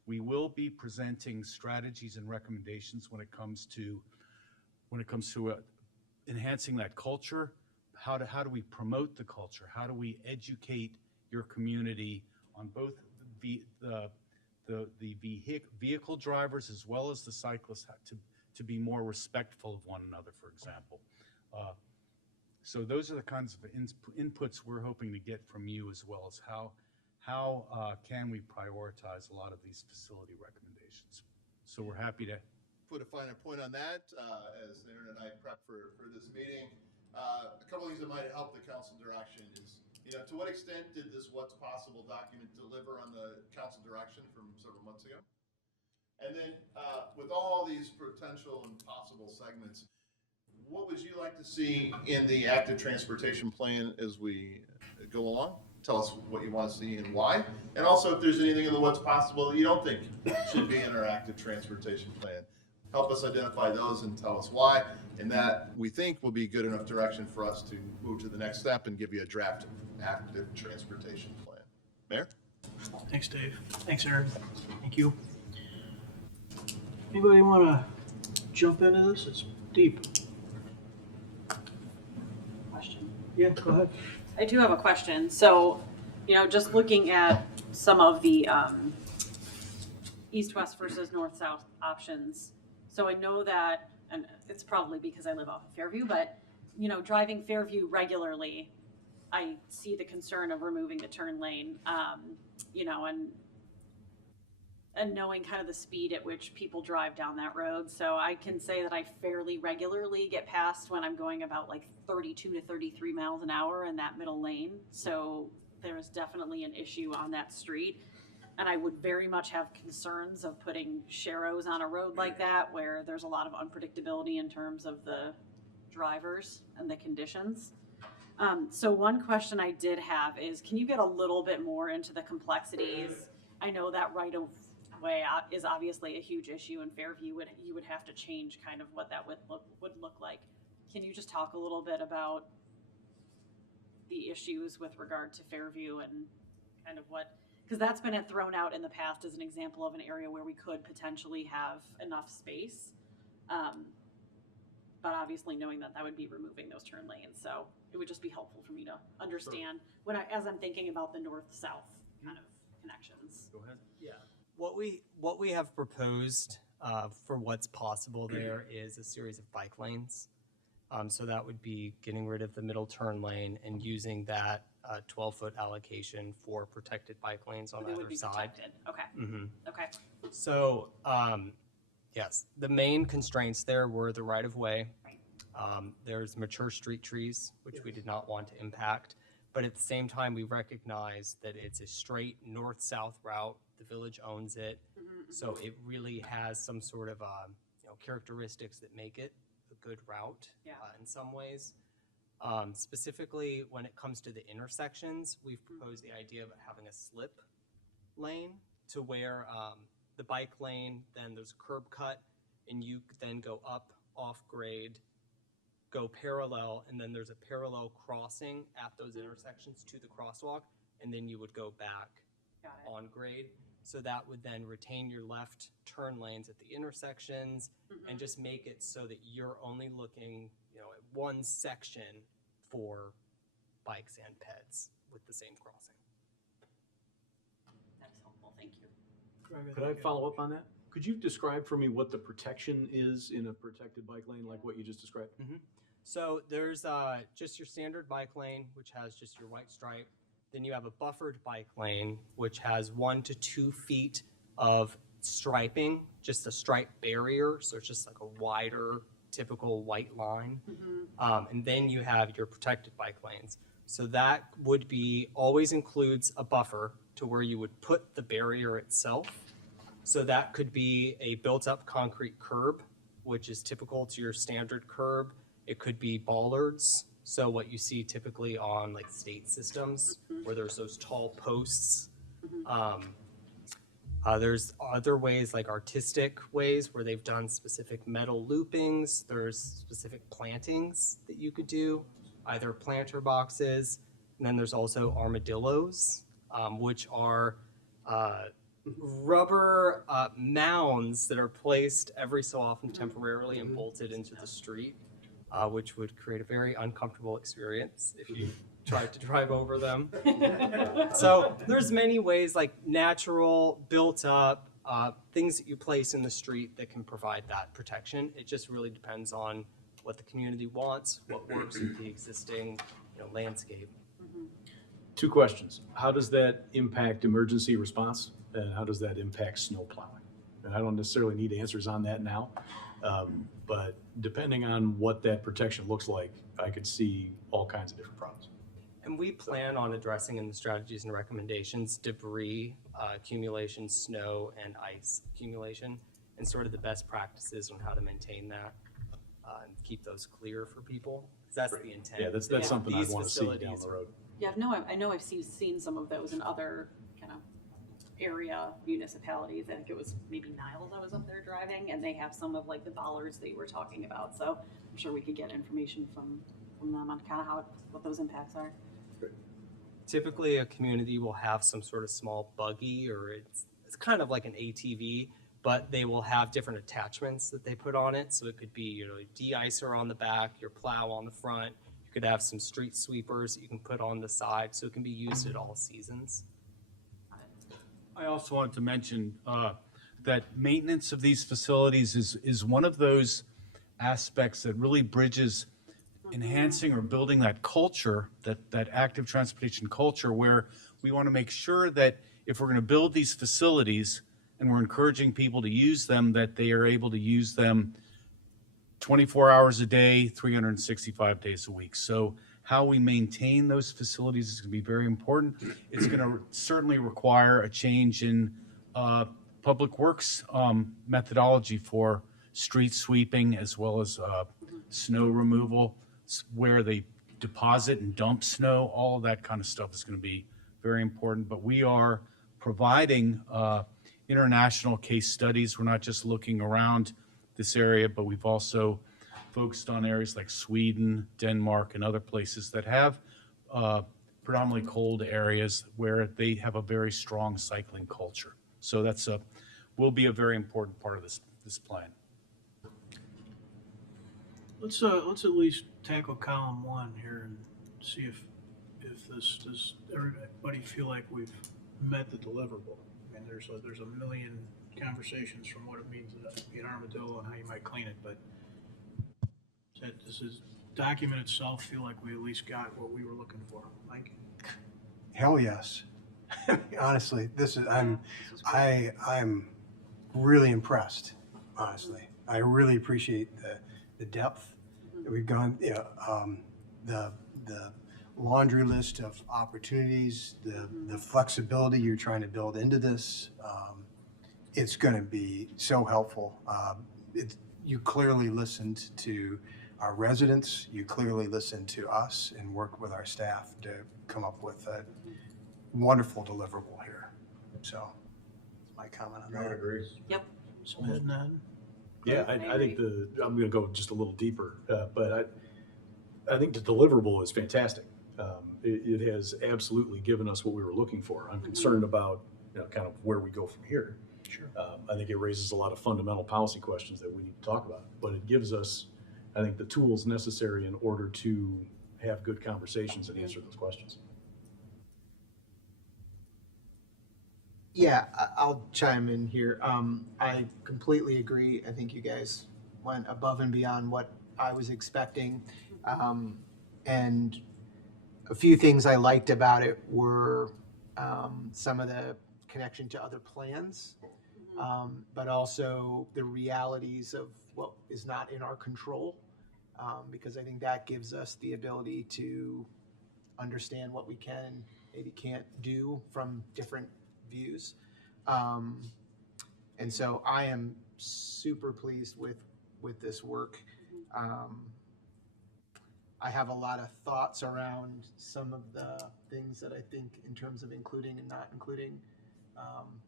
We will be presenting strategies and recommendations when it comes to enhancing that culture. How do we promote the culture? How do we educate your community on both the vehicle drivers as well as the cyclists to be more respectful of one another, for example. So those are the kinds of inputs we're hoping to get from you, as well as how can we prioritize a lot of these facility recommendations. So we're happy to Put a finer point on that as Aaron and I prep for this meeting. A couple things that might help the council direction is, to what extent did this What's Possible document deliver on the council direction from several months ago? And then with all these potential and possible segments, what would you like to see in the active transportation plan as we go along? Tell us what you want to see and why. And also if there's anything in the What's Possible that you don't think should be in our active transportation plan. help us identify those and tell us why. And that, we think, will be good enough direction for us to move to the next step and give you a draft active transportation plan. Mayor? Thanks, Dave. Thanks, Aaron. Thank you. Anybody want to jump into this? It's deep. Question. Yeah, go ahead. I do have a question. So, just looking at some of the east-west versus north-south options. So I know that, and it's probably because I live off of Fairview, but, driving Fairview regularly, I see the concern of removing the turn lane, and knowing kind of the speed at which people drive down that road. So I can say that I fairly regularly get past when I'm going about like 32 to 33 miles an hour in that middle lane. So there is definitely an issue on that street. And I would very much have concerns of putting sharrows on a road like that where there's a lot of unpredictability in terms of the drivers and the conditions. So one question I did have is, can you get a little bit more into the complexities? I know that right of way is obviously a huge issue in Fairview. You would have to change kind of what that would look like. Can you just talk a little bit about the issues with regard to Fairview and kind of what, because that's been thrown out in the past as an example of an area where we could potentially have enough space. But obviously knowing that would be removing those turn lanes. So it would just be helpful for me to understand as I'm thinking about the north-south kind of connections. Go ahead. Yeah. What we have proposed for what's possible there is a series of bike lanes. So that would be getting rid of the middle turn lane and using that 12-foot allocation for protected bike lanes on They would either be side. protected. Okay. Mhm. Okay. So, yes, the main constraints there were the right-of-way. There's mature street trees, which we did not want to impact. But at the same time, we recognize that it's a straight north-south route. The village owns it. So it really has some sort of characteristics that make it a good route in some ways. Specifically, when it comes to the intersections, we've proposed the idea of having a slip lane to where the bike lane, then there's a curb cut, and you then go up off grade, go parallel, and then there's a parallel crossing at those intersections to the crosswalk, and then you would go back on grade. So that would then retain your left turn lanes at the intersections and just make it so that you're only looking, at one section for bikes and peds with the same crossing. That's helpful. Thank you. Could I follow up on that? Could you describe for me what the protection is in a protected bike lane, like what you just described? So there's just your standard bike lane, which has just your white stripe. Then you have a buffered bike lane, which has 1 to 2 feet of striping, just a stripe barrier. So it's just like a wider, typical white line. And then you have your protected bike lanes. So that would be, always includes a buffer to where you would put the barrier itself. So that could be a built-up concrete curb, which is typical to your standard curb. It could be bollards. So what you see typically on like state systems where there's those tall posts. There's other ways, like artistic ways, where they've done specific metal loopings. There's specific plantings that you could do, either planter boxes. And then there's also armadillos, which are rubber mounds that are placed every so often temporarily and bolted into the street, which would create a very uncomfortable experience if you tried to drive over them. So there's many ways, like natural, built up, things that you place in the street that can provide that protection. It just really depends on what the community wants, what works with the existing landscape. Two questions. How does that impact emergency response? And how does that impact snow plowing? And I don't necessarily need answers on that now, but depending on what that protection looks like, I could see all kinds of different problems. And we plan on addressing in the strategies and recommendations debris accumulation, snow and ice accumulation, and sort of the best practices on how to maintain that and keep those clear for people. That's the intent. Yeah, that's something I want to see down the road. Yeah, I know I've seen some of those in other kind of area municipalities. I think it was maybe Niles I was up there driving, and they have some of like the bollards that you were talking about. So I'm sure we could get information from them on kind of what those impacts are. Typically, a community will have some sort of small buggy, or it's kind of like an ATV, but they will have different attachments that they put on it. So it could be, a de-icer on the back, your plow on the front. You could have some street sweepers that you can put on the side, so it can be used at all seasons. I also wanted to mention that maintenance of these facilities is one of those aspects that really bridges enhancing or building that culture, that active transportation culture, where we want to make sure that if we're going to build these facilities and we're encouraging people to use them, that they are able to use them 24 hours a day, 365 days a week. So how we maintain those facilities is going to be very important. It's going to certainly require a change in public works methodology for street sweeping, as well as snow removal, where they deposit and dump snow. All of that kind of stuff is going to be very important. But we are providing international case studies. We're not just looking around this area, but we've also focused on areas like Sweden, Denmark, and other places that have predominantly cold areas where they have a very strong cycling culture. So that's will be a very important part of this plan. Let's at least tackle column 1 here and see if this does everybody feel like we've met the deliverable. I mean, there's a million conversations from what it means to be an armadillo and how you might clean it, but does this document itself feel like we at least got what we were looking for, Mike? Hell yes. Honestly, I'm really impressed. Honestly, I really appreciate the depth that we've gone. The laundry list of opportunities, the flexibility you're trying to build into this. It's going to be so helpful. You clearly listened to our residents. You clearly listened to us and worked with our staff to come up with a wonderful deliverable here. So that's my comment on that. I would agree. Yep. Yeah, I think I'm going to go just a little deeper, but I think the deliverable is fantastic. It has absolutely given us what we were looking for. I'm concerned about kind of where we go from here. Sure. I think it raises a lot of fundamental policy questions that we need to talk about, but it gives us, I think, the tools necessary in order to have good conversations and answer those questions. Yeah, I'll chime in here. I completely agree. I think you guys went above and beyond what I was expecting. And a few things I liked about it were some of the connection to other plans, but also the realities of what is not in our control, because I think that gives us the ability to understand what we can and maybe can't do from different views. And so I am super pleased with this work. I have a lot of thoughts around some of the things that I think in terms of including and not including,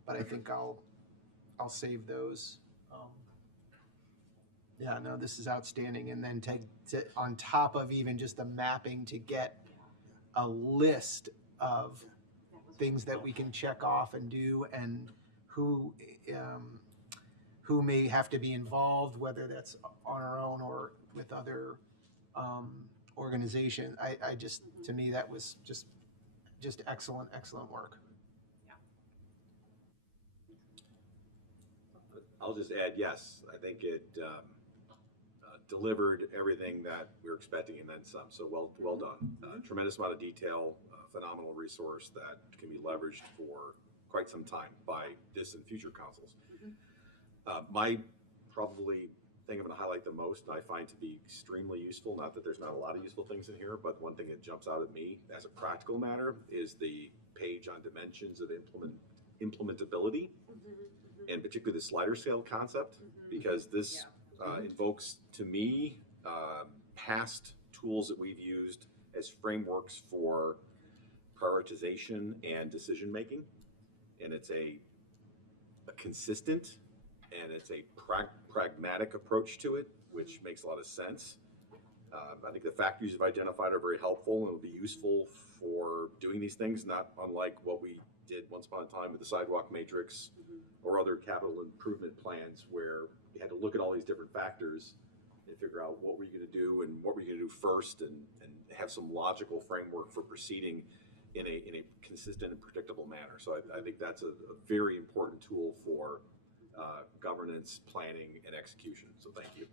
but I think I'll save those. Yeah, no, this is outstanding. And then to on top of even just the mapping, to get a list of things that we can check off and do, and who may have to be involved, whether that's on our own or with other organization. I just, to me, that was just excellent work. I'll just add, yes, I think it delivered everything that we were expecting and then some. So well done. Tremendous amount of detail, phenomenal resource that can be leveraged for quite some time by this and future councils. My probably thing I'm going to highlight the most, and I find to be extremely useful, not that there's not a lot of useful things in here, but one thing that jumps out at me as a practical matter is the page on dimensions of implementability, and particularly the slider scale concept, because this invokes, to me, past tools that we've used as frameworks for prioritization and decision making. and it's a consistent and it's a pragmatic approach to it, which makes a lot of sense. I think the factors you've identified are very helpful and will be useful for doing these things, not unlike what we did once upon a time with the sidewalk matrix or other capital improvement plans, where you had to look at all these different factors and figure out what were you going to do and what were you going to do first, and have some logical framework for proceeding in a consistent and predictable manner. So I think that's a very important tool for governance, planning, and execution. So thank you.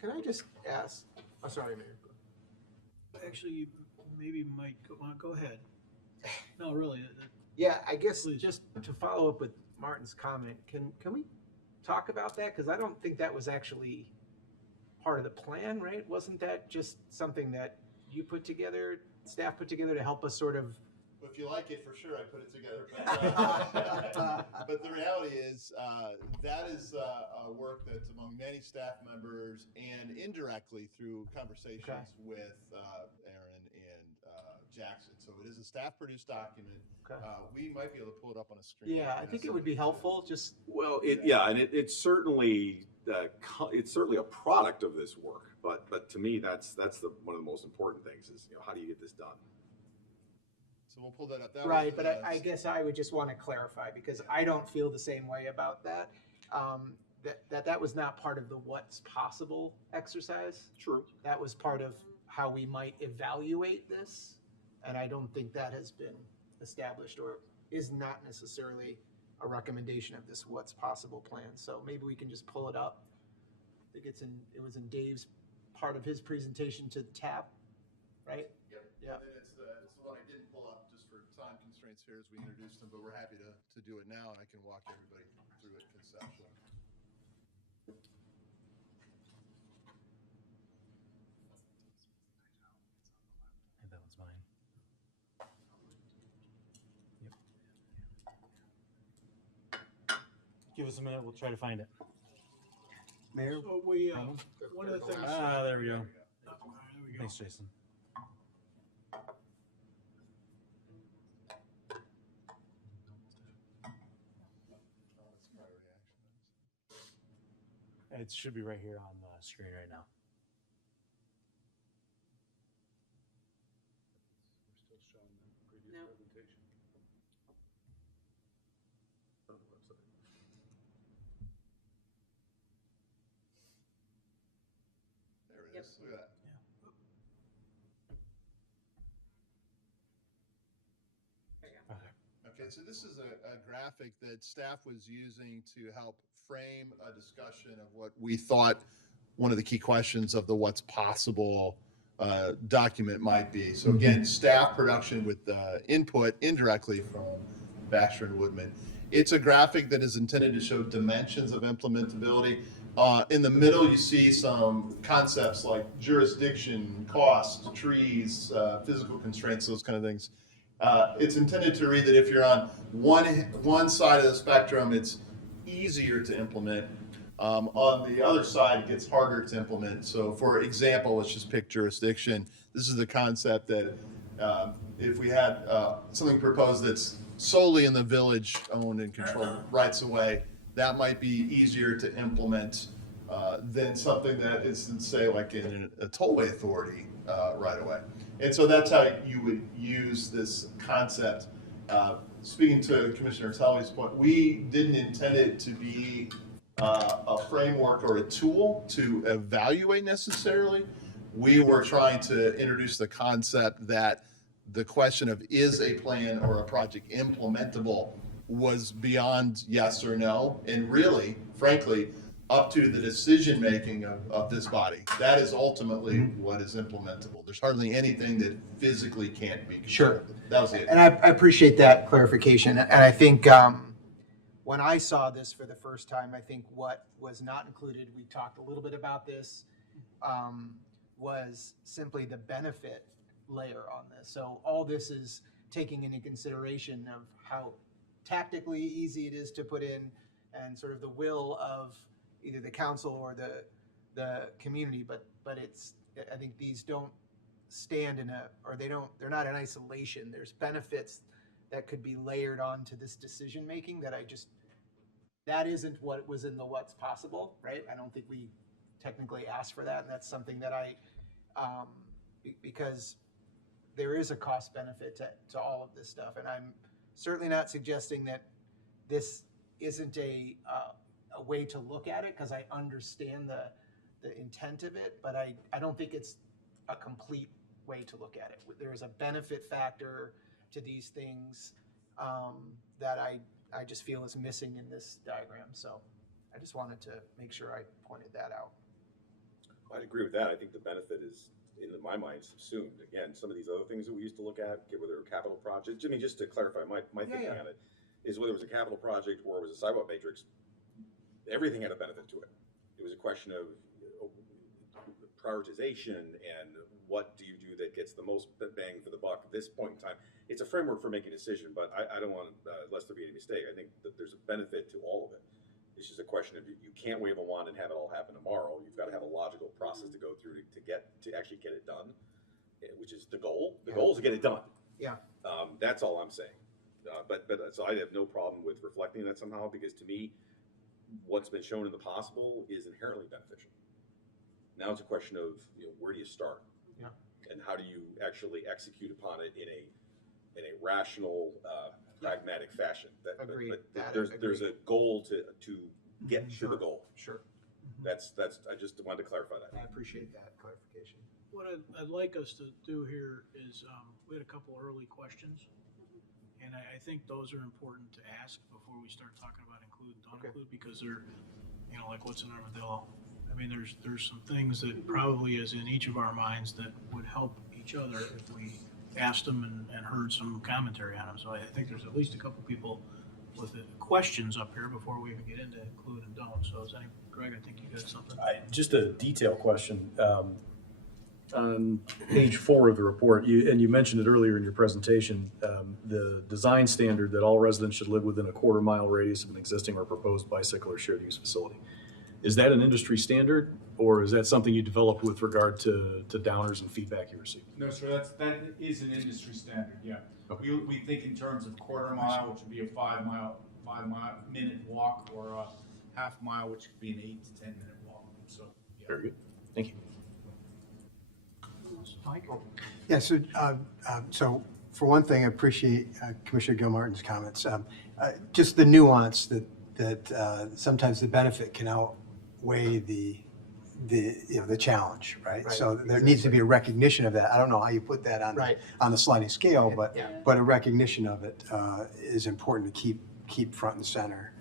Can I just ask, oh, sorry, Mayor. Actually, you maybe might go ahead. No, really. Yeah, I guess just to follow up with Martin's comment, can we talk about that? Because I don't think that was actually part of the plan, right? Wasn't that just something that you put together, staff put together to help us sort of? If you like it, for sure, I put it together. But the reality is, that is work that's among many staff members and indirectly through conversations with Aaron and Jackson. So it is a staff-produced document. We might be able to pull it up on a screen. Yeah, I think it would be helpful. Just It's certainly a product of this work. But to me, that's one of the most important things is, how do you get this done? So we'll pull that up. Right, but I guess I would just want to clarify, because I don't feel the same way about that. That was not part of the what's possible exercise. True. That was part of how we might evaluate this, and I don't think that has been established or is not necessarily a recommendation of this what's possible plan. So maybe we can just pull it up. I think it was in Dave's part of his presentation to TAP, right? Yep. Yeah. And then it's the one I didn't pull up just for time constraints here as we introduced them, but we're happy to do it now, and I can walk everybody through it conceptually. I think that one's mine. Yep. Give us a minute, we'll try to find it. Mayor? So we, one of the things. There we go. There we go. Thanks, Jason. It should be right here on the screen right now. We're still showing the previous presentation. On the website. There it is. Look at that. Okay, so this is a graphic that staff was using to help frame a discussion of what we thought one of the key questions of the what's possible document might be. So again, staff production with input indirectly from Baxter and Woodman. It's a graphic that is intended to show dimensions of implementability. In the middle, you see some concepts like jurisdiction, cost, trees, physical constraints, those kind of things. It's intended to read that if you're on one side of the spectrum, it's easier to implement. On the other side, it gets harder to implement. So for example, let's just pick jurisdiction. This is the concept that if we had something proposed that's solely in the village owned and controlled rights of way, that might be easier to implement than something that is, say, like in a tollway authority right away. And so that's how you would use this concept. Speaking to Commissioner Tully's point, we didn't intend it to be a framework or a tool to evaluate necessarily. We were trying to introduce the concept that the question of is a plan or a project implementable was beyond yes or no, and really, frankly, up to the decision making of this body. That is ultimately what is implementable. There's hardly anything that physically can't be constructed. That was it. And I appreciate that clarification. And I think when I saw this for the first time, I think what was not included, we talked a little bit about this, was simply the benefit layer on this. So all this is taking into consideration of how tactically easy it is to put in and sort of the will of either the council or the community, but it's, I think these don't stand in they're not in isolation. There's benefits that could be layered onto this decision-making that that isn't what was in the what's possible, right? I don't think we technically asked for that, and that's something that because there is a cost benefit to all of this stuff, and I'm certainly not suggesting that this isn't a way to look at it, because I understand the intent of it, but I don't think it's a complete way to look at it. There is a benefit factor to these things that I just feel is missing in this diagram. So I just wanted to make sure I pointed that out. I'd agree with that. I think the benefit is, in my mind, subsumed. Again, some of these other things that we used to look at, whether they were capital projects, I mean, just to clarify my thinking on it, is whether it was a capital project or it was a sidewalk matrix, everything had a benefit to it. It was a question of prioritization and what do you do that gets the most bang for the buck at this point in time. It's a framework for making a decision, but I don't want, lest there be any mistake, I think that there's a benefit to all of it. It's just a question of you can't wave a wand and have it all happen tomorrow. You've got to have a logical process to go through to actually get it done, which is the goal. The goal is to get it done. Yeah. That's all I'm saying. But so I have no problem with reflecting that somehow, because to me, what's been shown in the possible is inherently beneficial. Now it's a question of where do you start, and how do you actually execute upon it in a rational, pragmatic fashion. Agreed. There's a goal to get to the goal. Sure. That's I just wanted to clarify that. I appreciate that clarification. What I'd like us to do here is, we had a couple early questions, and I think those are important to ask before we start talking about include, don't include, because they're, like what's an armadillo? I mean, there's some things that probably is in each of our minds that would help each other if we asked them and heard some commentary on them. So I think there's at least a couple people with questions up here before we even get into include and don't. So is Greg, I think you got something. Just a detail question. On page 4 of the report, you mentioned it earlier in your presentation, the design standard that all residents should live within a quarter-mile radius of an existing or proposed bicycle or shared use facility. Is that an industry standard, or is that something you developed with regard to downers and feedback you received? No, sir, that is an industry standard, yeah. Okay. We think in terms of quarter mile, which would be a 5 minute walk, or a half mile, which could be an 8 to 10 minute walk, so. Yeah. Very good, thank you. Michael? Yeah, so for one thing, I appreciate Commissioner Gilmartin's comments. Just the nuance that sometimes the benefit can outweigh the challenge, right? So there needs to be a recognition of that. I don't know how you put that on the sliding scale, but a recognition of it is important to keep front and center.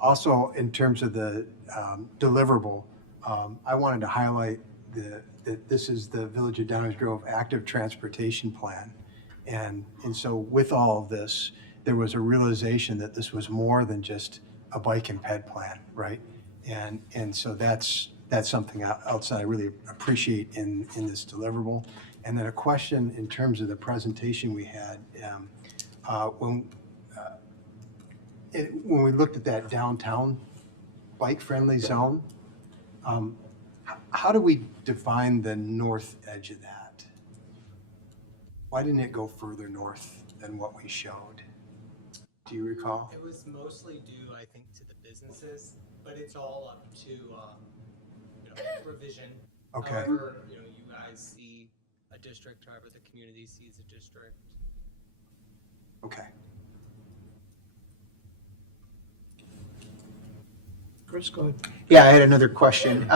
Also, in terms of the deliverable, I wanted to highlight that this is the Village of Downers Grove Active Transportation Plan. And so with all of this, there was a realization that this was more than just a bike and ped plan, right? And so that's something else that I really appreciate in this deliverable. And then a question in terms of the presentation we had, when we looked at that downtown bike-friendly zone, how do we define the north edge of that? Why didn't it go further north than what we showed? Do you recall? It was mostly due, I think, to the businesses, but it's all up to revision. Okay. However, you guys see a district, however the community sees a district. Okay. Chris, go ahead. Yeah, I had another question.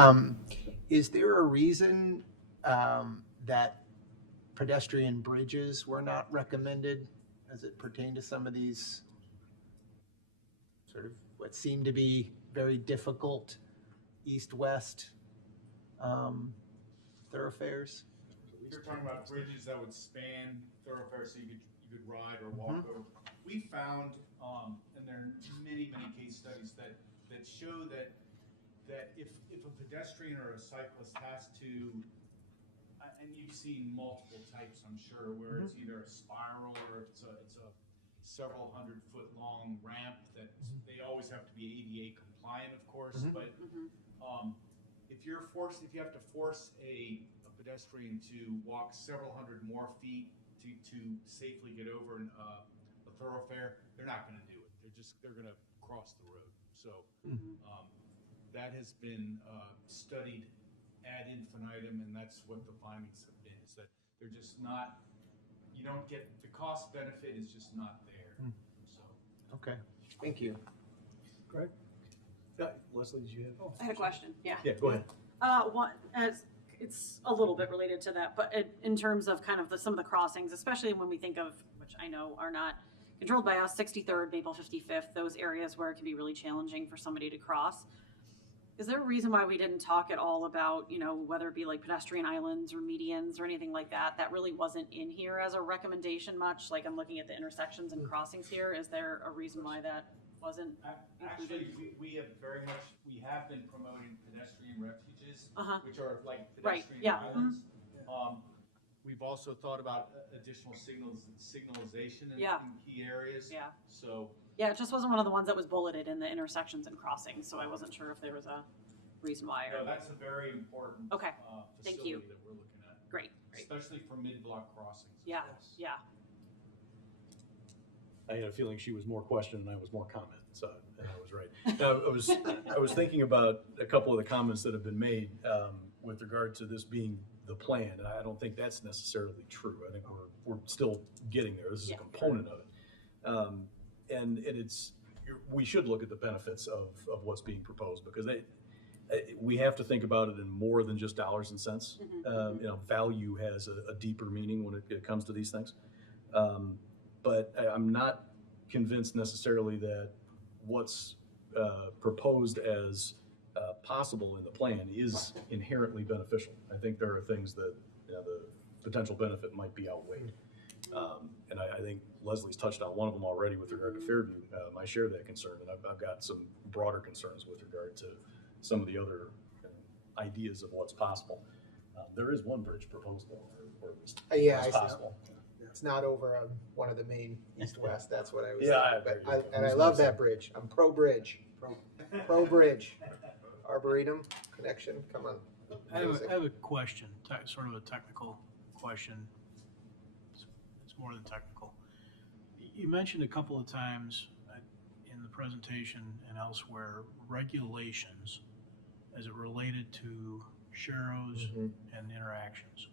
Is there a reason that pedestrian bridges were not recommended as it pertained to some of these sort of what seem to be very difficult east-west thoroughfares? You're talking about bridges that would span thoroughfares so you could ride or walk over. We found, and there are many case studies that show that if a pedestrian or a cyclist has to, and you've seen multiple types, I'm sure, where it's either a spiral or it's a several 100-foot long ramp that they always have to be ADA compliant, of course, but if you have to force a pedestrian to walk several hundred more feet to safely get over a thoroughfare, they're not gonna do it. They're gonna cross the road. So, that has been studied ad infinitum, and that's what the findings have been, is that they're just not, you don't get, the cost benefit is just not there, so. Okay, thank you. Greg? Leslie, did you have? I had a question, yeah. Yeah, go ahead. One, as, it's a little bit related to that, but in terms of kind of some of the crossings, especially when we think of, which I know are not controlled by us, 63rd, Maple 55th, those areas where it can be really challenging for somebody to cross. Is there a reason why we didn't talk at all about, whether it be like pedestrian islands or medians or anything like that? That really wasn't in here as a recommendation much. Like I'm looking at the intersections and crossings here. Is there a reason why that wasn't Actually, we have been promoting pedestrian refuges, which are like Right, pedestrian yeah. islands. We've also thought about additional signalization in key areas. Yeah. So. Yeah, it just wasn't one of the ones that was bulleted in the intersections and crossings, so I wasn't sure if there was a reason why. No, that's a very important Okay, thank facility you. that we're looking at. Great. Especially for mid-block crossings. Yeah, yeah. I had a feeling she was more question and I was more comment, so and I was right. I was thinking about a couple of the comments that have been made with regard to this being the plan, and I don't think that's necessarily true. I think we're still getting there. This is a component of it, and it's we should look at the benefits of what's being proposed because we have to think about it in more than just dollars and cents. Value has a deeper meaning when it comes to these things. But I'm not convinced necessarily that what's proposed as possible in the plan is inherently beneficial. I think there are things that the potential benefit might be outweighed. And I think Leslie's touched on one of them already with regard to Fairview. I share that concern, and I've got some broader concerns with regard to some of the other ideas of what's possible. There is one bridge proposed, though, or at least Yeah, it's possible. It's not over one of the main east-west, that's what I was Yeah, thinking. I But I love that bridge. I'm pro-bridge, pro-bridge. Arboretum connection, come on. I have a question, sort of a technical question. It's more than technical. You mentioned a couple of times in the presentation and elsewhere, regulations as it related to sharrows and interactions.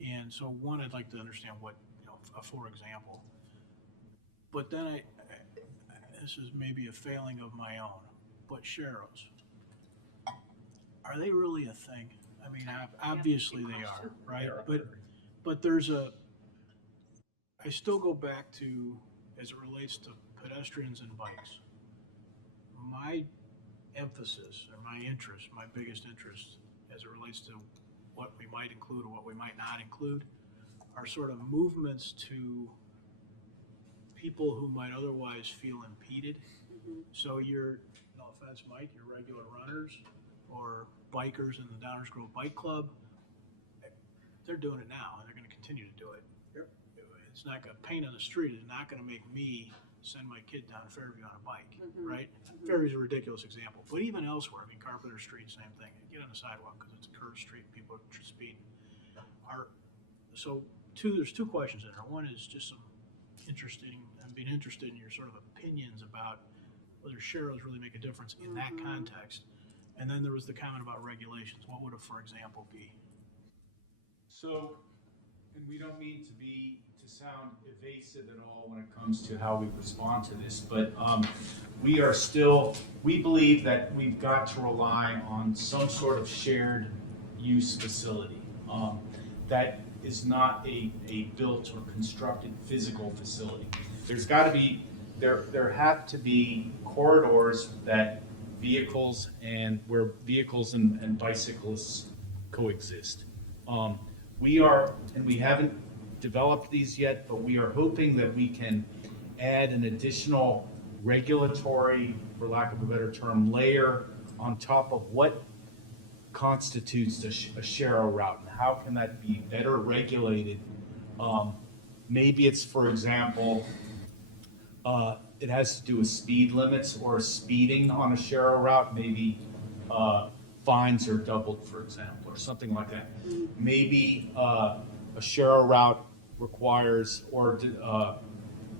And so one, I'd like to understand what, for example, but then this is maybe a failing of my own, but sharrows, are they really a thing? I mean, obviously they are, right? But there's I still go back to, as it relates to pedestrians and bikes, my emphasis or my interest, my biggest interest as it relates to what we might include or what we might not include are sort of movements to people who might otherwise feel impeded. So you're, no offense, Mike, you're regular runners or bikers in the Downers Grove Bike Club. They're doing it now and they're going to continue to do it. It's not going to paint on the street is not going to make me send my kid down Fairview on a bike, right? Fairview's a ridiculous example, but even elsewhere, I mean, Carpenter Street, same thing. Get on the sidewalk because it's a curved street, people are speeding. There's two questions in there. One is just some being interested in your sort of opinions about whether sharrows really make a difference in that context. And then there was the comment about regulations. What would for example, be? So, and we don't mean to sound evasive at all when it comes to how we respond to this, but we believe that we've got to rely on some sort of shared use facility that is not a built or constructed physical facility. There's got to be, there have to be corridors that vehicles and where vehicles and bicyclists coexist. We haven't developed these yet, but we are hoping that we can add an additional regulatory, for lack of a better term, layer on top of what constitutes a sharrow route and how can that be better regulated. Maybe it's, for example, it has to do with speed limits or speeding on a sharrow route. Maybe fines are doubled, for example, or something like that. Maybe a sharrow route requires or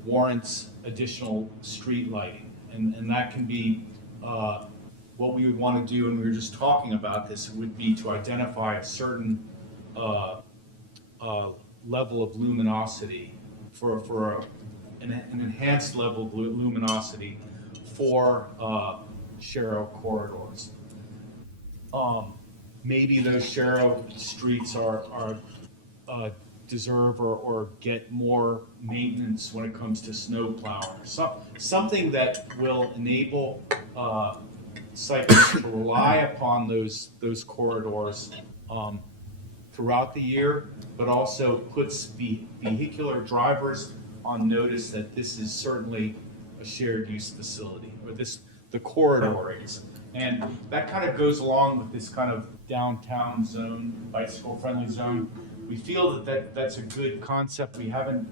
warrants additional street lighting. And that can be what we would want to do, and we were just talking about this, would be to identify a certain level of luminosity for an enhanced level of luminosity for Sharrow corridors. Maybe those Sharrow streets deserve or get more maintenance when it comes to snow plowing. Something that will enable cyclists to rely upon those corridors throughout the year, but also puts vehicular drivers on notice that this is certainly a shared use facility, or the corridor is. And that kind of goes along with this kind of downtown zone, bicycle friendly zone. We feel that that's a good concept. We haven't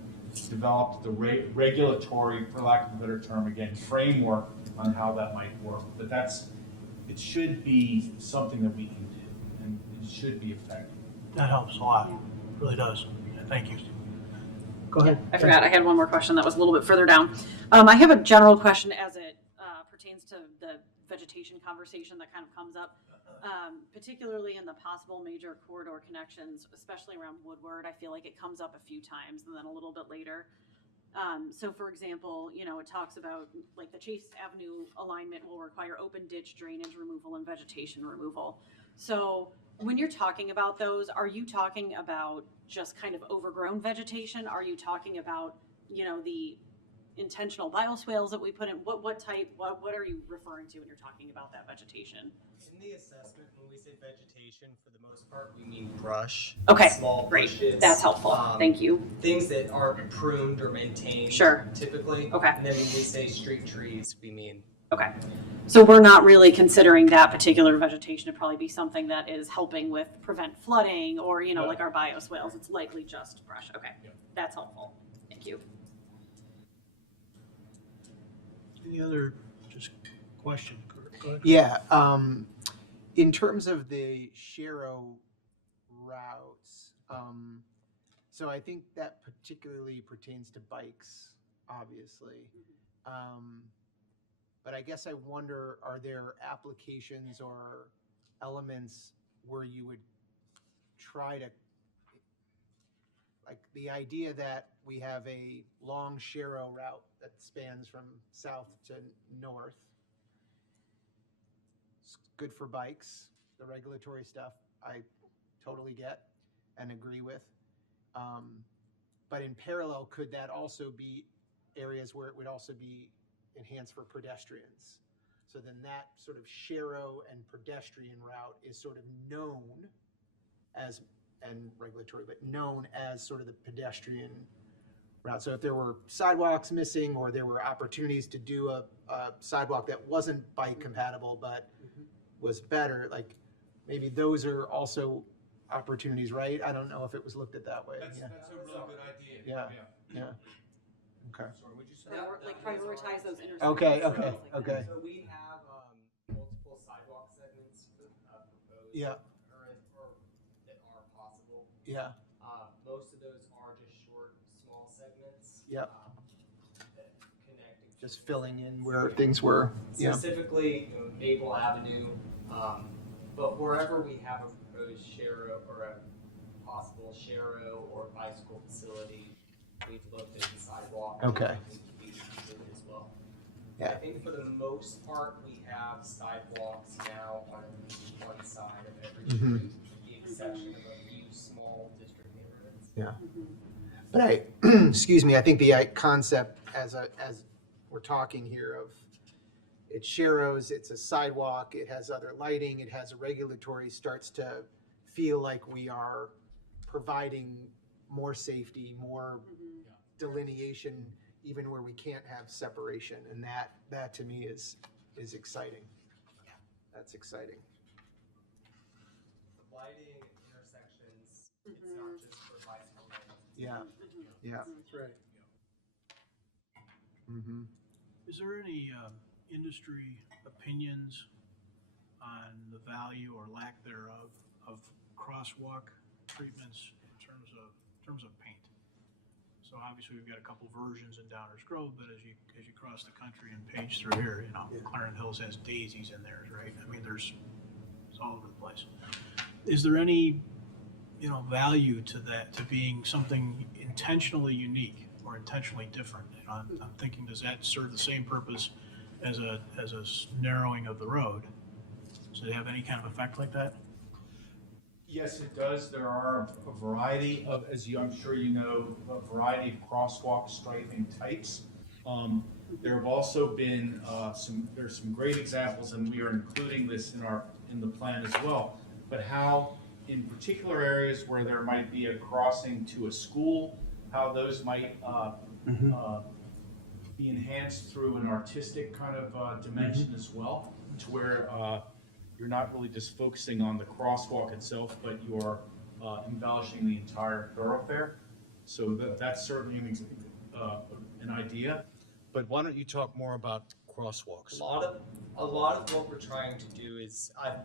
developed the regulatory, for lack of a better term, again, framework on how that might work. But it should be something that we can do, and it should be effective. That helps a lot, really does. Yeah, thank you. Go ahead. I forgot, I had one more question that was a little bit further down. I have a general question as it pertains to the vegetation conversation that kind of comes up, particularly in the possible major corridor connections, especially around Woodward. I feel like it comes up a few times and then a little bit later. So for example, it talks about like the Chase Avenue alignment will require open ditch drainage removal and vegetation removal. So when you're talking about those, are you talking about just kind of overgrown vegetation? Are you talking about, the intentional bioswales that we put in? What are you referring to when you're talking about that vegetation? In the assessment, when we say vegetation, for the most part, we mean brush. Okay, Small great. bushes. That's helpful. Thank you. Things that aren't pruned or maintained. Sure. Typically. Okay. And then when we say street trees, we mean. Okay. So we're not really considering that particular vegetation to probably be something that is helping with prevent flooding or, like our bioswales. It's likely just brush. Okay. That's helpful. Thank you. Any other just question? Go ahead. Yeah, in terms of the Sharrow routes, so I think that particularly pertains to bikes, obviously. But I guess I wonder, are there applications or elements where you would try to, like the idea that we have a long Sharrow route that spans from south to north. It's good for bikes, the regulatory stuff I totally get and agree with. But in parallel, could that also be areas where it would also be enhanced for pedestrians? So then that sort of Sharrow and pedestrian route is sort of known as, and regulatory, but known as sort of the pedestrian route. So if there were sidewalks missing or there were opportunities to do a sidewalk that wasn't bike compatible but was better, like maybe those are also opportunities, right? I don't know if it was looked at that way. That's a really good idea. Yeah. Okay. Sorry, would you say? Like prioritize those intersections. Okay. So we have multiple sidewalk segments proposed. Yeah. Or that are possible. Yeah. Most of those are just short, small segments. Yep. That connect. Just filling in where things were. Yeah. Specifically, Maple Avenue, but wherever we have a proposed Sharrow or a possible Sharrow or bicycle facility, we've looked at the sidewalk. Okay. As well. Yeah. I think for the most part, we have sidewalks now on one side of every Mhm. street, with the exception of a few small district neighborhoods. Yeah. But excuse me, I think the concept as we're talking here of it's Sharrows, it's a sidewalk, it has other lighting, it has a regulatory, starts to feel like we are providing more safety, more delineation, even where we can't have separation. And that to me is exciting. That's exciting. The lighting intersections, it's not just for bicycle lanes. Yeah. Yeah. That's right. Mm-hmm. Is there any industry opinions on the value or lack thereof of crosswalk treatments in terms of paint? So obviously, we've got a couple versions in Downers Grove, but as you cross the country and page through here, you know, Clarendon Hills has daisies in theirs, right? I mean, it's all over the place. Is there any, you know, value to that, to being something intentionally unique or intentionally different? You know, I'm thinking, does that serve the same purpose as a narrowing of the road? Does it have any kind of effect like that? Yes, it does. There are a variety of, I'm sure you know, a variety of crosswalk striping types. There have also been there's some great examples, and we are including this in the plan as well. But how, in particular areas where there might be a crossing to a school, how those might be enhanced through an artistic kind of dimension as well, to where you're not really just focusing on the crosswalk itself, but you're embellishing the entire thoroughfare. So that's certainly an idea. But why don't you talk more about crosswalks? A lot of what we're trying to do is, I've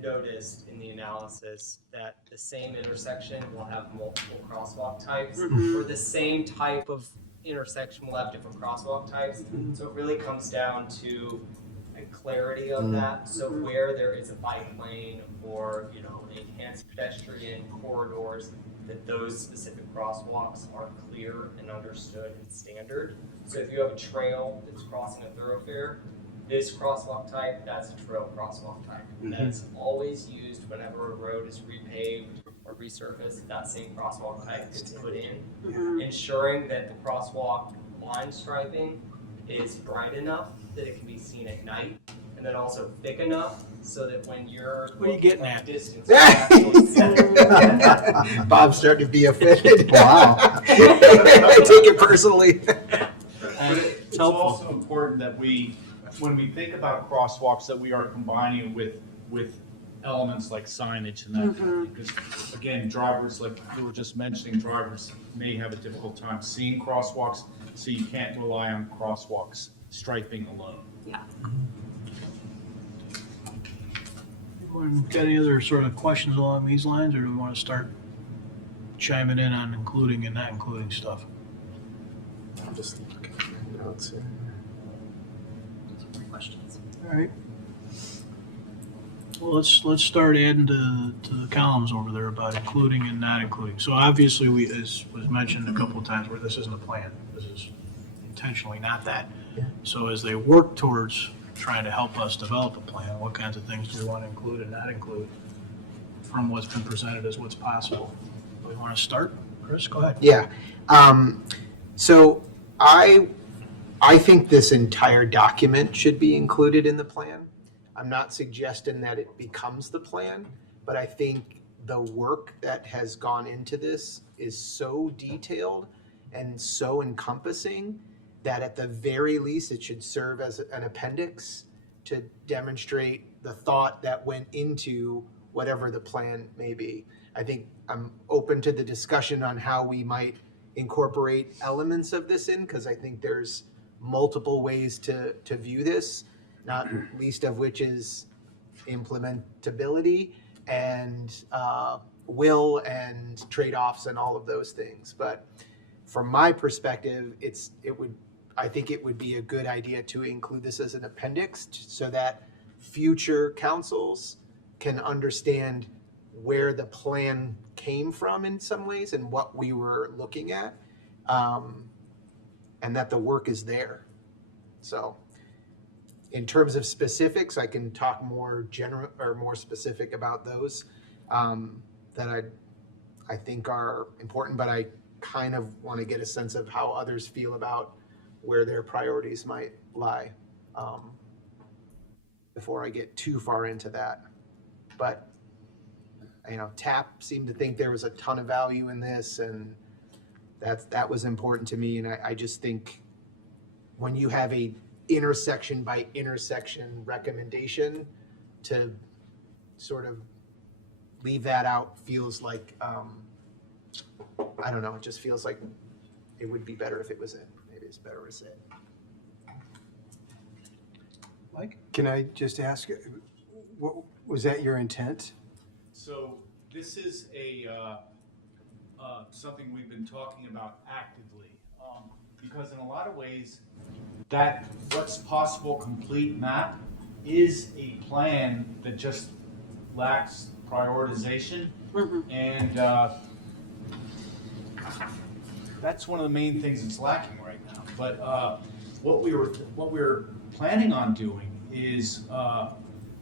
noticed in the analysis that the same intersection will have multiple crosswalk types, or the same type of intersection will have different crosswalk types. So it really comes down to a clarity of that. So where there is a bike lane or, you know, enhanced pedestrian corridors, that those specific crosswalks are clear and understood and standard. So if you have a trail that's crossing a thoroughfare, this crosswalk type, that's a trail crosswalk type. That's always used whenever a road is repaved or resurfaced. That same crosswalk type gets put in, ensuring that the crosswalk line striping is bright enough that it can be seen at night, and then also thick enough so that when you're What are you getting at? Distance, Bob's starting to be offended. Wow. I take it personally. It's also important that when we think about crosswalks, that we are combining with elements like signage and that, because again, drivers, like you were just mentioning, drivers may have a difficult time seeing crosswalks, so you can't rely on crosswalks striping alone. Yeah. Anyone got any other sort of questions along these lines, or do we want to start chiming in on including and not including stuff? I'm just looking at my notes here. Questions. All right. Well, let's start adding to the columns over there about including and not including. So obviously, as was mentioned a couple of times, where this isn't a plan. This is intentionally not that. So as they work towards trying to help us develop a plan, what kinds of things do we want to include and not include from what's been presented as what's possible? Do we want to start? Chris, go ahead. Yeah. So I think this entire document should be included in the plan. I'm not suggesting that it becomes the plan, but I think the work that has gone into this is so detailed and so encompassing that at the very least it should serve as an appendix to demonstrate the thought that went into whatever the plan may be. I think I'm open to the discussion on how we might incorporate elements of this in, because I think there's multiple ways to view this, not least of which is implementability and will and trade-offs and all of those things. But from my perspective, I think it would be a good idea to include this as an appendix so that future councils can understand where the plan came from in some ways and what we were looking at, and that the work is there. So in terms of specifics, I can talk more general or more specific about those that I think are important, but I kind of want to get a sense of how others feel about where their priorities might lie before I get too far into that. But TAP seemed to think there was a ton of value in this, and that was important to me. And I just think when you have a intersection by intersection recommendation, to sort of leave that out feels like, I don't know, it just feels like it would be better if it was in. Maybe it's better as it. Mike? Can I just ask, was that your intent? So this is a something we've been talking about actively. Because in a lot of ways, that what's possible complete map is a plan that just lacks prioritization. And that's one of the main things that's lacking right now. But what we're planning on doing is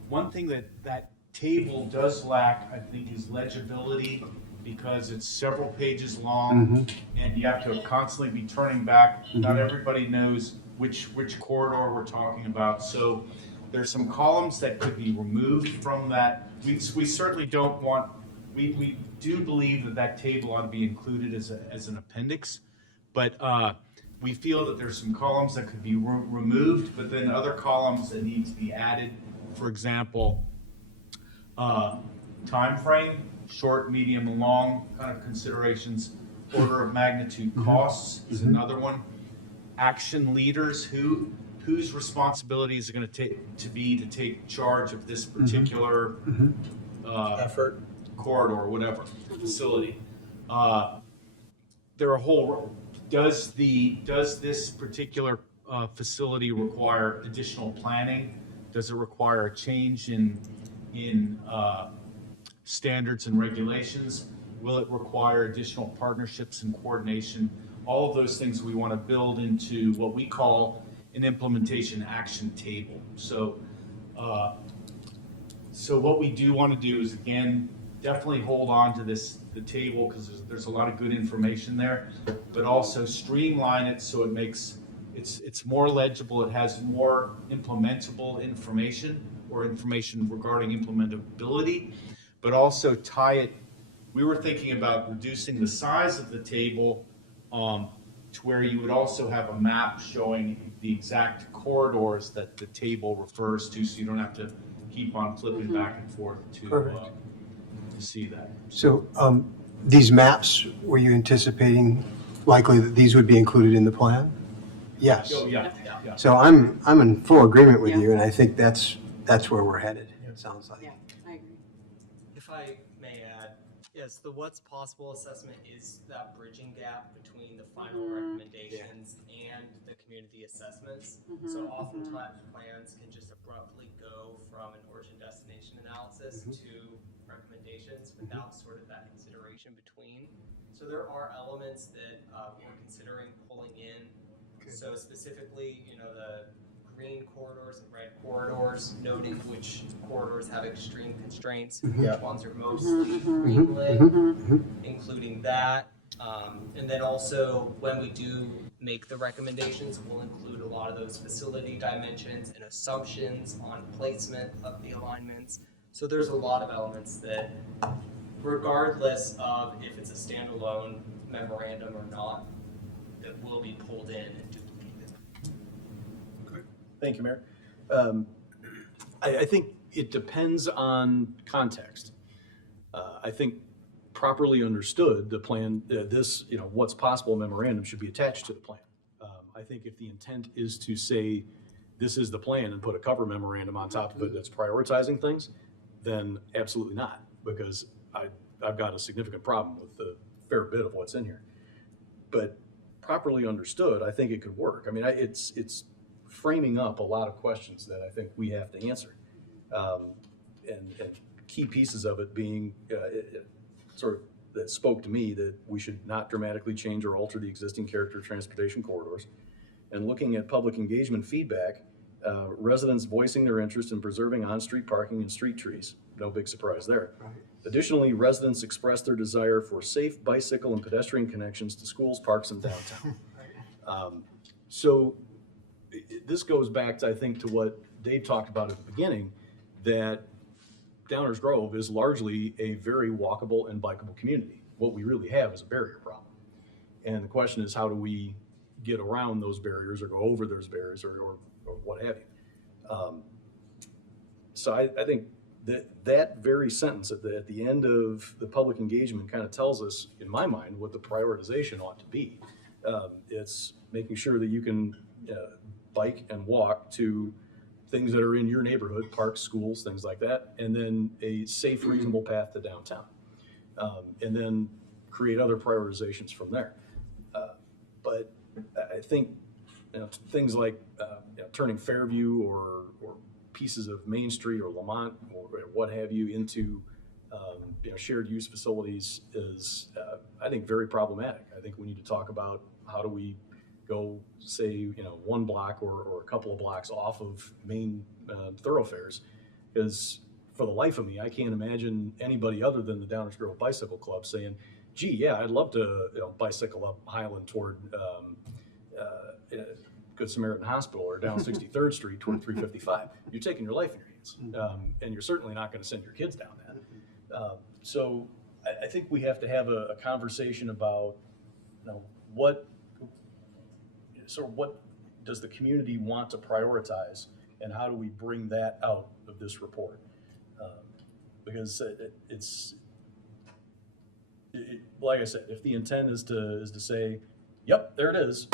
one thing that table does lack, I think, is legibility, because it's several pages long and you have to constantly be turning back. Not everybody knows which corridor we're talking about. So there's some columns that could be removed from that. We certainly don't want, we do believe that that table ought to be included as an appendix, but we feel that there's some columns that could be removed, but then other columns that need to be added. For example, time frame, short, medium, and long kind of considerations. Order of magnitude costs is another one. Action leaders, whose responsibility is it going to be to take charge of this particular effort, corridor, whatever, facility. There are a whole. Does this particular facility require additional planning? Does it require a change in standards and regulations? Will it require additional partnerships and coordination? All of those things we want to build into what we call an implementation action table. So what we do want to do is, again, definitely hold on to the table, because there's a lot of good information there, but also streamline it so it makes it's more legible. It has more implementable information, or information regarding implementability, but also tie it. We were thinking about reducing the size of the table to where you would also have a map showing the exact corridors that the table refers to, so you don't have to keep on flipping back and forth to see that. So these maps, were you anticipating likely that these would be included in the plan? Yes. Oh, yeah. So I'm in full agreement with you, and I think that's where we're headed, it sounds like. Yeah, I agree. If I may add, yes, the what's possible assessment is that bridging gap between the final recommendations and the community assessments. So oftentimes plans can just abruptly go from an origin destination analysis to recommendations without sort of that consideration between. So there are elements that we're considering pulling in. So specifically, the green corridors and red corridors, noting which corridors have extreme constraints, which ones are mostly green lit, including that. And then also, when we do make the recommendations, we'll include a lot of those facility dimensions and assumptions on placement of the alignments. So there's a lot of elements that, regardless of if it's a standalone memorandum or not, that will be pulled in and duplicated. Thank you, Mayor. I think it depends on context. I think properly understood, the plan, this, what's possible memorandum should be attached to the plan. I think if the intent is to say, this is the plan, and put a cover memorandum on top of it that's prioritizing things, then absolutely not, because I've got a significant problem with a fair bit of what's in here. But properly understood, I think it could work. I mean, it's framing up a lot of questions that I think we have to answer. And key pieces of it being sort of that spoke to me that we should not dramatically change or alter the existing character transportation corridors. And looking at public engagement feedback, residents voicing their interest in preserving on-street parking and street trees. No big surprise there. Right. Additionally, residents expressed their desire for safe bicycle and pedestrian connections to schools, parks, and downtown. So this goes back to, I think, to what Dave talked about at the beginning, that Downers Grove is largely a very walkable and bikeable community. What we really have is a barrier problem. And the question is, how do we get around those barriers or go over those barriers or what have you? So I think that very sentence at the end of the public engagement kind of tells us, in my mind, what the prioritization ought to be. It's making sure that you can bike and walk to things that are in your neighborhood, parks, schools, things like that, and then a safe, reasonable path to downtown. And then create other prioritizations from there. But I think, things like turning Fairview or pieces of Main Street or Lamont or what have you into shared use facilities is, I think, very problematic. I think we need to talk about how do we go, say, one block or a couple of blocks off of main thoroughfares, because for the life of me, I can't imagine anybody other than the Downers Grove Bicycle Club saying, gee, yeah, I'd love to bicycle up Highland toward Good Samaritan Hospital or down 63rd Street toward 355. You're taking your life in your hands, and you're certainly not going to send your kids down that. So I think we have to have a conversation about, what does the community want to prioritize, and how do we bring that out of this report? Because like I said, if the intent is to say, yep, there it is,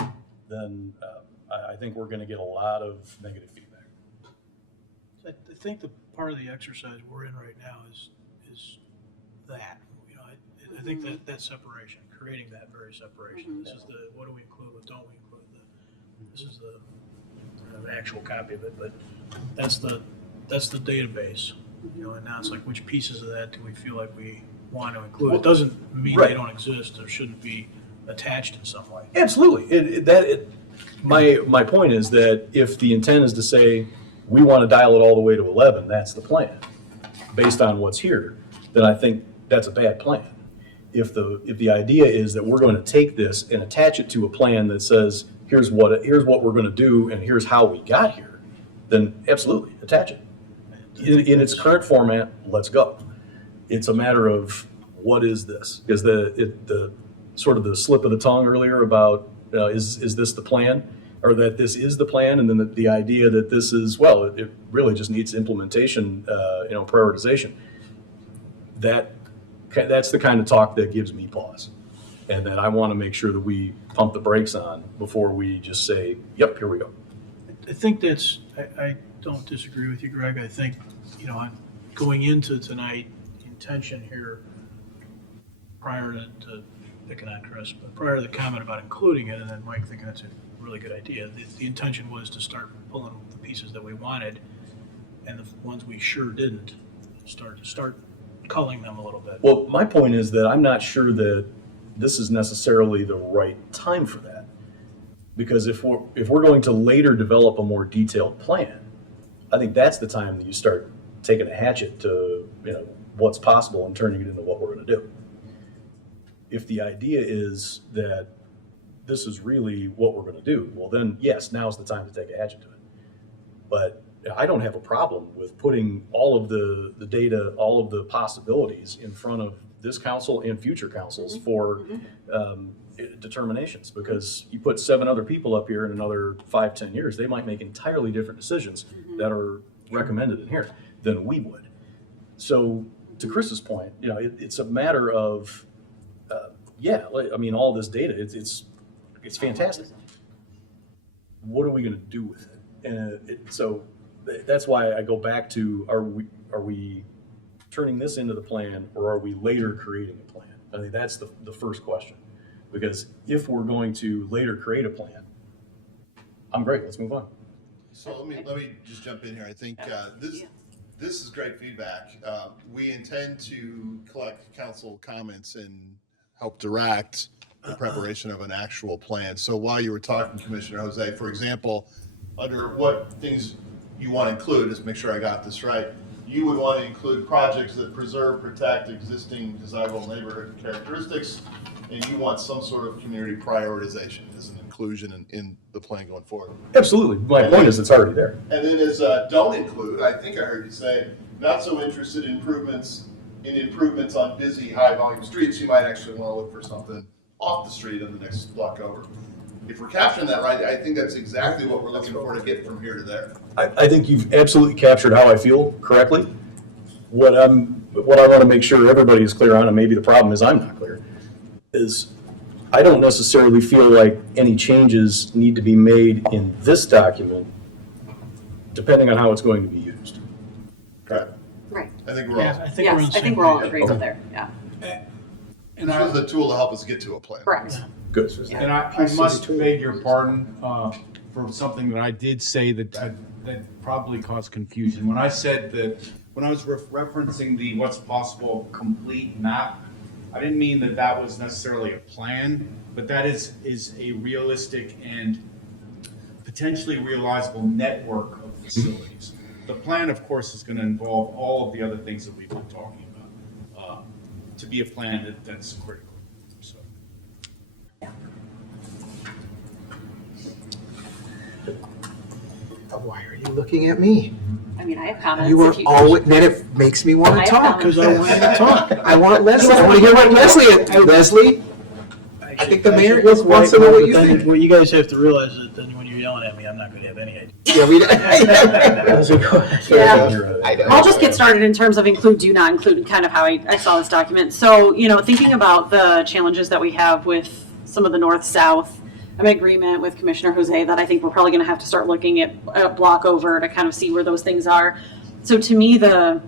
then I think we're going to get a lot of negative feedback. I think the part of the exercise we're in right now is that, I think that separation, creating that very separation. This is the, what do we include, what don't we include? This is the actual copy of it, but that's the database, and now it's like, which pieces of that do we feel like we want to include? It doesn't mean Right. they don't exist or shouldn't be attached in some way. Absolutely. My point is that if the intent is to say, we want to dial it all the way to 11, that's the plan, based on what's here, then I think that's a bad plan. If the idea is that we're going to take this and attach it to a plan that says, here's what we're going to do and here's how we got here, then absolutely, attach it. In its current format, let's go. It's a matter of, what is this? Because the sort of the slip of the tongue earlier about, is this the plan? Or that this is the plan, and then the idea that this is, well, it really just needs implementation, prioritization. That's the kind of talk that gives me pause, and that I want to make sure that we pump the brakes on before we just say, yep, here we go. I think I don't disagree with you, Greg. I think, going into tonight, the intention here, prior to picking on Chris, but prior to the comment about including it, and then Mike thinking that's a really good idea, the intention was to start pulling the pieces that we wanted, and the ones we sure didn't, start culling them a little bit. Well, my point is that I'm not sure that this is necessarily the right time for that. Because if we're going to later develop a more detailed plan, I think that's the time that you start taking a hatchet to, what's possible and turning it into what we're going to do. If the idea is that this is really what we're going to do, well then, yes, now's the time to take a hatchet to it. But I don't have a problem with putting all of the data, all of the possibilities in front of this council and future councils for determinations, because you put 7 other people up here in another 5-10 years, they might make entirely different decisions that are recommended in here than we would. So to Chris's point, it's a matter of, all this data, it's fantastic. What are we going to do with it? And so that's why I go back to, are we turning this into the plan, or are we later creating a plan? I think that's the first question. Because if we're going to later create a plan, I'm great, let's move on. So let me just jump in here. I think this is great feedback. We intend to collect council comments and help direct the preparation of an actual plan. So while you were talking, Commissioner Jose, for example, under what things you want to include, just make sure I got this right, you would want to include projects that preserve, protect existing desirable neighborhood characteristics, and you want some sort of community prioritization as an inclusion in the plan going forward. Absolutely. My point is it's already there. And then as don't include, I think I heard you say, not so interested in improvements on busy, high-volume streets. You might actually want to look for something off the street in the next block over. If we're capturing that right, I think that's exactly what we're looking for to get from here to there. I think you've absolutely captured how I feel correctly. What I want to make sure everybody is clear on, and maybe the problem is I'm not clear, is I don't necessarily feel like any changes need to be made in this document, depending on how it's going to be used. Correct. Right. I think we're all. I think we're all in agreement there, yeah. And This was a tool to help us get to a plan. Correct. Good. And I must beg your pardon for something that I did say that probably caused confusion. When I said that, when I was referencing the what's possible complete map, I didn't mean that that was necessarily a plan, but that is a realistic and potentially realizable network of facilities. The plan, of course, is going to involve all of the other things that we've been talking about to be a plan that's critical. So. Why are you looking at me? I mean, I have comments. You are if always, then it makes me want I to have talk. comments. Because I want you to talk. I want Leslie, I want to hear what Leslie, I think the mayor Look wants to right know now, what you but then think. what you guys have to realize is that then when you're yelling at me, I'm not going to have any idea. Yeah, we, Leslie, go ahead. Yeah. I know. I'll just get started in terms of include, do not include, and kind of how I saw this document. So, thinking about the challenges that we have with some of the north-south, I'm in agreement with Commissioner Jose that I think we're probably going to have to start looking at block over to kind of see where those things are. So to me, the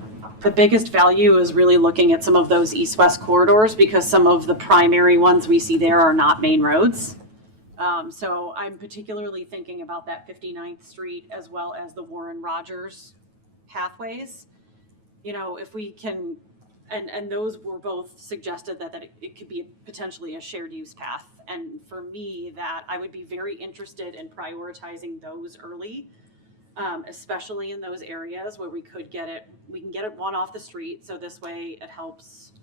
biggest value is really looking at some of those east-west corridors because some of the primary ones we see there are not main roads. So I'm particularly thinking about that 59th Street as well as the Warren Rogers pathways. If we can, and those were both suggested that it could be potentially a shared use path. And for me, that I would be very interested in prioritizing those early, especially in those areas where we can get it one off the street. So this way it helps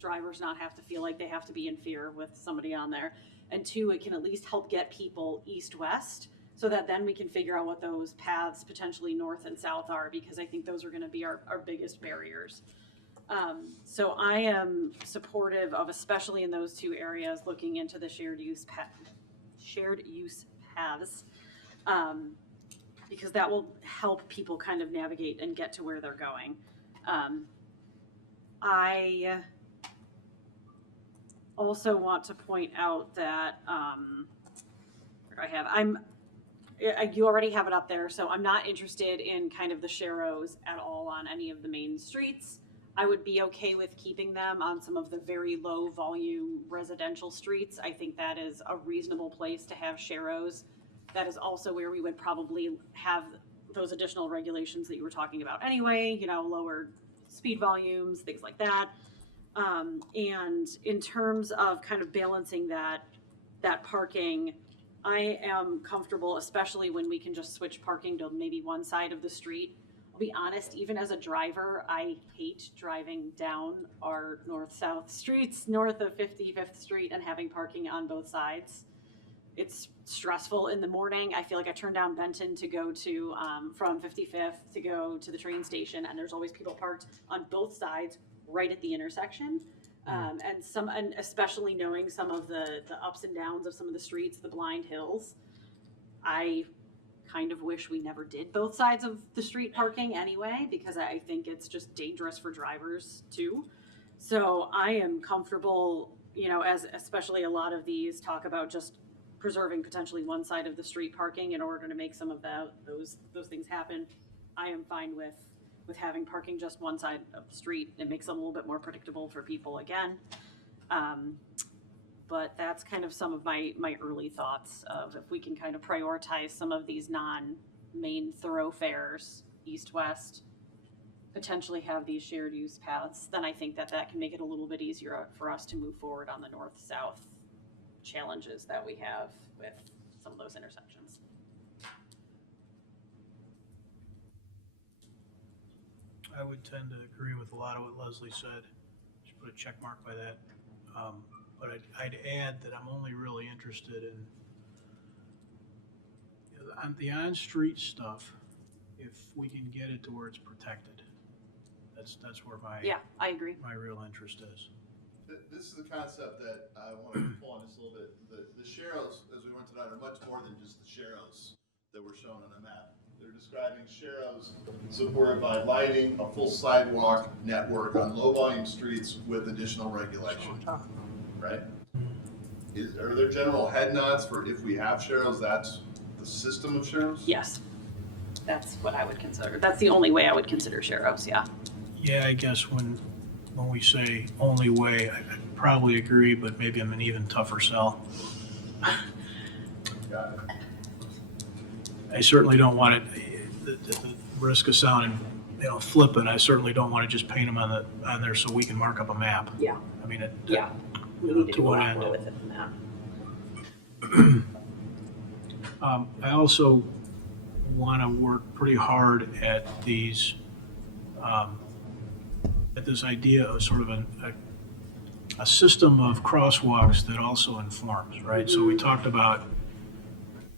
drivers not have to feel like they have to be in fear with somebody on there. And two, it can at least help get people east-west so that then we can figure out what those paths potentially north and south are, because I think those are going to be our biggest barriers. So I am supportive of, especially in those two areas, looking into the shared use paths, because that will help people kind of navigate and get to where they're going. I also want to point out that you already have it up there, so I'm not interested in kind of the sharrows at all on any of the main streets. I would be okay with keeping them on some of the very low volume residential streets. I think that is a reasonable place to have sharrows. That is also where we would probably have those additional regulations that you were talking about anyway, lower speed volumes, things like that. And in terms of kind of balancing that parking, I am comfortable, especially when we can just switch parking to maybe one side of the street. I'll be honest, even as a driver, I hate driving down our north-south streets, north of 55th Street, and having parking on both sides. It's stressful in the morning. I feel like I turn down Benton to go to, from 55th to go to the train station, and there's always people parked on both sides right at the intersection. And especially knowing some of the ups and downs of some of the streets, the blind hills, I kind of wish we never did both sides of the street parking anyway, because I think it's just dangerous for drivers too. So I am comfortable, as especially a lot of these talk about just preserving potentially one side of the street parking in order to make some of those things happen. I am fine with having parking just one side of the street. It makes them a little bit more predictable for people again. But that's kind of some of my early thoughts of if we can kind of prioritize some of these non-main thoroughfares, east-west, potentially have these shared use paths, then I think that can make it a little bit easier for us to move forward on the north-south challenges that we have with some of those intersections. I would tend to agree with a lot of what Leslie said. Just put a check mark by that. But I'd add that I'm only really interested in the on-street stuff if we can get it to where it's protected. That's where I agree. My real interest is. This is the concept that I want to pull on just a little bit. The sharrows, as we went tonight, are much more than just the sharrows that were shown on the map. They're describing sharrows supported by lighting, a full sidewalk network on low-volume streets with additional regulation, right? Are there general head nods for if we have sharrows, that's the system of sharrows? Yes, that's what I would consider. That's the only way I would consider sharrows, yeah. Yeah, I guess when we say only way, probably agree, but maybe I'm an even tougher sell. I certainly don't want it, the risk of sounding, flippant, I certainly don't want to just paint them on there so we can mark up a map. Yeah. I mean, Yeah. We need to to do a what lot end? more with it than that. I also want to work pretty hard at these, at this idea of sort of a system of crosswalks that also informs, right? So we talked about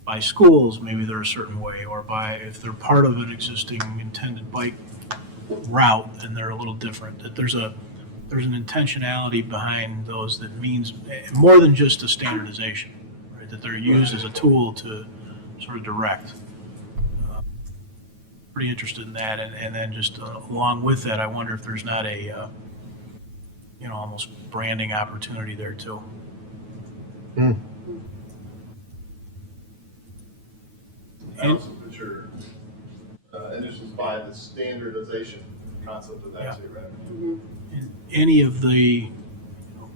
by schools, maybe they're a certain way, or by, if they're part of an existing intended bike route, then they're a little different. That there's an intentionality behind those that means more than just a standardization, right? That they're used as a tool to sort of direct. Pretty interested in that, and then just along with that, I wonder if there's not a, almost branding opportunity there too. I also put your initials by the standardization concept of that too, right? Any of the,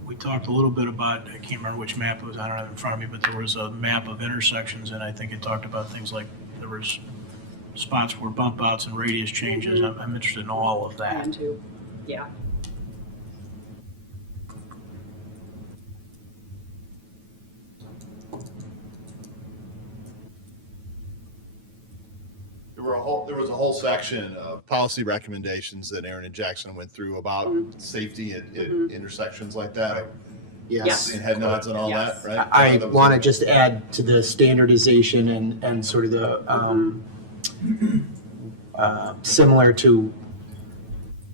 we talked a little bit about, I can't remember which map it was, I don't have it in front of me, but there was a map of intersections, and I think it talked about things like there was spots where bump outs and radius changes. I'm interested in all of that. And too. Yeah. There was a whole section of policy recommendations that Aaron and Jackson went through about safety at intersections like that. Yes. And head nods and all that, right? I That was want to it. just add to the standardization and sort of the, similar to,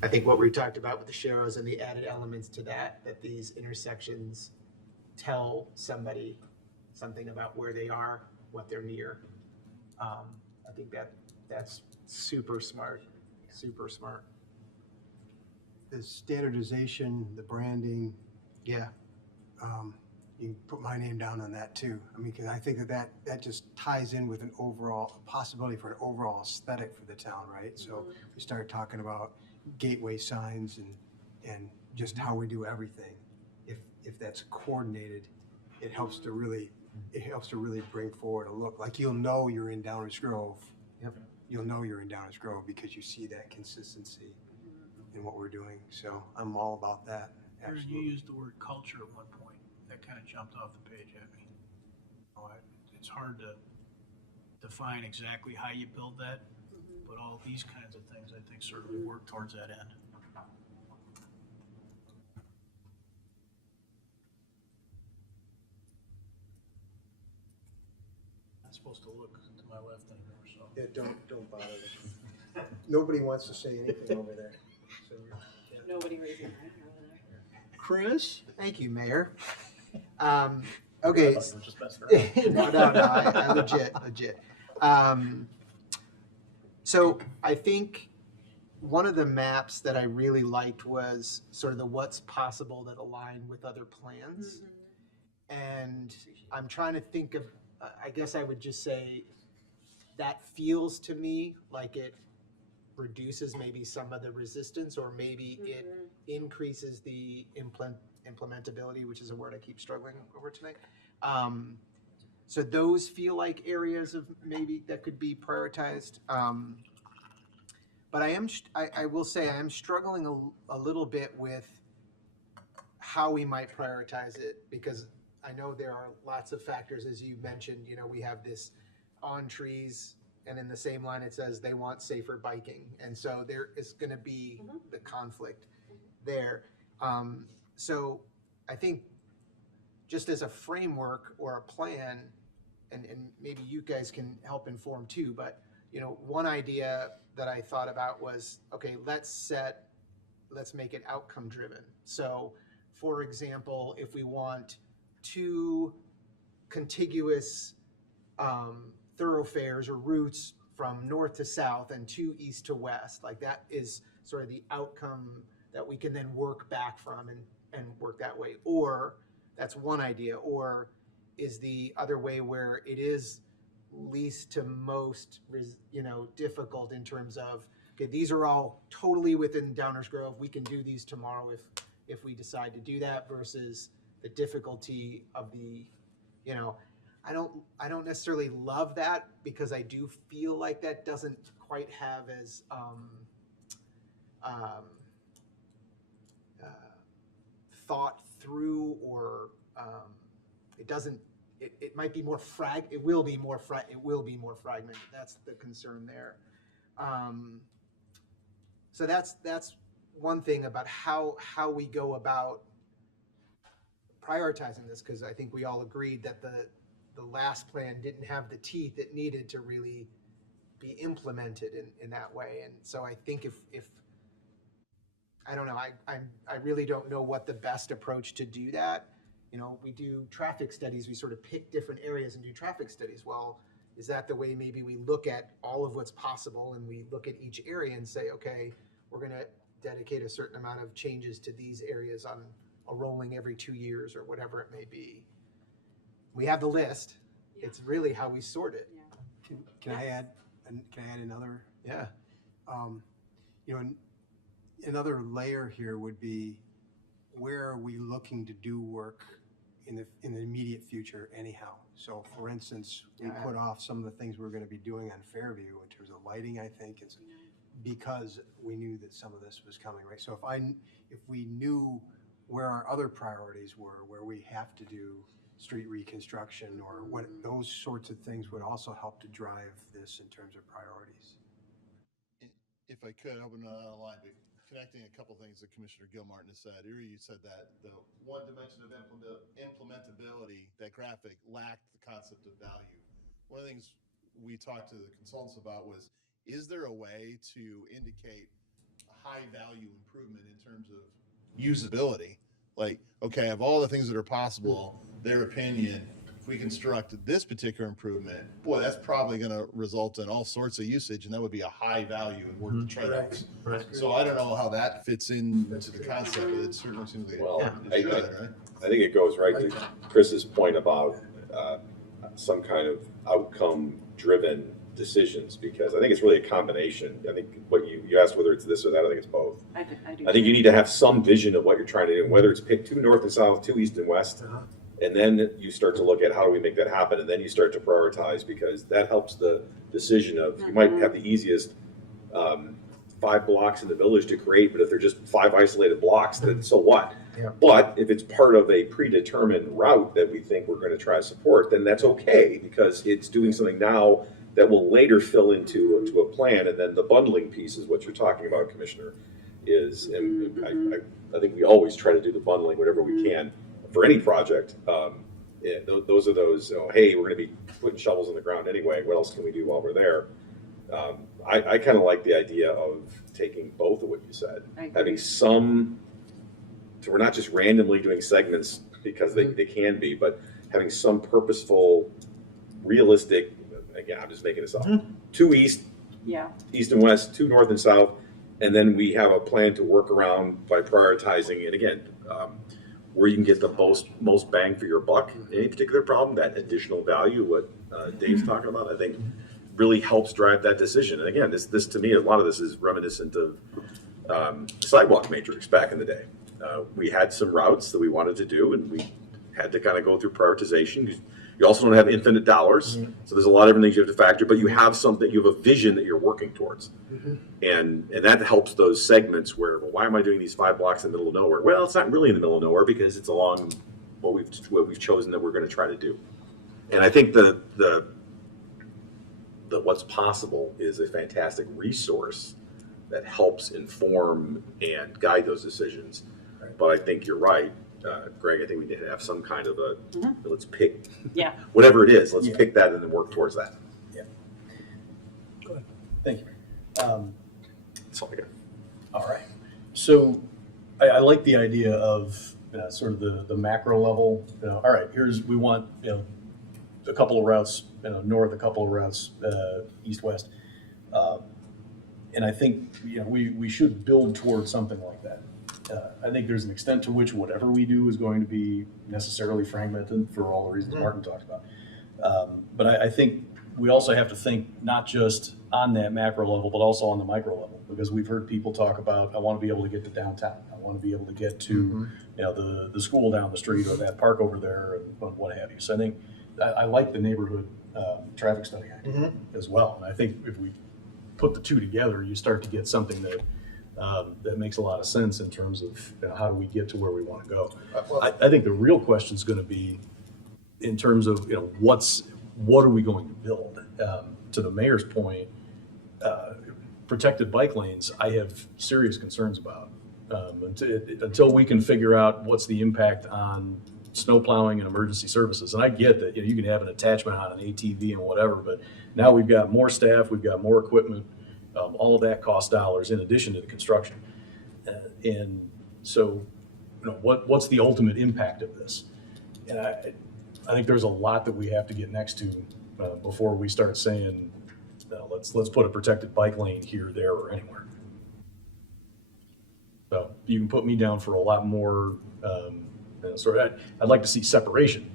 I think what we talked about with the Sharrows and the added elements to that these intersections tell somebody something about where they are, what they're near. I think that's super smart, super smart. The standardization, the branding, Yeah. you can put my name down on that too. I mean, because I think that just ties in with an overall possibility for an overall aesthetic for the town, right? So we start talking about gateway signs and just how we do everything. If that's coordinated, it helps to really bring forward a look. Like you'll know you're in Downers Grove. Yep. You'll know you're in Downers Grove because you see that consistency in what we're doing. So I'm all about that. Aaron, Absolutely. you used the word culture at one point. That kind of jumped off the page at me. It's hard to define exactly how you build that, but all these kinds of things, I think, certainly work towards that end. Not supposed to look to my left anymore, so. Yeah, don't bother them. Nobody wants to say anything over there. So, yeah. Nobody raising their hand over there. Chris? Thank you, Mayor. Okay. Just messing around. No, I legit. So I think one of the maps that I really liked was sort of the what's possible that aligned with other plans. And I'm trying to think of, I guess I would just say that feels to me like it reduces maybe some of the resistance, or maybe it increases the implementability, which is a word I keep struggling over tonight. So those feel like areas of maybe that could be prioritized. But I will say I am struggling a little bit with how we might prioritize it, because I know there are lots of factors, as you mentioned. We have this on trees, and in the same line it says they want safer biking, and so there is going to be the conflict there. So I think just as a framework or a plan, and maybe you guys can help inform too, but one idea that I thought about was, okay, let's make it outcome driven. So for example, if we want 2 contiguous thoroughfares or routes from north to south and 2 east to west, like that is sort of the outcome that we can then work back from and work that way. Or that's one idea. Or is the other way where it is least to most, difficult in terms of, okay, these are all totally within Downers Grove. We can do these tomorrow if we decide to do that versus the difficulty of the, you know, I don't necessarily love that because I do feel like that doesn't quite have as thought through, or it doesn't. It might be more it will be more fragmented. That's the concern there. So that's one thing about how we go about prioritizing this, because I think we all agreed that the last plan didn't have the teeth it needed to really be implemented in that way. And so I think if I don't know, I really don't know what the best approach to do that. You know, we do traffic studies, we sort of pick different areas and do traffic studies. Well, is that the way maybe we look at all of what's possible and we look at each area and say, okay, we're going to dedicate a certain amount of changes to these areas on a rolling every 2 years or whatever it may be. We have the list. It's really how we sort it. Can I add another? Yeah. You know, another layer here would be, where are we looking to do work in the immediate future anyhow? So for instance, we put off some of the things we're going to be doing on Fairview in terms of lighting, I think, is because we knew that some of this was coming, right? So if we knew where our other priorities were, where we have to do street reconstruction or what, those sorts of things would also help to drive this in terms of priorities. If I could, open another line, but connecting a couple things that Commissioner Gilmartin has said. Erie, you said that the one dimension of implementability, that graphic lacked the concept of value. One of the things we talked to the consultants about was, is there a way to indicate a high value improvement in terms of usability? Like, okay, of all the things that are possible, their opinion, if we construct this particular improvement, boy, that's probably going to result in all sorts of usage, and that would be a high value and worth the trade-offs. Right. So I don't know how that fits into the concept, but it certainly seems like it should, right? I think it goes right to Chris's point about some kind of outcome-driven decisions, because I think it's really a combination. I think what you asked whether it's this or that, I think it's both. I do. I think you need to have some vision of what you're trying to do, whether it's pick 2 north and south, 2 east and west, and then you start to look at how do we make that happen, and then you start to prioritize, because that helps the decision of, you might have the easiest 5 blocks in the village to create, but if they're just 5 isolated blocks, then so what? Yeah. But if it's part of a predetermined route that we think we're going to try to support, then that's okay, because it's doing something now that will later fill into a plan. And then the bundling piece is what you're talking about, Commissioner, is, and I think we always try to do the bundling whatever we can for any project. Those are those, hey, we're going to be putting shovels in the ground anyway, what else can we do while we're there? I kind of like the idea of taking both of what you said, having some, so we're not just randomly doing segments because they can be, but having some purposeful, realistic, again, I'm just making this up, 2 east, east and west, 2 north and south, and then we have a plan to work around by prioritizing, and again, where you can get the most bang for your buck in any particular problem, that additional value, what Dave's talking about, I think really helps drive that decision. And again, this to me, a lot of this is reminiscent of sidewalk matrix back in the day. We had some routes that we wanted to do, and we had to kind of go through prioritization. You also don't have infinite dollars, so there's a lot of different things you have to factor, but you have something, you have a vision that you're working towards. And that helps those segments where, well, why am I doing these 5 blocks in the middle of nowhere? Well, it's not really in the middle of nowhere because it's along what we've chosen that we're going to try to do. And I think the what's possible is a fantastic resource that helps inform and guide those decisions. But I think you're right, Greg. I think we need to have some kind of a let's pick, whatever it is. Let's pick that and then work towards that. Yeah. Go ahead. Thank you. That's all I got. All right. So I like the idea of sort of the macro level. All right, we want a couple of routes north, a couple of routes east west, and I think we should build towards something like that. I think there's an extent to which whatever we do is going to be necessarily fragmented for all the reasons Martin talked about. But I think we also have to think not just on that macro level, but also on the micro level, because we've heard people talk about, I want to be able to get to downtown. I want to be able to get to, you know, the school down the street or that park over there and what have you. So I think, I like the neighborhood traffic study idea as well. And I think if we put the two together, you start to get something that that makes a lot of sense in terms of, you know, how do we get to where we want to go. I think the real question is going to be in terms of, you know, what are we going to build? To the mayor's point, protected bike lanes, I have serious concerns about. Until we can figure out what's the impact on snow plowing and emergency services. And I get that, you know, you can have an attachment on an ATV and whatever, but now we've got more staff, we've got more equipment, all of that costs dollars in addition to the construction. And so, you know, what's the ultimate impact of this? And I think there's a lot that we have to get next to before we start saying, let's put a protected bike lane here, there, or anywhere. So you can put me down for a lot more. I'd like to see separation.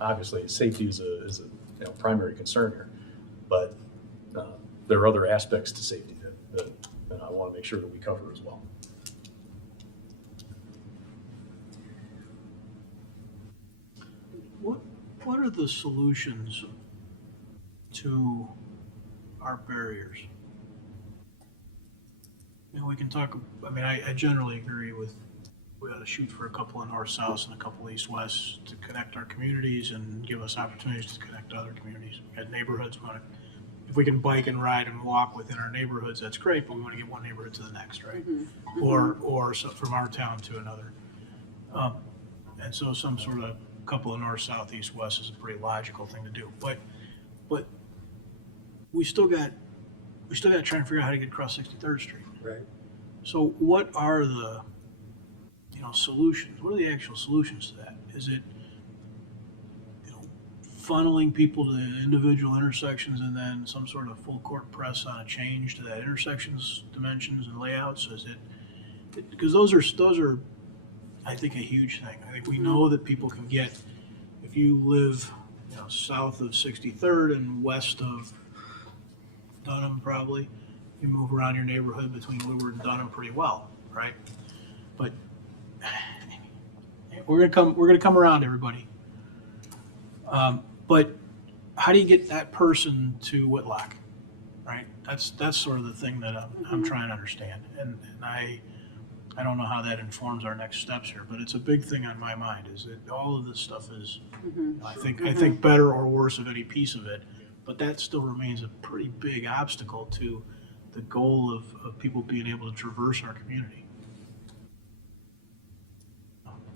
Obviously, safety is a primary concern here, but there are other aspects to safety that I want to make sure that we cover as well. What are the solutions to our barriers? You know, we can talk, I mean, I generally agree with, we ought to shoot for a couple of north-souths and a couple east-west to connect our communities and give us opportunities to connect to other communities. We got neighborhoods, if we can bike and ride and walk within our neighborhoods, that's great, but we want to get one neighborhood to the next, right? Or so from our town to another. And so some sort of couple of north, south, east, west is a pretty logical thing to do. But we still got to try and figure out how to get across 63rd Street. Right. So what are the, you know, solutions? What are the actual solutions to that? Is it, you know, funneling people to individual intersections and then some sort of full court press on a change to that intersection's dimensions and layouts? Is it, because those are, I think, a huge thing. I think we know that people can get, if you live, you know, south of 63rd and west of Dunham, probably, you move around your neighborhood between Woodward and Dunham pretty well, right? But we're gonna come around, everybody. But how do you get that person to Whitlock, right? That's sort of the thing that I'm trying to understand, and I don't know how that informs our next steps here, but it's a big thing on my mind. Is that all of this stuff is, I think better or worse of any piece of it, but that still remains a pretty big obstacle to the goal of people being able to traverse our community.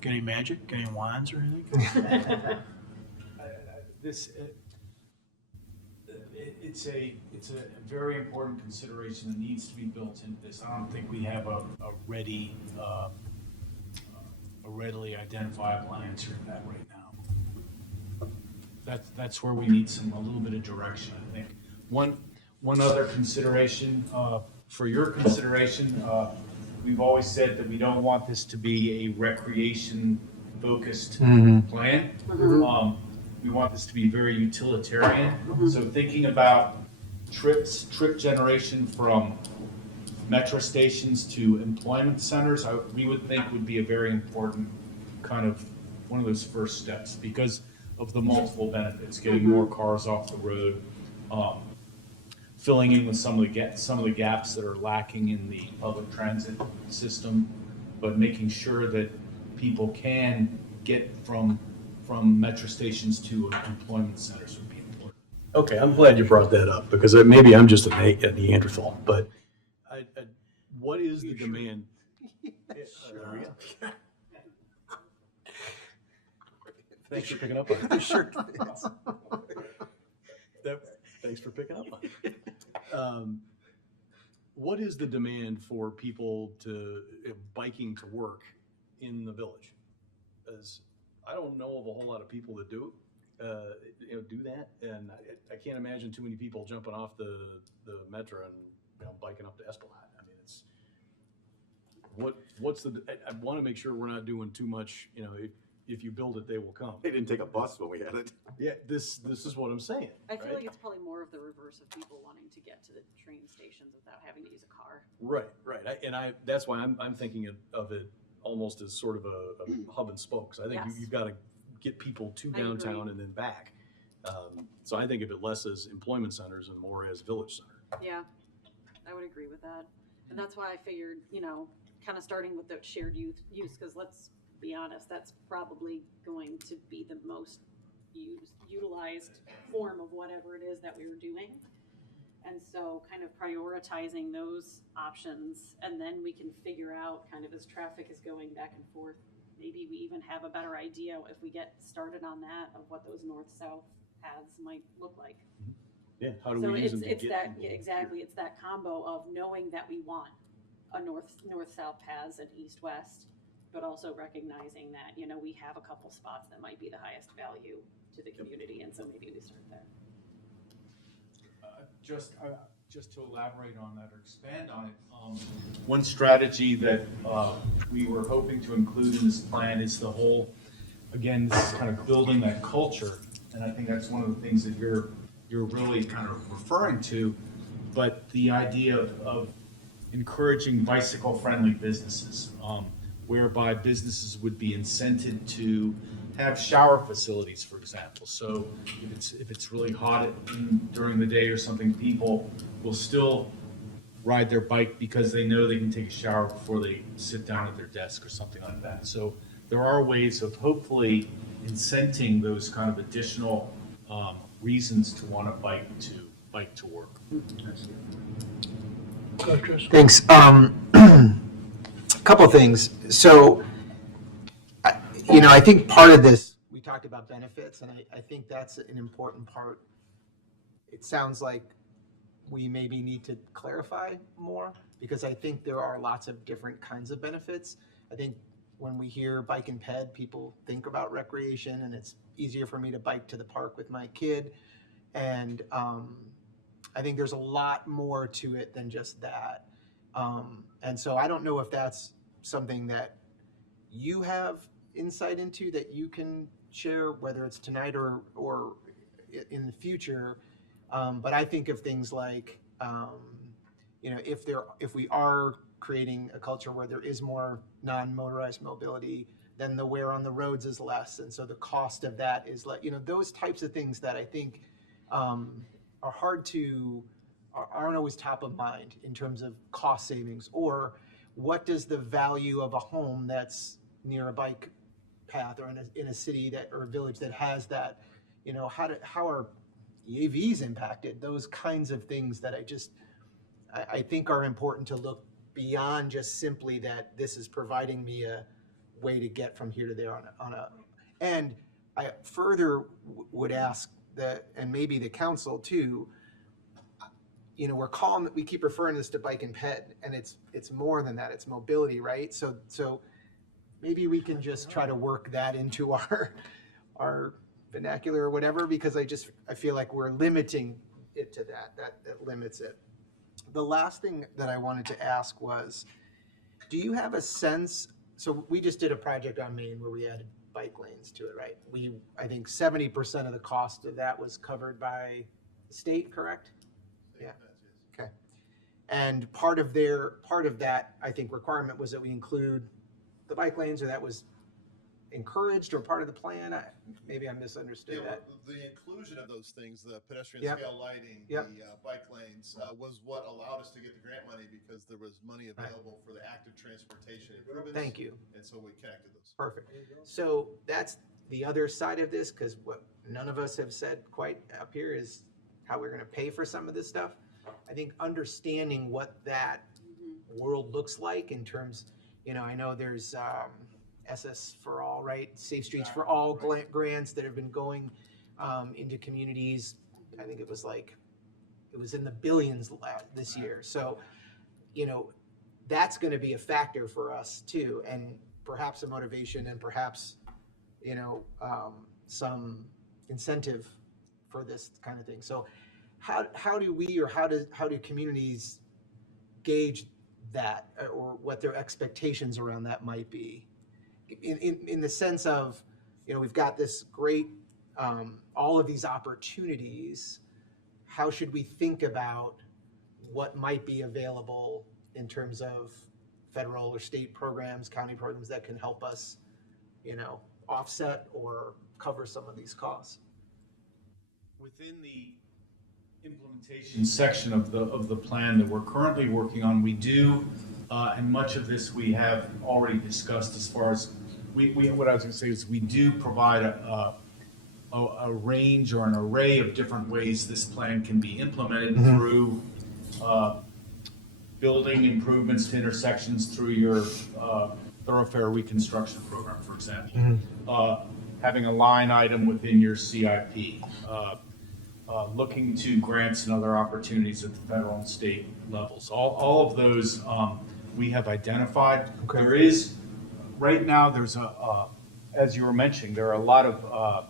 Get any magic? Get any wands or anything? It's a very important consideration that needs to be built into this. I don't think we have a readily identifiable answer to that right now. That's where we need a little bit of direction, I think. One other consideration, for your consideration, we've always said that we don't want this to be a recreation-focused plan. We want this to be very utilitarian. So thinking about trip generation from metro stations to employment centers, we would think would be a very important kind of one of those first steps because of the multiple benefits, getting more cars off the road, filling in with some of the gaps that are lacking in the public transit system, but making sure that people can get from metro stations to employment centers would be important. Okay, I'm glad you brought that up because maybe I'm just a Neanderthal, but what is the demand? There we go. Thanks for picking up on it. Sure. Thanks for picking up on it. What is the demand for people biking to work in the village? As I don't know of a whole lot of people that do that, and I can't imagine too many people jumping off the metro and biking up to Esplanade. I mean, I want to make sure we're not doing too much. If you build it, they will come. They didn't take a bus when we had it. Yeah, this is what I'm saying. I feel right? like it's probably more of the reverse of people wanting to get to the train stations without having to use a car. Right. That's why I'm thinking of it almost as sort of a hub and spokes. I think Yes. you've got to get people to I agree. downtown and then back. So I think of it less as employment centers and more as village center. Yeah, I would agree with that. And that's why I figured, kind of starting with the shared use, because let's be honest, that's probably going to be the most utilized form of whatever it is that we were doing. And so kind of prioritizing those options, and then we can figure out kind of as traffic is going back and forth, maybe we even have a better idea if we get started on that of what those north-south paths might look like. Yeah, how do So we use them to it's get that, people? yeah, exactly, it's that combo of knowing that we want a north-south paths and east-west, but also recognizing that, we have a couple spots that might be the highest value to the community, and so maybe we start there. Just to elaborate on that or expand on it, one strategy that we were hoping to include in this plan is the whole, again, this is kind of building that culture, and I think that's one of the things that you're really kind of referring to, but the idea of encouraging bicycle-friendly businesses, whereby businesses would be incented to have shower facilities, for example. So if it's really hot during the day or something, people will still ride their bike because they know they can take a shower before they sit down at their desk or something like that. So there are ways of hopefully incenting those kind of additional reasons to want to bike to work. Thanks. Couple things. So, I think part of this, we talked about benefits, and I think that's an important part. It sounds like we maybe need to clarify more, because I think there are lots of different kinds of benefits. I think when we hear bike and ped, people think about recreation, and it's easier for me to bike to the park with my kid. And I think there's a lot more to it than just that. And so I don't know if that's something that you have insight into that you can share, whether it's tonight or in the future. But I think of things like, if we are creating a culture where there is more non-motorized mobility, then the wear on the roads is less, and so the cost of that is like, those types of things that I think are hard to, aren't always top of mind in terms of cost savings, or what does the value of a home that's near a bike path or in a city that, or a village that has that, how are EAVs impacted? Those kinds of things that I think are important to look beyond just simply that this is providing me a way to get from here to there and I further would ask that, and maybe the council too, we keep referring this to bike and ped, and it's more than that, it's mobility, right? So maybe we can just try to work that into our vernacular or whatever, because I feel like we're limiting it to that limits it. The last thing that I wanted to ask was, do you have a sense, so we just did a project on Main where we added bike lanes to it, right? I think 70% of the cost of that was covered by the state, correct? Yeah. Okay. And part of that, I think, requirement was that we include the bike lanes, or that was encouraged or part of the plan. Maybe I misunderstood that. The inclusion of those things, the pedestrian Yep. scale lighting, Yep. the bike lanes, was what allowed us to get the grant money, because there was money available for the active transportation improvements. Thank you. And so we connected those. Perfect. So that's the other side of this, because what none of us have said quite up here is how we're going to pay for some of this stuff. I think understanding what that world looks like in terms, I know there's SS for All, right? Safe Streets for All grants that have been going into communities. I think it was in the billions this year. So, that's going to be a factor for us too, and perhaps a motivation, and perhaps, some incentive for this kind of thing. So how do we, or how do communities gauge that, or what their expectations around that might be? In the sense of, we've got this great, all of these opportunities, how should we think about what might be available in terms of federal or state programs, county programs that can help us, offset or cover some of these costs. Within the implementation section of the plan that we're currently working on, we do, and much of this we have already discussed as far as, what I was gonna say is we do provide a range or an array of different ways this plan can be implemented through building improvements to intersections through your thoroughfare reconstruction program, for example. Having a line item within your CIP, looking to grants and other opportunities at the federal and state levels. All of those we have identified. Okay. There is, right now, there's as you were mentioning, there are a lot of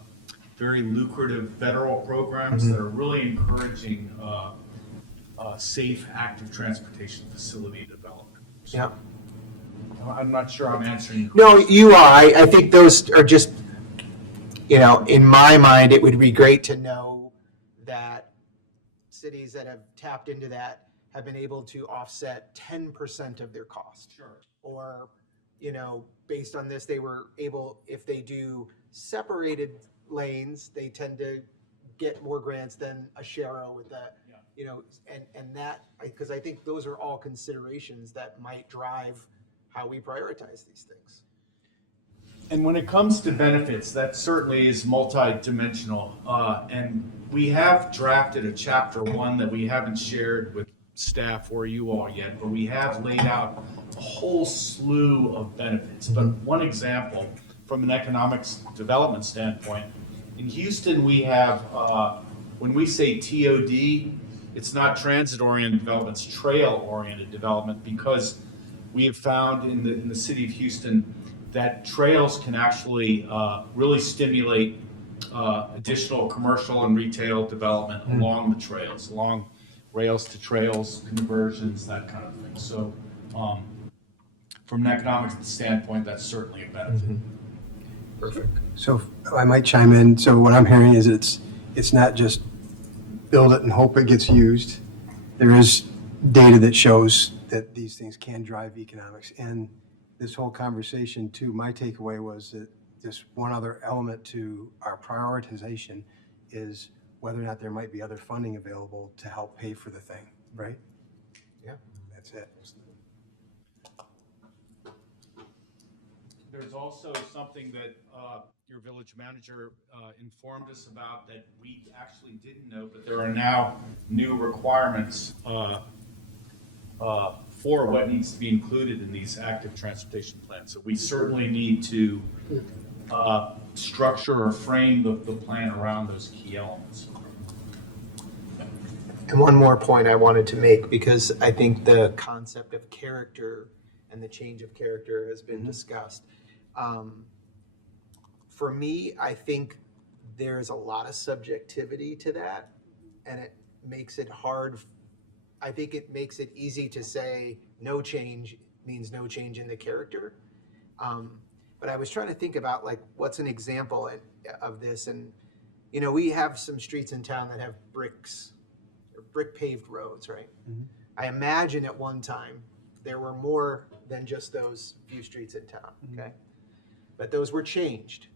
very lucrative federal programs that are really encouraging safe, active transportation facility development. So Yeah. I'm not sure I'm answering. No, you are. I think those are just, in my mind, it would be great to know that cities that have tapped into that have been able to offset 10% of their cost. Sure. Or, based on this, they were able, if they do separated lanes, they tend to get more grants than a Shero with that. And that, because I think those are all considerations that might drive how we prioritize these things. And when it comes to benefits, that certainly is multi-dimensional. And we have drafted a chapter 1 that we haven't shared with staff or you all yet, but we have laid out a whole slew of benefits. But one example, from an economics development standpoint, in Houston, we have, when we say TOD, it's not transit-oriented development, it's trail-oriented development, because we have found in the city of Houston that trails can actually really stimulate additional commercial and retail development along the trails, along rails to trails, conversions, that kind of thing. So from an economic standpoint, that's certainly a benefit. Perfect. So if I might chime in. So what I'm hearing is it's not just build it and hope it gets used. There is data that shows that these things can drive economics. And this whole conversation too, my takeaway was that just one other element to our prioritization is whether or not there might be other funding available to help pay for the thing, right? Yeah. That's it. There's also something that your village manager informed us about that we actually didn't know, but there are now new requirements for what needs to be included in these active transportation plans. So we certainly need to structure or frame the plan around those key elements. And one more point I wanted to make, because I think the concept of character and the change of character has been discussed. For me, I think there's a lot of subjectivity to that, and it makes it hard. I think it makes it easy to say no change means no change in the character. But I was trying to think about what's an example of this, and we have some streets in town that have bricks, or brick paved roads, right? I imagine at one time there were more than just those few streets in town, okay? But those were changed.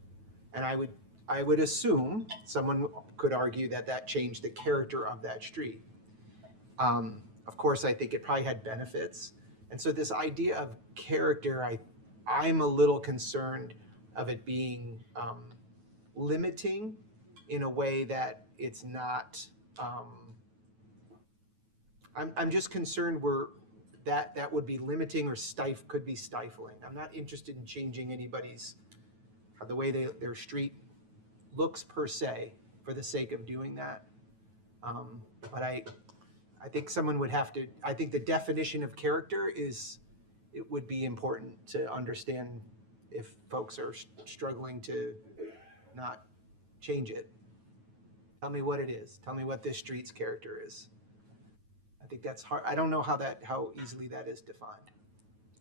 And I would assume someone could argue that changed the character of that street. Of course, I think it probably had benefits. And so this idea of character, I'm a little concerned of it being limiting in a way that it's not. I'm just concerned that would be limiting or could be stifling. I'm not interested in changing anybody's the way their street looks per se for the sake of doing that. But I think someone would have to. I think the definition of character it would be important to understand if folks are struggling to not change it. Tell me what it is. Tell me what this street's character is. I think that's hard. I don't know how easily that is defined.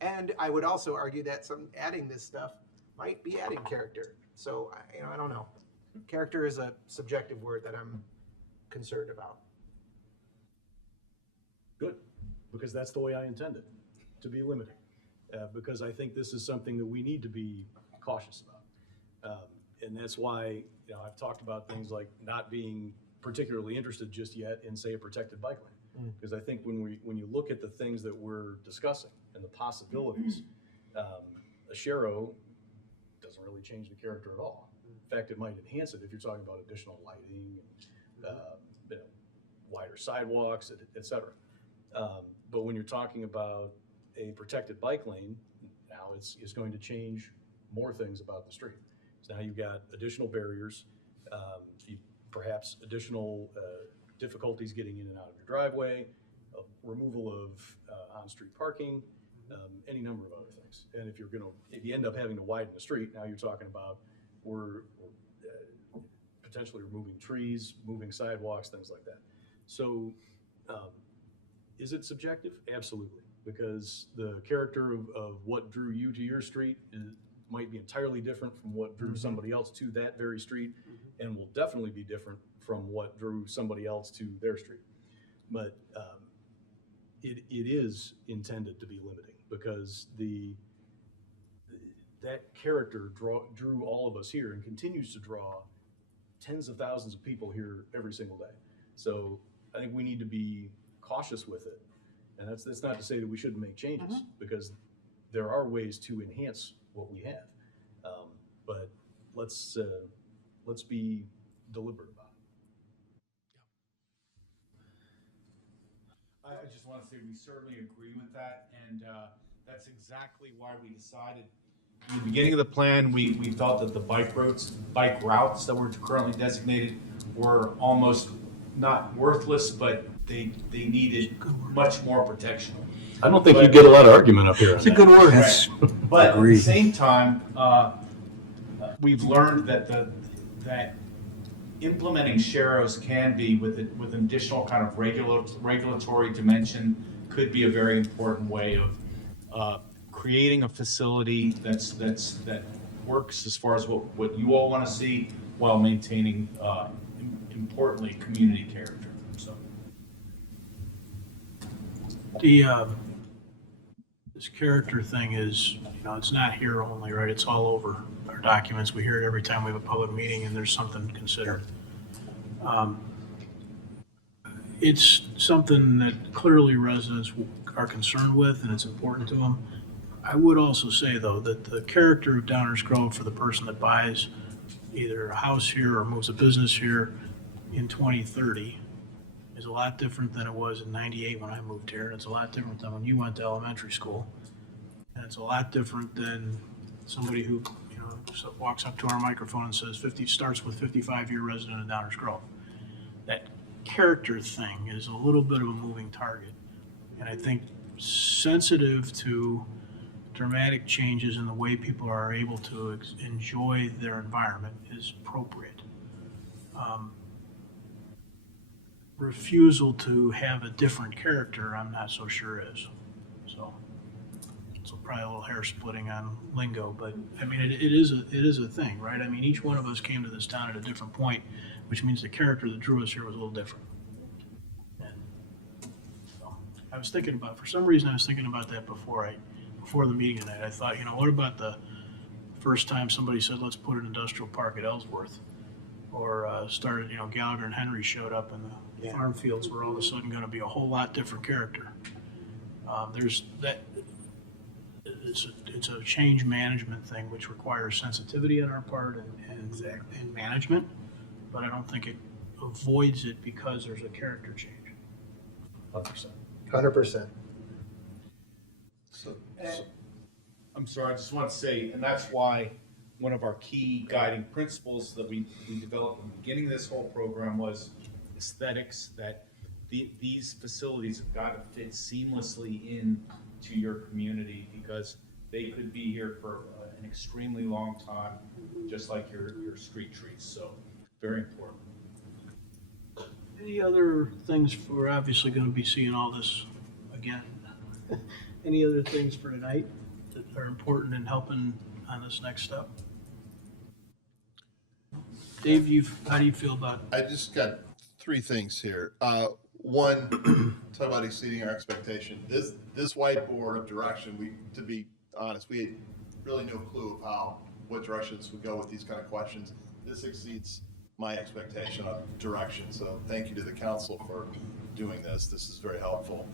And I would also argue that adding this stuff might be adding character. So I don't know. Character is a subjective word that I'm concerned about. Good, because that's the way I intend it, to be limiting. because I think this is something that we need to be cautious about. And that's why, you know, I've talked about things like not being particularly interested just yet in, say, a protected bike lane. Because I think when you look at the things that we're discussing and the possibilities, a Sharrow doesn't really change the character at all. In fact, it might enhance it if you're talking about additional lighting, you know, wider sidewalks, et cetera. But when you're talking about a protected bike lane, now it's going to change more things about the street. So now you've got additional barriers, perhaps additional difficulties getting in and out of your driveway, removal of on-street parking, any number of other things. And if you end up having to widen the street, now you're talking about we're potentially removing trees, moving sidewalks, things like that. So is it subjective? Absolutely, because the character of what drew you to your street might be entirely different from what drew somebody else to that very street, and will definitely be different from what drew somebody else to their street. But it is intended to be limiting, because that character drew all of us here and continues to draw tens of thousands of people here every single day. So I think we need to be cautious with it. And that's not to say that we shouldn't make changes, because there are ways to enhance what we have. But let's be deliberate about it. I just want to say we certainly agree with that, and that's exactly why we decided. In the beginning of the plan, we felt that the bike routes that were currently designated were almost not worthless, but they needed much more protection. I don't think you'd get a lot of argument up here. It's a good word. But at the same time, we've learned that implementing Sharrows can be with an additional kind of regulatory dimension, could be a very important way of creating a facility that works as far as what you all want to see, while maintaining importantly community character. So this character thing is, it's not here only, right? It's all over our documents. We hear it every time we have a public meeting and there's something considered. It's something that clearly residents are concerned with, and it's important to them. I would also say, though, that the character of Downers Grove for the person that buys either a house here or moves a business here in 2030 is a lot different than it was in 98 when I moved here. And it's a lot different than when you went to elementary school. And it's a lot different than somebody who, walks up to our microphone and says starts with 55-year resident of Downers Grove. That character thing is a little bit of a moving target. And I think sensitive to dramatic changes in the way people are able to enjoy their environment is appropriate. Refusal to have a different character, I'm not so sure is. So probably a little hair splitting on lingo, but I mean, it is a thing, right? I mean, each one of us came to this town at a different point, which means the character that drew us here was a little different. And so I was thinking about, for some reason, I was thinking about that before the meeting tonight. I thought, what about the first time somebody said, let's put an industrial park at Ellsworth? Or started, Gallagher and Henry showed up and the farm fields were all of a sudden going to be a whole lot different character. There's that. It's a change management thing, which requires sensitivity on our part and management, but I don't think it avoids it because there's a character change. 100%. 100%. So, I'm sorry, I just want to say, and that's why one of our key guiding principles that we developed in the beginning of this whole program was aesthetics, that these facilities have got to fit seamlessly into your community, because they could be here for an extremely long time, just like your street trees. So very important. Any other things? We're obviously going to be seeing all this again. Any other things for tonight that are important in helping on this next step? Dave, how do you feel about it? I just got three things here. One, talk about exceeding our expectation. This whiteboard of direction, to be honest, we had really no clue of what directions would go with these kind of questions. This exceeds my expectation of direction, so thank you to the council for doing this. This is very helpful.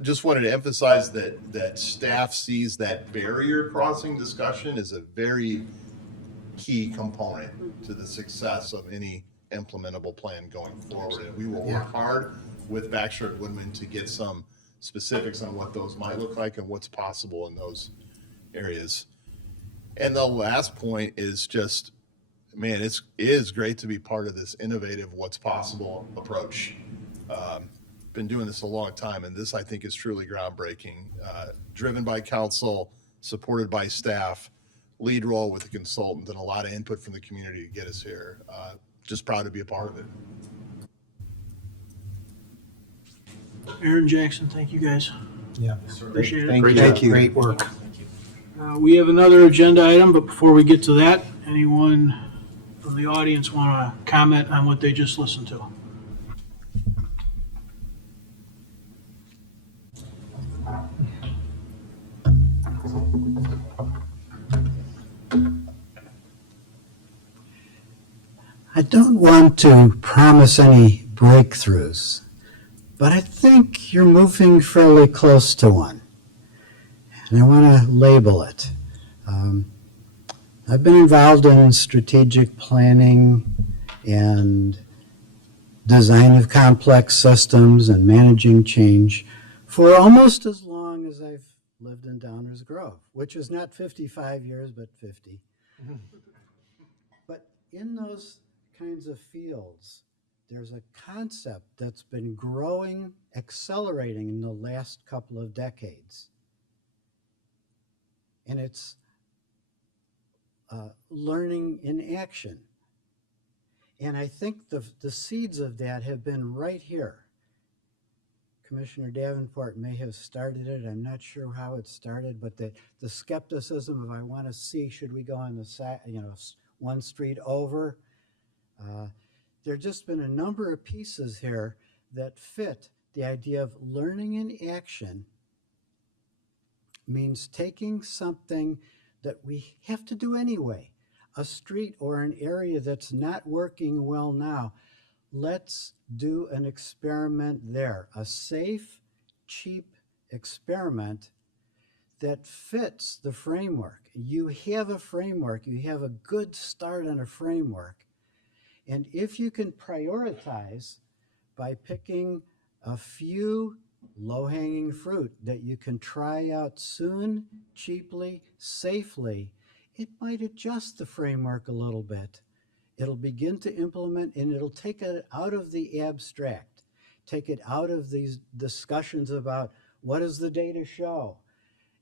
Just wanted to emphasize that staff sees that barrier crossing discussion as a very key component to the success of any implementable plan going forward. And we will work hard with Baxter and Woodman to get some specifics on what those might look like and what's possible in those areas. And the last point is just, man, it is great to be part of this innovative what's possible approach. Been doing this a long time, and this I think is truly groundbreaking. Driven by council, supported by staff, lead role with the consultant, and a lot of input from the community to get us here. Just proud to be a part of it. Aaron, Jackson, thank you guys. Yeah. Appreciate it. Thank you. Great work. We have another agenda item, but before we get to that, anyone from the audience want to comment on what they just listened to? I don't want to promise any breakthroughs, but I think you're moving fairly close to one. And I want to label it. I've been involved in strategic planning and design of complex systems and managing change for almost as long as I've lived in Downers Grove, which is not 55 years, but 50. But in those kinds of fields, there's a concept that's been growing, accelerating in the last couple of decades. And it's learning in action. And I think the seeds of that have been right here. Commissioner Davenport may have started it. I'm not sure how it started, but the skepticism of I want to see, should we go on the side, one street over? There's just been a number of pieces here that fit the idea of learning in action means taking something that we have to do anyway, a street or an area that's not working well now. Let's do an experiment there, a safe, cheap experiment that fits the framework. You have a framework, you have a good start on a framework. And if you can prioritize by picking a few low-hanging fruit that you can try out soon, cheaply, safely, it might adjust the framework a little bit. It'll begin to implement, and it'll take it out of the abstract, take it out of these discussions about what does the data show?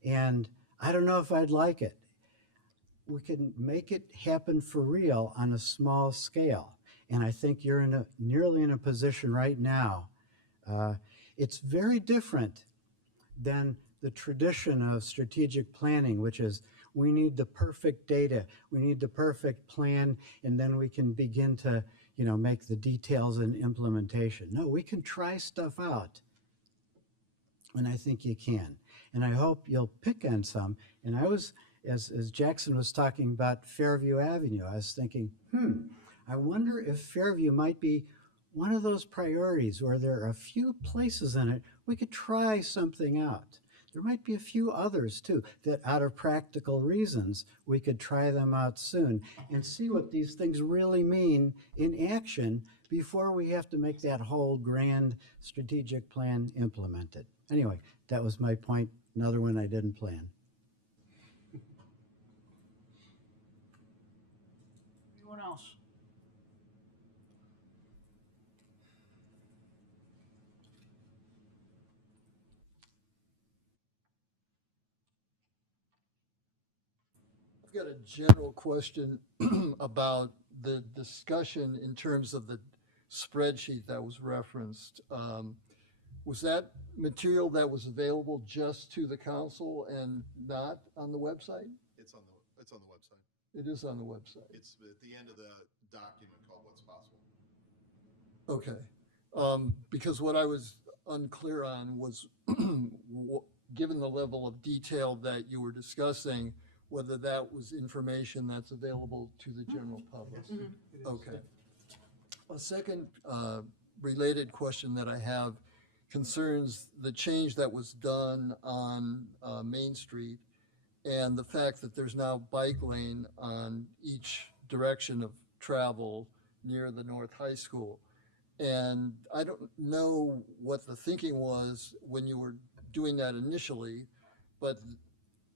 And I don't know if I'd like it. We can make it happen for real on a small scale. And I think you're nearly in a position right now. It's very different than the tradition of strategic planning, which is we need the perfect data, we need the perfect plan, and then we can begin to, make the details and implementation. No, we can try stuff out, and I think you can. And I hope you'll pick on some. And I was, as Jackson was talking about Fairview Avenue, I was thinking, I wonder if Fairview might be one of those priorities where there are a few places in it we could try something out. There might be a few others too that out of practical reasons we could try them out soon and see what these things really mean in action before we have to make that whole grand strategic plan implemented. Anyway, that was my point. Another one I didn't plan. Anyone else? I've got a general question about the discussion in terms of the spreadsheet that was referenced. Was that material that was available just to the council and not on the website? It's on the website. It is on the website. It's at the end of the document called What's Possible. Okay. Because what I was unclear on was given the level of detail that you were discussing, whether that was information that's available to the general public. Okay. A second related question that I have concerns the change that was done on Main Street and the fact that there's now bike lane on each direction of travel near the North High School. And I don't know what the thinking was when you were doing that initially, but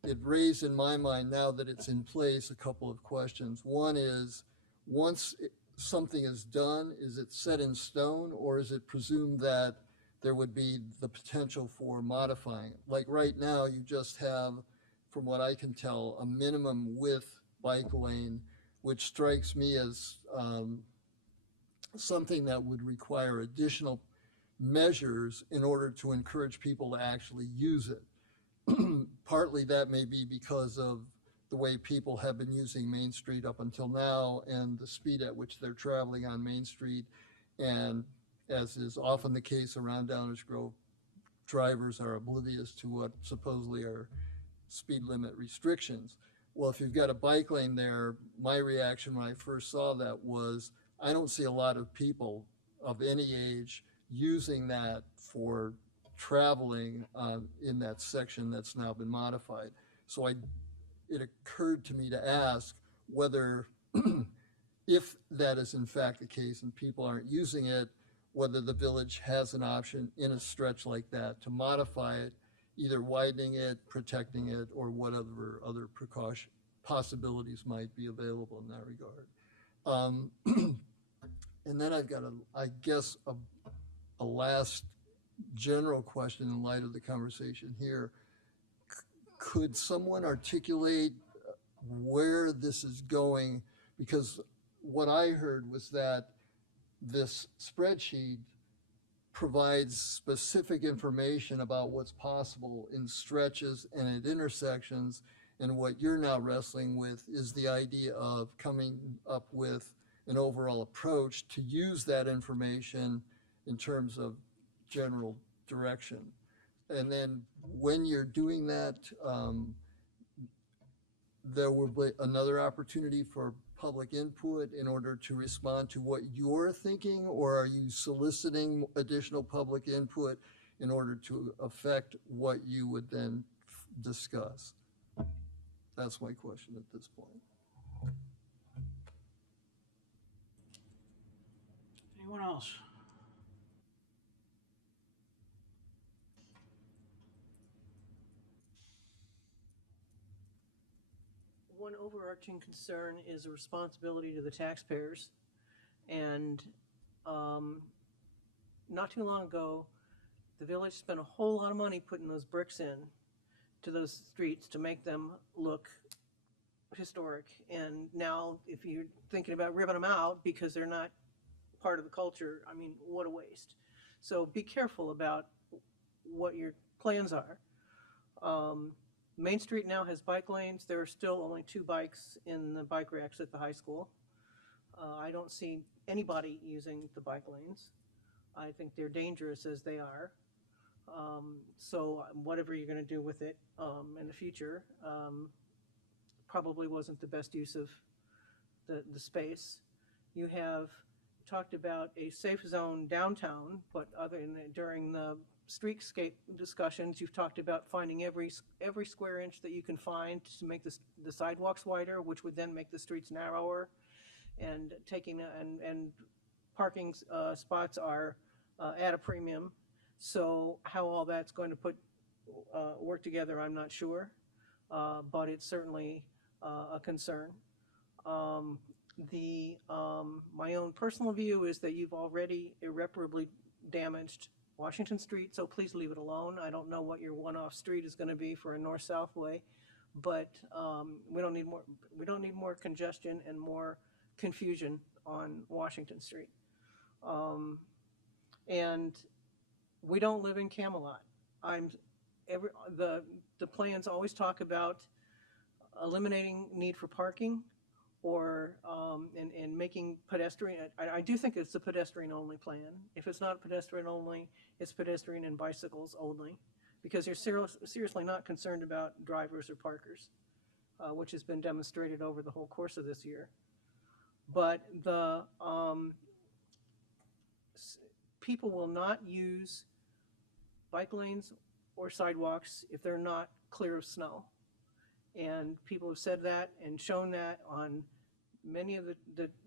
it raised in my mind now that it's in place a couple of questions. One is, once something is done, is it set in stone, or is it presumed that there would be the potential for modifying it? Like right now, you just have, from what I can tell, a minimum width bike lane, which strikes me as something that would require additional measures in order to encourage people to actually use it. Partly that may be because of the way people have been using Main Street up until now and the speed at which they're traveling on Main Street. And as is often the case around Downers Grove, drivers are oblivious to what supposedly are speed limit restrictions. Well, if you've got a bike lane there, my reaction when I first saw that was, I don't see a lot of people of any age using that for traveling in that section that's now been modified. So it occurred to me to ask whether, if that is in fact the case and people aren't using it, whether the village has an option in a stretch like that to modify it, either widening it, protecting it, or whatever other possibilities might be available in that regard. And then I've got, I guess, a last general question in light of the conversation here. Could someone articulate where this is going? Because what I heard was that this spreadsheet provides specific information about what's possible in stretches and at intersections. And what you're now wrestling with is the idea of coming up with an overall approach to use that information in terms of general direction. And then when you're doing that, there will be another opportunity for public input in order to respond to what you're thinking, or are you soliciting additional public input in order to affect what you would then discuss? That's my question at this point. Anyone else? One overarching concern is a responsibility to the taxpayers. And not too long ago, the village spent a whole lot of money putting those bricks in to those streets to make them look historic. And now if you're thinking about ripping them out because they're not part of the culture, I mean, what a waste. So be careful about what your plans are. Main Street now has bike lanes. There are still only 2 bikes in the bike racks at the high school. I don't see anybody using the bike lanes. I think they're dangerous as they are. So whatever you're going to do with it in the future probably wasn't the best use of the space. You have talked about a safe zone downtown, but during the streetscape discussions, you've talked about finding every square inch that you can find to make the sidewalks wider, which would then make the streets narrower, and and parking spots are at a premium. So how all that's going to work together, I'm not sure, but it's certainly a concern. My own personal view is that you've already irreparably damaged Washington Street, so please leave it alone. I don't know what your one-off street is going to be for a north-south way, but we don't need more congestion and more confusion on Washington Street. And we don't live in Camelot. The plans always talk about eliminating need for parking, or and making pedestrian. I do think it's a pedestrian only plan. If it's not pedestrian only, it's pedestrian and bicycles only. because you're seriously not concerned about drivers or parkers, which has been demonstrated over the whole course of this year. But the people will not use bike lanes or sidewalks if they're not clear of snow. And people have said that and shown that on many of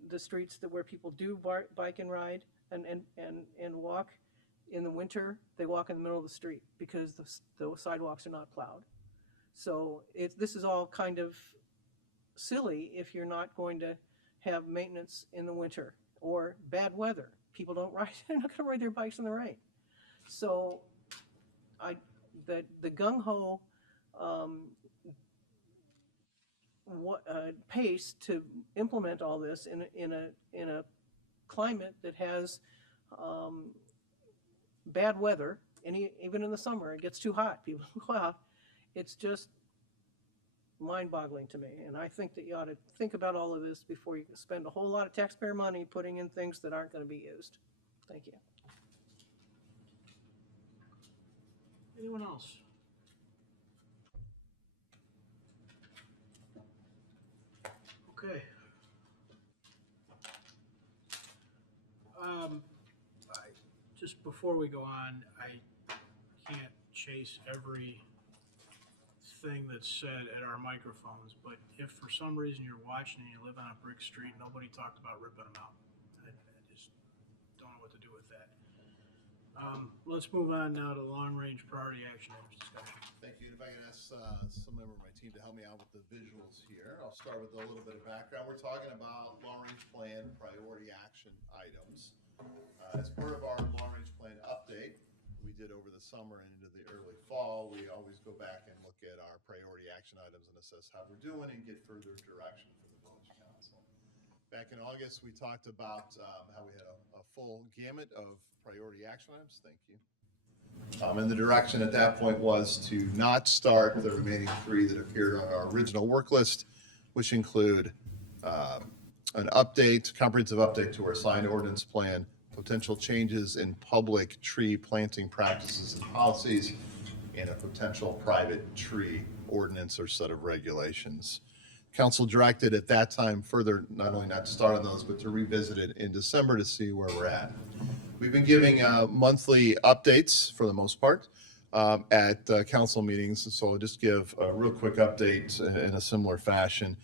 the streets where people do bike and ride and walk in the winter. They walk in the middle of the street because the sidewalks are not plowed. So this is all kind of silly if you're not going to have maintenance in the winter or bad weather. People don't ride, they're not going to ride their bikes in the rain. So the gung-ho pace to implement all this in a climate that has bad weather, and even in the summer it gets too hot, people go out. It's just mind-boggling to me, and I think that you ought to think about all of this before you spend a whole lot of taxpayer money putting in things that aren't going to be used. Thank you. Anyone else? Okay. Just before we go on, I can't chase every thing that's said at our microphones, but if for some reason you're watching and you live on a brick street, nobody talked about ripping them out. I just don't know what to do with that. Let's move on now to long-range priority action items discussion. Thank you. And if I can ask some member of my team to help me out with the visuals here, I'll start with a little bit of background. We're talking about long-range plan priority action items. As part of our long-range plan update we did over the summer and into the early fall, we always go back and look at our priority action items and assess how we're doing and get further direction from the village council. Back in August, we talked about how we had a full gamut of priority action items. Thank you. And the direction at that point was to not start the remaining 3 that appeared on our original work list, which include an update, comprehensive update to our signed ordinance plan, potential changes in public tree planting practices and policies, and a potential private tree ordinance or set of regulations. Council directed at that time further, not only not to start on those, but to revisit it in December to see where we're at. We've been giving monthly updates for the most part at council meetings, so I'll just give a real quick update in a similar fashion.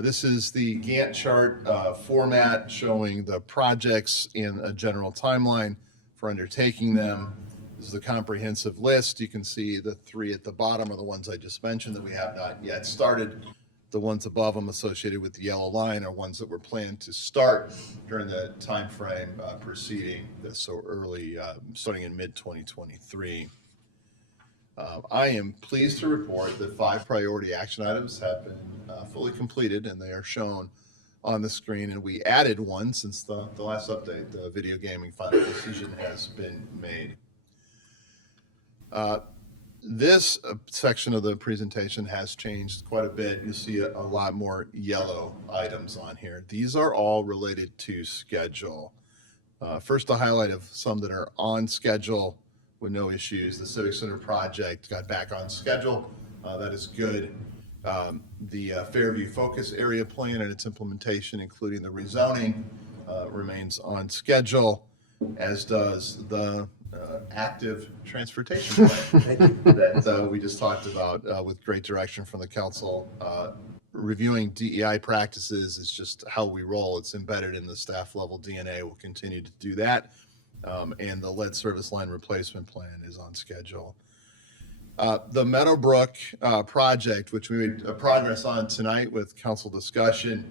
This is the Gantt chart format showing the projects in a general timeline for undertaking them. This is the comprehensive list. You can see the 3 at the bottom are the ones I just mentioned that we have not yet started. The ones above them associated with the yellow line are ones that were planned to start during the time frame preceding this, so early, starting in mid-2023. I am pleased to report that 5 priority action items have been fully completed, and they are shown on the screen. And we added one since the last update. The video gaming final decision has been made. This section of the presentation has changed quite a bit. You see a lot more yellow items on here. These are all related to schedule. First, a highlight of some that are on schedule with no issues. The Civic Center project got back on schedule. That is good. The Fairview Focus Area Plan and its implementation, including the rezoning, remains on schedule, as does the active transportation plan that we just talked about with great direction from the council. Reviewing DEI practices is just how we roll. It's embedded in the staff level DNA. We'll continue to do that. And the lead service line replacement plan is on schedule. The Meadowbrook project, which we made progress on tonight with council discussion,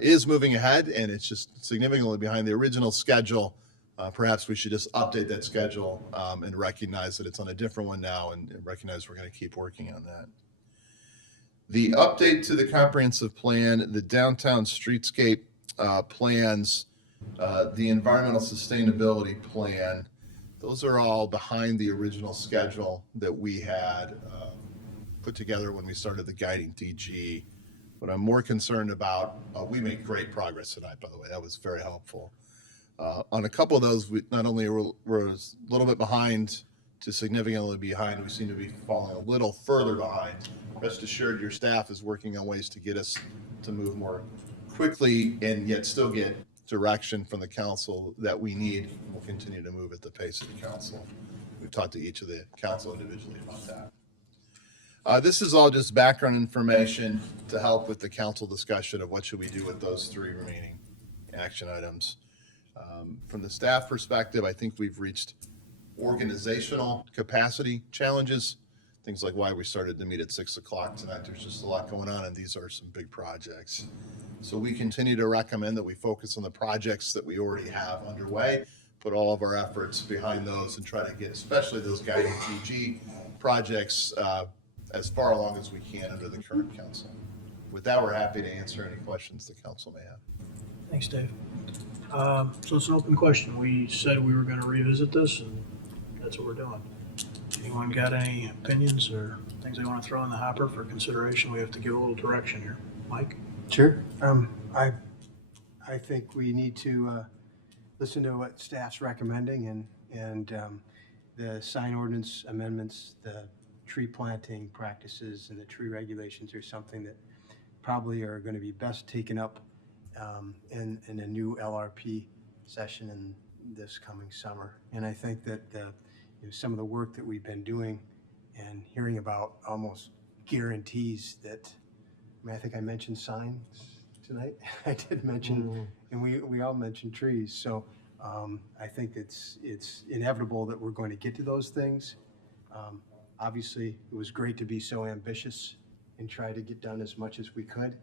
is moving ahead, and it's just significantly behind the original schedule. Perhaps we should just update that schedule and recognize that it's on a different one now, and recognize we're going to keep working on that. The update to the comprehensive plan, the downtown streetscape plans, the environmental sustainability plan, those are all behind the original schedule that we had put together when we started the guiding DG. What I'm more concerned about, we made great progress tonight, by the way. That was very helpful. On a couple of those, we not only were a little bit behind to significantly behind. We seem to be falling a little further behind. Rest assured, your staff is working on ways to get us to move more quickly and yet still get direction from the council that we need. We'll continue to move at the pace of the council. We've talked to each of the council individually about that. This is all just background information to help with the council discussion of what should we do with those 3 remaining action items. From the staff perspective, I think we've reached organizational capacity challenges, things like why we started the meet at 6 o'clock tonight. There's just a lot going on, and these are some big projects. So we continue to recommend that we focus on the projects that we already have underway, put all of our efforts behind those, and try to get especially those guiding DG projects as far along as we can under the current council. With that, we're happy to answer any questions the council may have. Thanks, Dave. So it's an open question. We said we were going to revisit this, and that's what we're doing. Anyone got any opinions or things they want to throw in the hopper for consideration? We have to give a little direction here. Mike? Sure. I think we need to listen to what staff's recommending, and the sign ordinance amendments, the tree planting practices and the tree regulations are something that probably are going to be best taken up in a new LRP session in this coming summer. And I think that some of the work that we've been doing and hearing about almost guarantees that, I think I mentioned signs tonight. I did mention, and we all mentioned trees. So I think it's inevitable that we're going to get to those things. Obviously, it was great to be so ambitious and try to get done as much as we could.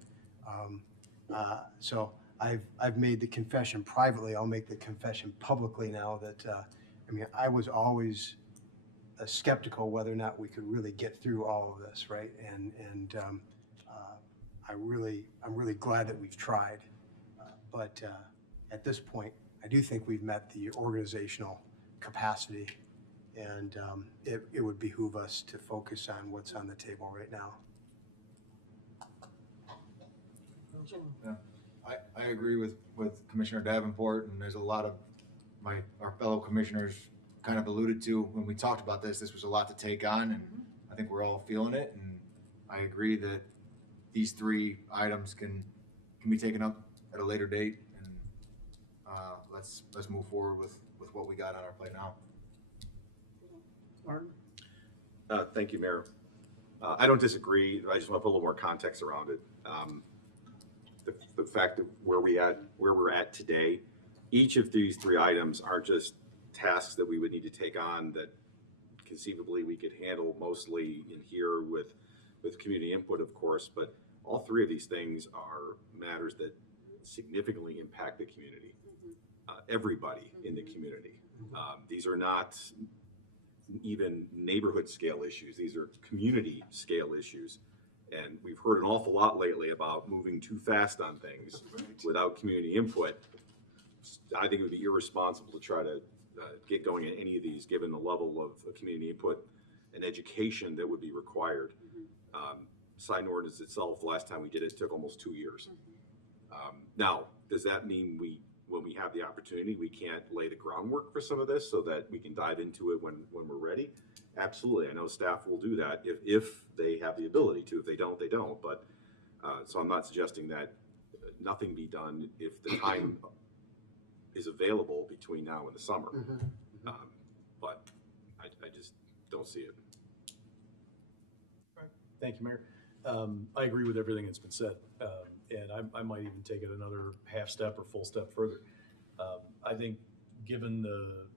So I've made the confession privately. I'll make the confession publicly now that I was always skeptical whether or not we could really get through all of this, right? And I'm really glad that we've tried. But at this point, I do think we've met the organizational capacity, and it would behoove us to focus on what's on the table right now. Yeah, I agree with Commissioner Davenport, and there's a lot of our fellow commissioners kind of alluded to when we talked about this. This was a lot to take on, and I think we're all feeling it. And I agree that these 3 items can be taken up at a later date, and let's move forward with what we got on our plate now. Martin? Thank you, Mayor. I don't disagree. I just want to put a little more context around it. The fact that where we're at today, each of these 3 items aren't just tasks that we would need to take on that conceivably we could handle mostly in here with community input, of course, but all 3 of these things are matters that significantly impact the community, everybody in the community. These are not even neighborhood scale issues. These are community scale issues. And we've heard an awful lot lately about moving too fast on things without community input. I think it would be irresponsible to try to get going in any of these, given the level of community input and education that would be required. Sign ordinance itself, the last time we did it, took almost 2 years. Now, does that mean when we have the opportunity, we can't lay the groundwork for some of this so that we can dive into it when we're ready? Absolutely. I know staff will do that if they have the ability to. If they don't, they don't. But so I'm not suggesting that nothing be done if the time is available between now and the summer. But I just don't see it. Thank you, Mayor. I agree with everything that's been said, and I might even take it another half step or full step further. I think given the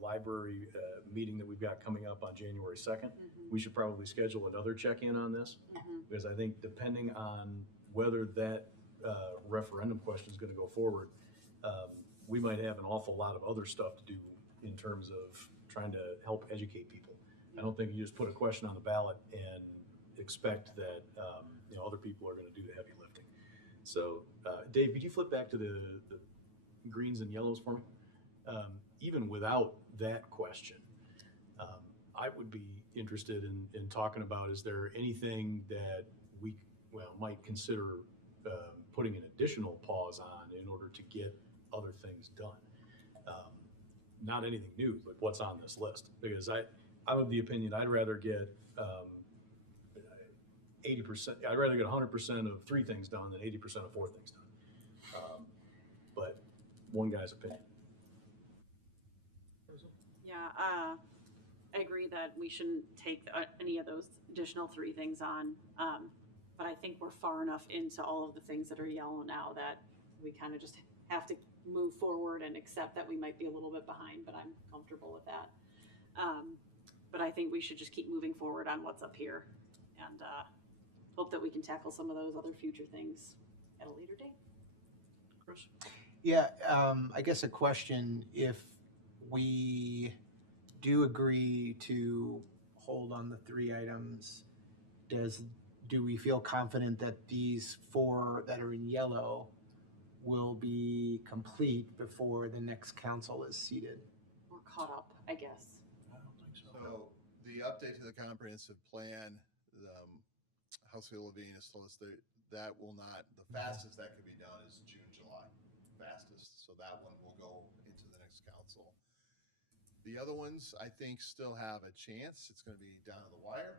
library meeting that we've got coming up on January 2nd, we should probably schedule another check-in on this, because I think depending on whether that referendum question is going to go forward, we might have an awful lot of other stuff to do in terms of trying to help educate people. I don't think you just put a question on the ballot and expect that other people are going to do the heavy lifting. So, Dave, could you flip back to the greens and yellows for me? Even without that question, I would be interested in talking about, is there anything that we might consider putting an additional pause on in order to get other things done? not anything new, but what's on this list. Because I'm of the opinion I'd rather get 80%, I'd rather get 100% of 3 things done than 80% of 4 things done. But one guy's opinion. Yeah, I agree that we shouldn't take any of those additional 3 things on. But I think we're far enough into all of the things that are yellow now that we kind of just have to move forward and accept that we might be a little bit behind, but I'm comfortable with that. But I think we should just keep moving forward on what's up here and hope that we can tackle some of those other future things at a later date. Chris? Yeah, I guess a question, if we do agree to hold on the 3 items, do we feel confident that these 4 that are in yellow will be complete before the next council is seated? We're caught up, I guess. I don't think so. So the update to the comprehensive plan, House Levine has told us that will not, the fastest that could be done is June, July, fastest. So that one will go into the next council. The other ones, I think, still have a chance. It's going to be down to the wire.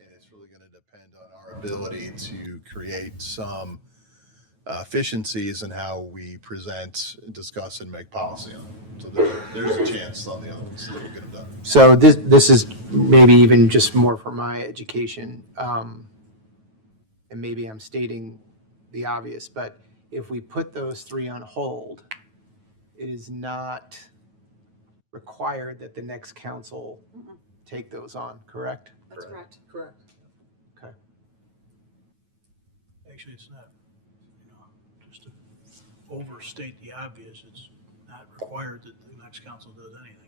And it's really going to depend on our ability to create some efficiencies in how we present, discuss, and make policy on them. So there's a chance on the other ones that we'll get them done. So this is maybe even just more for my education, and maybe I'm stating the obvious, but if we put those 3 on hold, it is not required that the next council take those on, correct? That's correct. Correct. Okay. Actually, it's not, just to overstate the obvious, it's not required that the next council does anything.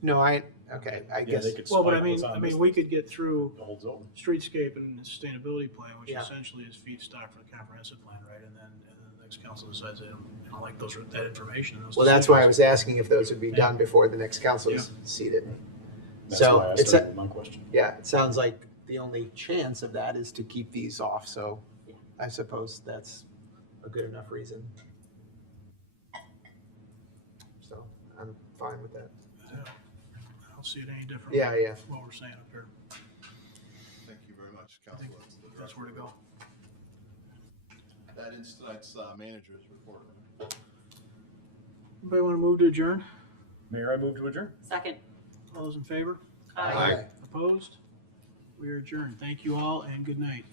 No, I guess. They could Well, but spike what's on this we list. could get through The whole zone. streetscape and sustainability plan, which Yeah. essentially is feedstock for the comprehensive plan, right? And then the next council decides they don't like that information. and those Well, that's why I decisions. was asking if those would be done before the next council is seated. That's So why I it's started with my question. yeah, it sounds like the only chance of that is to keep these off, so I suppose that's a good enough reason. So I'm fine with that. Yeah. I don't see it any different. Yeah, yeah. from What we're saying up here. Thank you very much, I think Councilor. that's where to go. That ends tonight's manager's report. Anybody want to move to adjourn? Mayor, I move to adjourn. Second. All those in favor? Aye. Opposed? We are adjourned. Thank you all and good night.